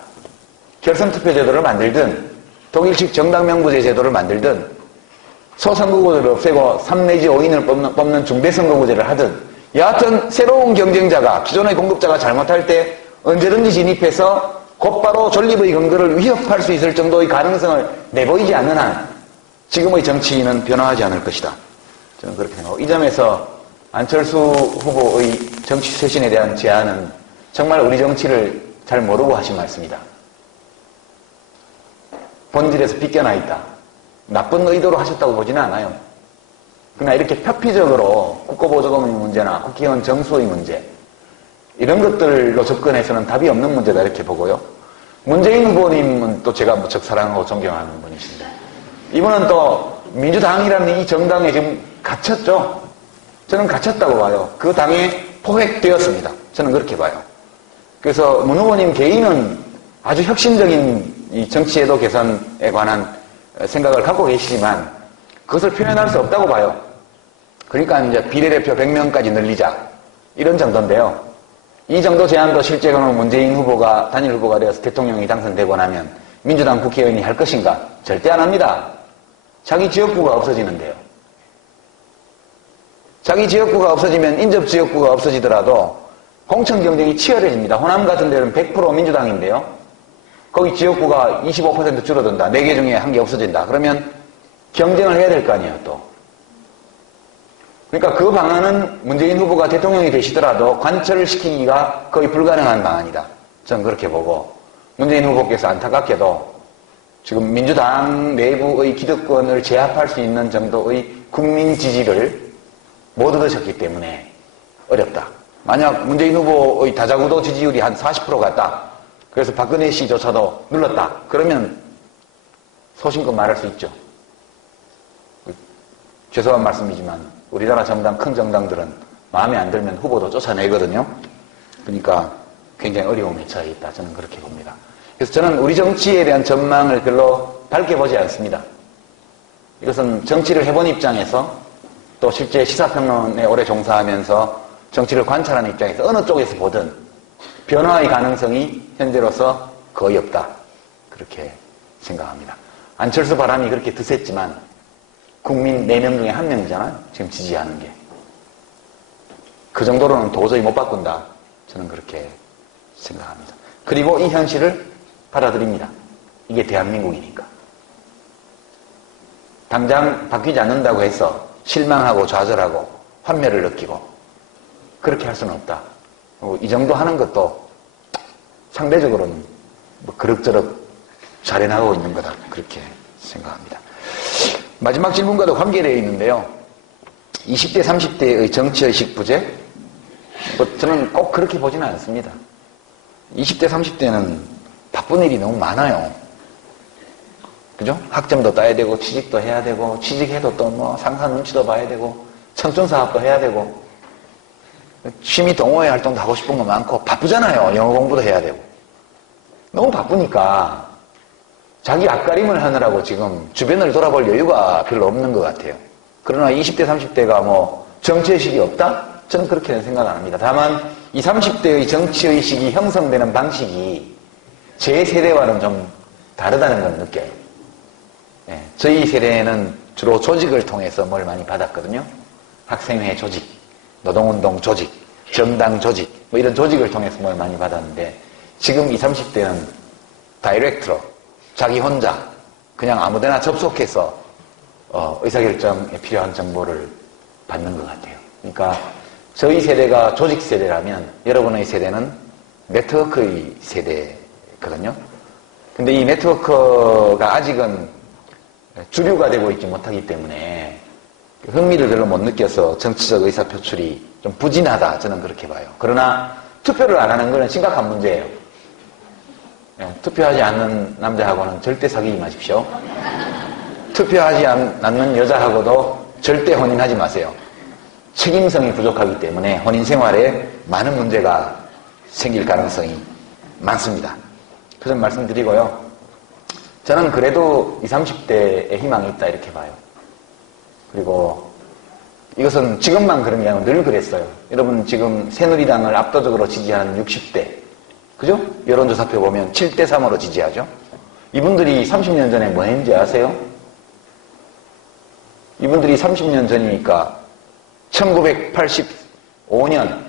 결선투표 제도를 만들든 독일식 정당명부제 제도를 만들든 소선거구제를 없애고 3 내지 5인을 뽑는 중대선거구제를 하든 여하튼 새로운 경쟁자가 기존의 공급자가 잘못할 때 언제든지 진입해서 곧바로 존립의 근거를 위협할 수 있을 정도의 가능성을 내보이지 않는 한 지금의 정치인은 변화하지 않을 것이다. 저는 그렇게 생각하고 이 점에서 안철수 후보의 정치 쇄신에 대한 제안은 정말 우리 정치를 잘 모르고 하신 말씀이다. 본질에서 빗겨나 있다. 나쁜 의도로 하셨다고 보지는 않아요. 그러나 이렇게 표피적으로 국고보조금의 문제나 국회의원 정수의 문제 이런 것들로 접근해서는 답이 없는 문제다 이렇게 보고요. 문재인 후보님은 또 제가 무척 사랑하고 존경하는 분이신데 이분은 또 민주당이라는 이 정당에 지금 갇혔죠. 저는 갇혔다고 봐요. 그 당에 포획되었습니다. 저는 그렇게 봐요. 그래서 문 후보님 개인은 아주 혁신적인 이 정치제도 개선에 관한 생각을 갖고 계시지만 그것을 표현할 수 없다고 봐요. 그러니까 이제 비례대표 100명까지 늘리자 이런 정도인데요. 이 정도 제안도 실제로는 문재인 후보가 단일 후보가 되어서 대통령이 당선되고 나면 민주당 국회의원이 할 것인가? 절대 안 합니다. 자기 지역구가 없어지는데요. 자기 지역구가 없어지면 인접 지역구가 없어지더라도 공천 경쟁이 치열해집니다. 호남 같은 데는 100% 민주당인데요. 거기 지역구가 25% 줄어든다. 4개 중에 1개 없어진다. 그러면 경쟁을 해야 될 거 아니에요, 또. 그러니까 그 방안은 문재인 후보가 대통령이 되시더라도 관철을 시키기가 거의 불가능한 방안이다. 저는 그렇게 보고, 문재인 후보께서 안타깝게도 지금 민주당 내부의 기득권을 제압할 수 있는 정도의 국민 지지를 못 얻으셨기 때문에 어렵다. 만약 문재인 후보의 다자구도 지지율이 한 40% 갔다. 그래서 박근혜 씨조차도 눌렀다. 그러면 소신껏 말할 수 있죠. 죄송한 말씀이지만 우리나라 정당, 큰 정당들은 마음에 안 들면 후보도 쫓아내거든요. 그러니까 굉장히 어려움에 처해 있다. 저는 그렇게 봅니다. 그래서 저는 우리 정치에 대한 전망을 별로 밝게 보지 않습니다. 이것은 정치를 해본 입장에서 또 실제 시사평론에 오래 종사하면서 정치를 관찰하는 입장에서 어느 쪽에서 보든 변화의 가능성이 현재로서 거의 없다. 그렇게 생각합니다. 안철수 바람이 그렇게 드셌지만 국민 4명 중에 1명이잖아요. 지금 지지하는 게. 그 정도로는 도저히 못 바꾼다. 저는 그렇게 생각합니다. 그리고 이 현실을 받아들입니다. 이게 대한민국이니까. 당장 바뀌지 않는다고 해서 실망하고 좌절하고 환멸을 느끼고 그렇게 할 수는 없다. 이 정도 하는 것도 상대적으로는 뭐 그럭저럭 잘 해나가고 있는 거다. 그렇게 생각합니다. 마지막 질문과도 관계되어 있는데요. 20대, 30대의 정치의식 부재? 저는 꼭 그렇게 보지는 않습니다. 20대, 30대는 바쁜 일이 너무 많아요. 그죠? 학점도 따야 되고, 취직도 해야 되고, 취직해도 또 뭐 상사 눈치도 봐야 되고, 청춘사업도 해야 되고, 취미 동호회 활동도 하고 싶은 거 많고, 바쁘잖아요. 영어 공부도 해야 되고. 너무 바쁘니까, 자기 앞가림을 하느라고 지금 주변을 돌아볼 여유가 별로 없는 것 같아요. 그러나 20대, 30대가 뭐 정치의식이 없다? 저는 그렇게는 생각 안 합니다. 다만 이 30대의 정치의식이 형성되는 방식이 제 세대와는 좀 다르다는 걸 느껴요. 네, 저희 세대는 주로 조직을 통해서 뭘 많이 받았거든요. 학생회 조직, 노동운동 조직, 정당 조직, 뭐 이런 조직을 통해서 뭘 많이 받았는데 지금 20, 30대는 다이렉트로 자기 혼자 그냥 아무데나 접속해서 의사결정에 필요한 정보를 받는 것 같아요. 그러니까 저희 세대가 조직 세대라면 여러분의 세대는 네트워크의 세대거든요. 근데 이 네트워크가 아직은 주류가 되고 있지 못하기 때문에 흥미를 별로 못 느껴서 정치적 의사 표출이 좀 부진하다. 저는 그렇게 봐요. 그러나 투표를 안 하는 것은 심각한 문제예요. 투표하지 않는 남자하고는 절대 사귀지 마십시오. 투표하지 않는 여자하고도 절대 혼인하지 마세요. 책임성이 부족하기 때문에 혼인 생활에 많은 문제가 생길 가능성이 많습니다. 그 점 말씀드리고요. 저는 그래도 20, 30대에 희망이 있다 이렇게 봐요. 그리고 이것은 지금만 그런 게 아니고 늘 그랬어요. 여러분 지금 새누리당을 압도적으로 지지하는 60대 그죠? 여론조사표 보면 7대3으로 지지하죠. 이분들이 30년 전에 뭐 했는지 아세요? 이분들이 30년 전이니까 1985년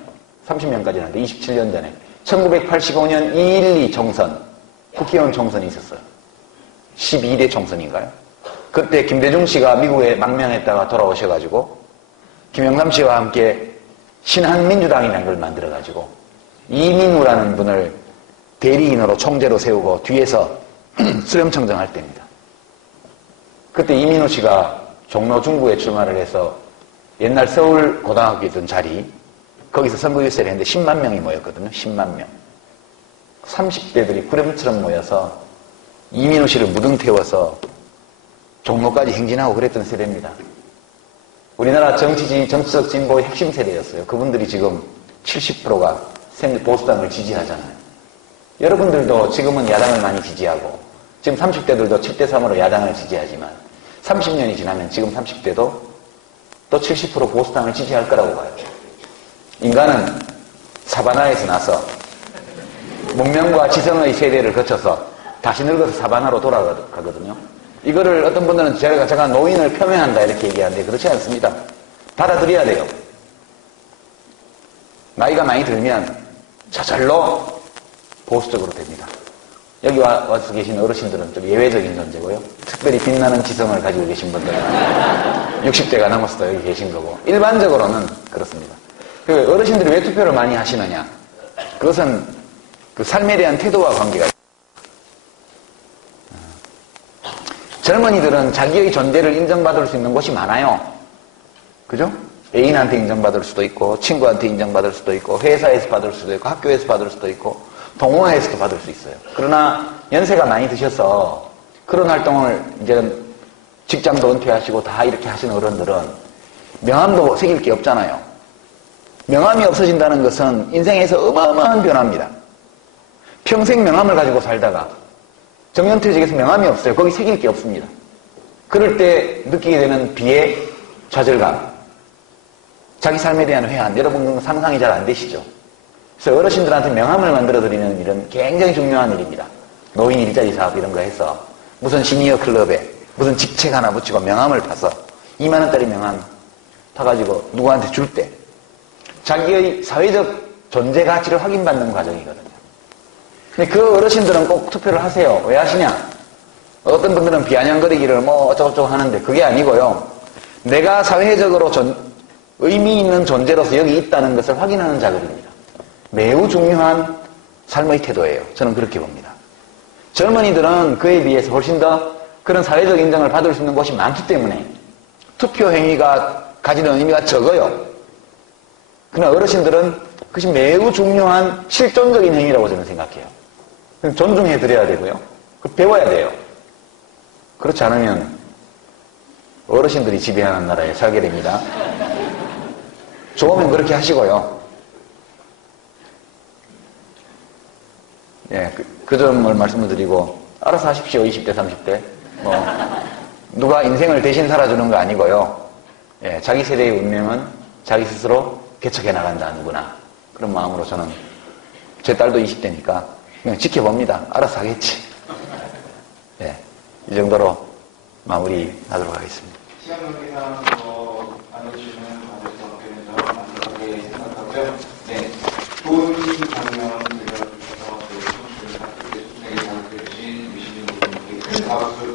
30년까지는 한데 27년 전에 1985년 2.12 총선 국회의원 총선이 있었어요. 12대 총선인가요? 그때 김대중 씨가 미국에 망명했다가 돌아오셔가지고 김영삼 씨와 함께 신한민주당이라는 걸 만들어가지고 이민우라는 분을 대리인으로 총재로 세우고 뒤에서 수렴청정할 때입니다. 그때 이민우 씨가 종로 중구에 출마를 해서 옛날 서울 고등학교 있던 자리 거기서 선거유세를 했는데 10만 명이 모였거든요. 10만 명. 30대들이 구름처럼 모여서 이민우 씨를 무등 태워서 종로까지 행진하고 그랬던 세대입니다. 우리나라 정치적 진보의 핵심 세대였어요. 그분들이 지금 70%가 보수당을 지지하잖아요. 여러분들도 지금은 야당을 많이 지지하고 지금 30대들도 7대3으로 야당을 지지하지만 30년이 지나면 지금 30대도 또 70% 보수당을 지지할 거라고 봐요. 인간은 사바나에서 나서 문명과 지성의 세대를 거쳐서 다시 늙어서 사바나로 돌아가거든요. 이거를 어떤 분들은 제가 노인을 표명한다 이렇게 얘기하는데 그렇지 않습니다. 받아들여야 돼요. 나이가 많이 들면 저절로 보수적으로 됩니다. 여기 와서 계신 어르신들은 좀 예외적인 존재고요. 특별히 빛나는 지성을 가지고 계신 분들은 60대가 넘었어도 여기 계신 거고, 일반적으로는 그렇습니다. 그 어르신들이 왜 투표를 많이 하시느냐? 그것은 그 삶에 대한 태도와 관계가 있습니다. 젊은이들은 자기의 존재를 인정받을 수 있는 곳이 많아요. 그죠? 애인한테 인정받을 수도 있고, 친구한테 인정받을 수도 있고, 회사에서 받을 수도 있고, 학교에서 받을 수도 있고, 동호회에서도 받을 수 있어요. 그러나 연세가 많이 드셔서 그런 활동을 이제 직장도 은퇴하시고 다 이렇게 하시는 어른들은 명함도 새길 게 없잖아요. 명함이 없어진다는 것은 인생에서 어마어마한 변화입니다. 평생 명함을 가지고 살다가 정년퇴직에서 명함이 없어요. 거기 새길 게 없습니다. 그럴 때 느끼게 되는 비애, 좌절감, 자기 삶에 대한 회한, 여러분 상상이 잘 안 되시죠? 그래서 어르신들한테 명함을 만들어드리는 일은 굉장히 중요한 일입니다. 노인 일자리 사업 이런 거 해서 무슨 시니어 클럽에 무슨 직책 하나 붙이고 명함을 타서 2만 원짜리 명함 타가지고 누구한테 줄 때 자기의 사회적 존재 가치를 확인받는 과정이거든요. 근데 그 어르신들은 꼭 투표를 하세요. 왜 하시냐? 어떤 분들은 비아냥거리기를 뭐 어쩌고저쩌고 하는데 그게 아니고요. 내가 사회적으로 의미 있는 존재로서 여기 있다는 것을 확인하는 작업입니다. 매우 중요한 삶의 태도예요. 저는 그렇게 봅니다. 젊은이들은 그에 비해서 훨씬 더 그런 사회적 인정을 받을 수 있는 곳이 많기 때문에 투표 행위가 가지는 의미가 적어요. 그러나 어르신들은 그것이 매우 중요한 실존적인 행위라고 저는 생각해요. 존중해드려야 되고요. 배워야 돼요. 그렇지 않으면 어르신들이 지배하는 나라에 살게 됩니다. 좋으면 그렇게 하시고요. 예, 그 점을 말씀을 드리고, 알아서 하십시오. 20대, 30대. 누가 인생을 대신 살아주는 거 아니고요. 예, 자기 세대의 운명은 자기 스스로 개척해 나간다, 누구나. 그런 마음으로 저는, 제 딸도 20대니까 그냥 지켜봅니다. 알아서 하겠지. 예, 이 정도로 마무리하도록 하겠습니다. 시간 관계상 안 해주시면 아주 더 마지막에 생각하고요. 네, 좋은 장면 들려주셔서 저희 청취자, 청취자에게 잘 들으신 유시민 교수님께 큰 박수